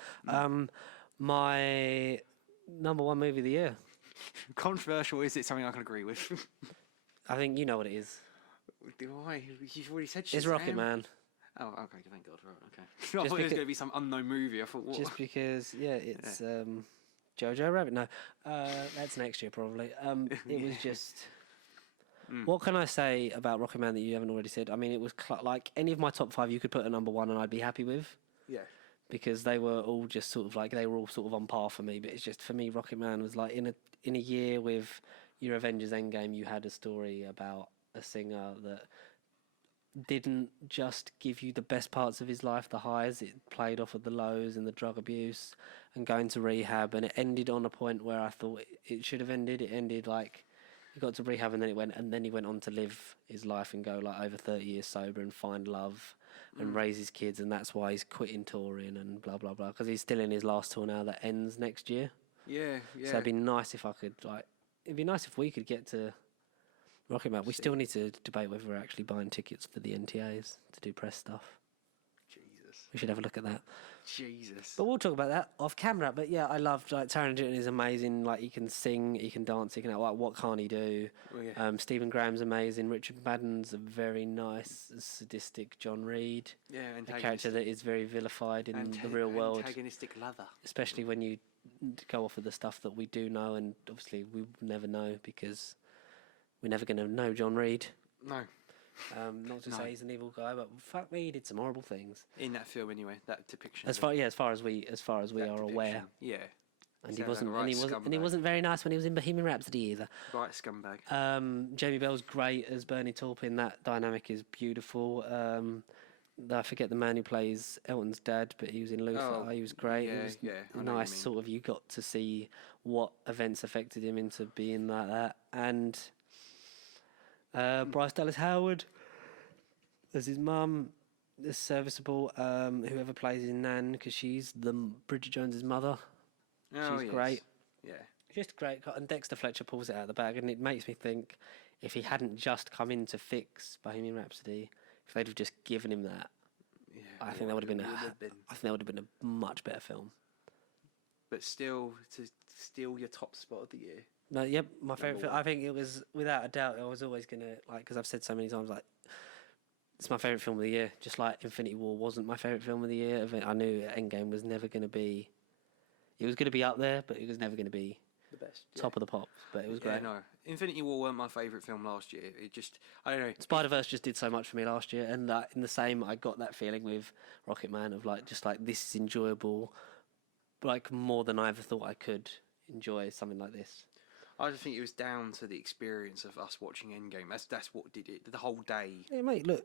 My number one movie of the year. Controversial, is it something I can agree with? I think you know what it is. Do I? You've already said Shazam. It's Rocket Man. Oh, okay, thank God. Right, okay. I thought it was going to be some unknown movie. I thought, what? Just because, it's Jojo Rabbit. No, that's next year probably. It was just. What can I say about Rocket Man that you haven't already said? I mean, it was like any of my top 5 you could put at number 1 and I'd be happy with. Yeah. Because they were all just sort of like, they were all sort of on par for me. But it's just, for me, Rocket Man was like, in a year with your Avengers Endgame, you had a story about a singer that didn't just give you the best parts of his life, the highs. It played off of the lows and the drug abuse and going to rehab. And it ended on a point where I thought it should have ended. It ended like he got to rehab and then he went on to live his life and go like over 30 years sober and find love and raise his kids. And that's why he's quitting touring and blah, blah, blah. Because he's still in his last tour now that ends next year. Yeah. So it'd be nice if I could it'd be nice if we could get to Rocket Man. We still need to debate whether we're actually buying tickets for the NTAs to do press stuff. Jesus. We should have a look at that. Jesus. But we'll talk about that off camera. But yeah, I loved Taron Egerton is amazing. Like he can sing, he can dance, he can what can't he do? Oh, yeah. Stephen Graham's amazing. Richard Madden's a very nice, sadistic John Reed. Yeah, a character that is very vilified in the real world. Antagonistic lover. Especially when you go off of the stuff that we do know, and obviously we never know because we're never going to know John Reed. No. Not to say he's an evil guy, but fuck me, he did some horrible things in that film anyway. That depiction. As far as we are aware. Yeah. And he wasn't very nice when he was in Bohemian Rhapsody either. Right scumbag. Jamie Bell's great as Bernie Taupin. That dynamic is beautiful. I forget the man who plays Elton's dad, but he was in Luther. He was great. Yeah, it was I know nice, sort of. You got to see what events affected him into being like that, and. Bryce Dallas Howard as his mum is serviceable. Whoever plays his nan, because she's Bridget Jones's mother. She's great. Yeah, just great. And Dexter Fletcher pulls it out of the bag, and it makes me think if he hadn't just come in to fix Bohemian Rhapsody, if they'd have just given him that, I think that would have been. I think that would have been a much better film. But still, to steal your top spot of the year. No, yep, my favourite film. I think it was, without a doubt, I was always going to, because I've said so many times, it's my favourite film of the year. Just like Infinity War wasn't my favourite film of the year. I knew Endgame was never going to be, it was going to be up there, but it was never going to be the best. Top of the pops, but it was great. No, Infinity War weren't my favourite film last year. It just, I don't know. Spider-Verse just did so much for me last year, and in the same, I got that feeling with Rocket Man of this is enjoyable, more than I ever thought I could enjoy something like this. I just think it was down to the experience of us watching Endgame. That's what did it. The whole day. Yeah, mate. Look,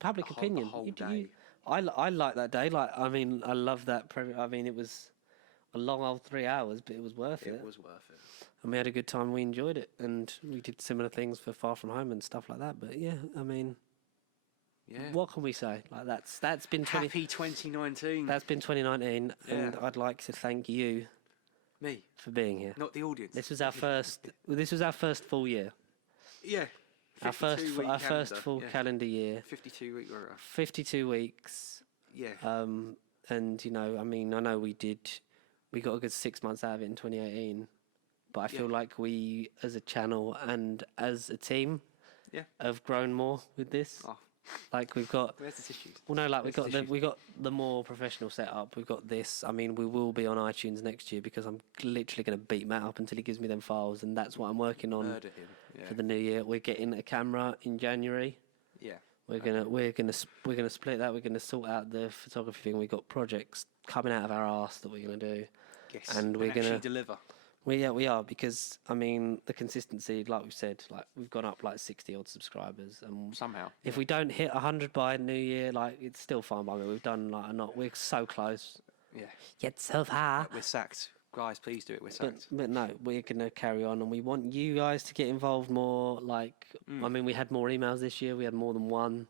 public opinion. The whole day. I like that day. I love that. It was a long old 3 hours, but it was worth it. It was worth it. And we had a good time. We enjoyed it, and we did similar things for Far From Home and stuff like that. But yeah, what can we say? That's been happy 2019. That's been 2019, and I'd like to thank you. Me for being here, not the audience. This was our first. This was our first full year. Yeah, our first full calendar year. 52 week or 52 weeks. Yeah. And I know we got a good 6 months out of it in 2018, but I feel like we, as a channel and as a team, have grown more with this. Oh. We've got. Where's the tissues? Well, no, we got the more professional setup. We've got this. We will be on iTunes next year because I'm literally going to beat Matt up until he gives me them files, and that's what I'm working on for the new year. We're getting a camera in January. Yeah. We're gonna split that. We're gonna sort out the photography thing. We've got projects coming out of our arse that we're gonna do. Yes. And we're gonna deliver. We are, because the consistency, like we've said, we've gone up 60 odd subscribers, and somehow if we don't hit 100 by New Year, it's still fine by me. We've done we're so close. Yeah, yet so far. We're sacked, guys. Please do it. We're sacked. But no, we're gonna carry on, and we want you guys to get involved more. We had more emails this year. We had more than one.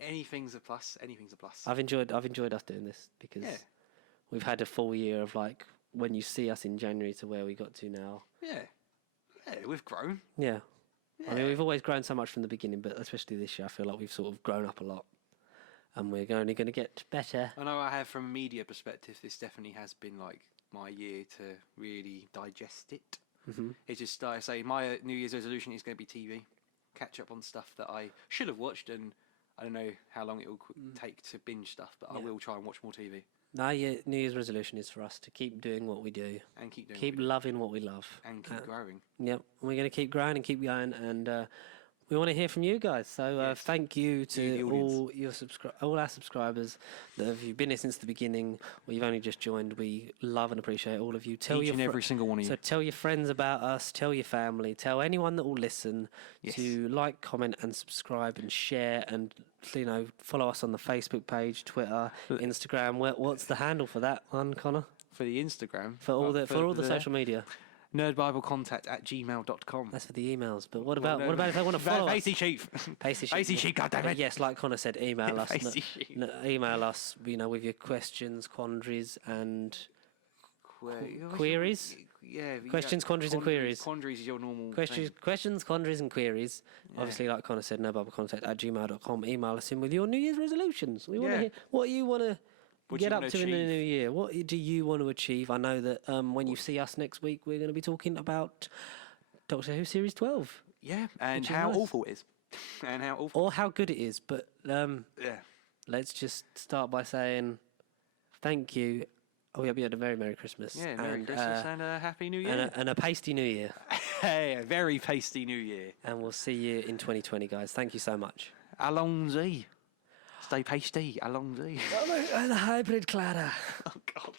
anything's a plus. Anything's a plus. I've enjoyed us doing this because we've had a full year of like when you see us in January to where we got to now. Yeah, we've grown. Yeah. I mean, we've always grown so much from the beginning, but especially this year, I feel like we've sort of grown up a lot, and we're only going to get better. I know I have, from a media perspective, this definitely has been like my year to really digest it. Mm-hmm. It's just, like I say, my New Year's resolution is going to be TV, catch up on stuff that I should have watched, and I don't know how long it will take to binge stuff, but I will try and watch more TV. No, yeah, New Year's resolution is for us to keep doing what we do. And keep loving what we love. And keep growing. Yep, we're going to keep growing and keep going, and we want to hear from you guys. So thank you to all our subscribers that have been here since the beginning, or you've only just joined. We love and appreciate all of you. Each and every single one of you. So tell your friends about us, tell your family, tell anyone that will listen to like, comment and subscribe and share, and follow us on the Facebook page, Twitter, Instagram. What's the handle for that one, Connor? For the Instagram? For all the social media. nerdbiblecontact@gmail.com. That's for the emails. But what about if they want to follow us? Pasty Chief. Pasty Chief, goddammit. Yes, like Connor said, email us. Email us, with your questions, quandaries, and queries. Yeah. Questions, quandaries, and queries. Quandaries is your normal Questions, quandaries, and queries. Yeah. Obviously, like Connor said, nerdbiblecontact@gmail.com. Email us in with your New Year's resolutions. We want to hear what you want to get up to in the new year. What do you want to achieve? I know that when you see us next week, we're going to be talking about Doctor Who Series 12. Yeah, and how awful it is. And how awful. Or how good it is. But let's just start by saying thank you. Oh, we hope you had a very Merry Christmas. Yeah, Merry Christmas and a Happy New Year. And a pasty New Year. Hey, a very pasty New Year. And we'll see you in 2020, guys. Thank you so much. Allons-y. Stay pasty. Allons-y. The hybrid Clara. Oh, God.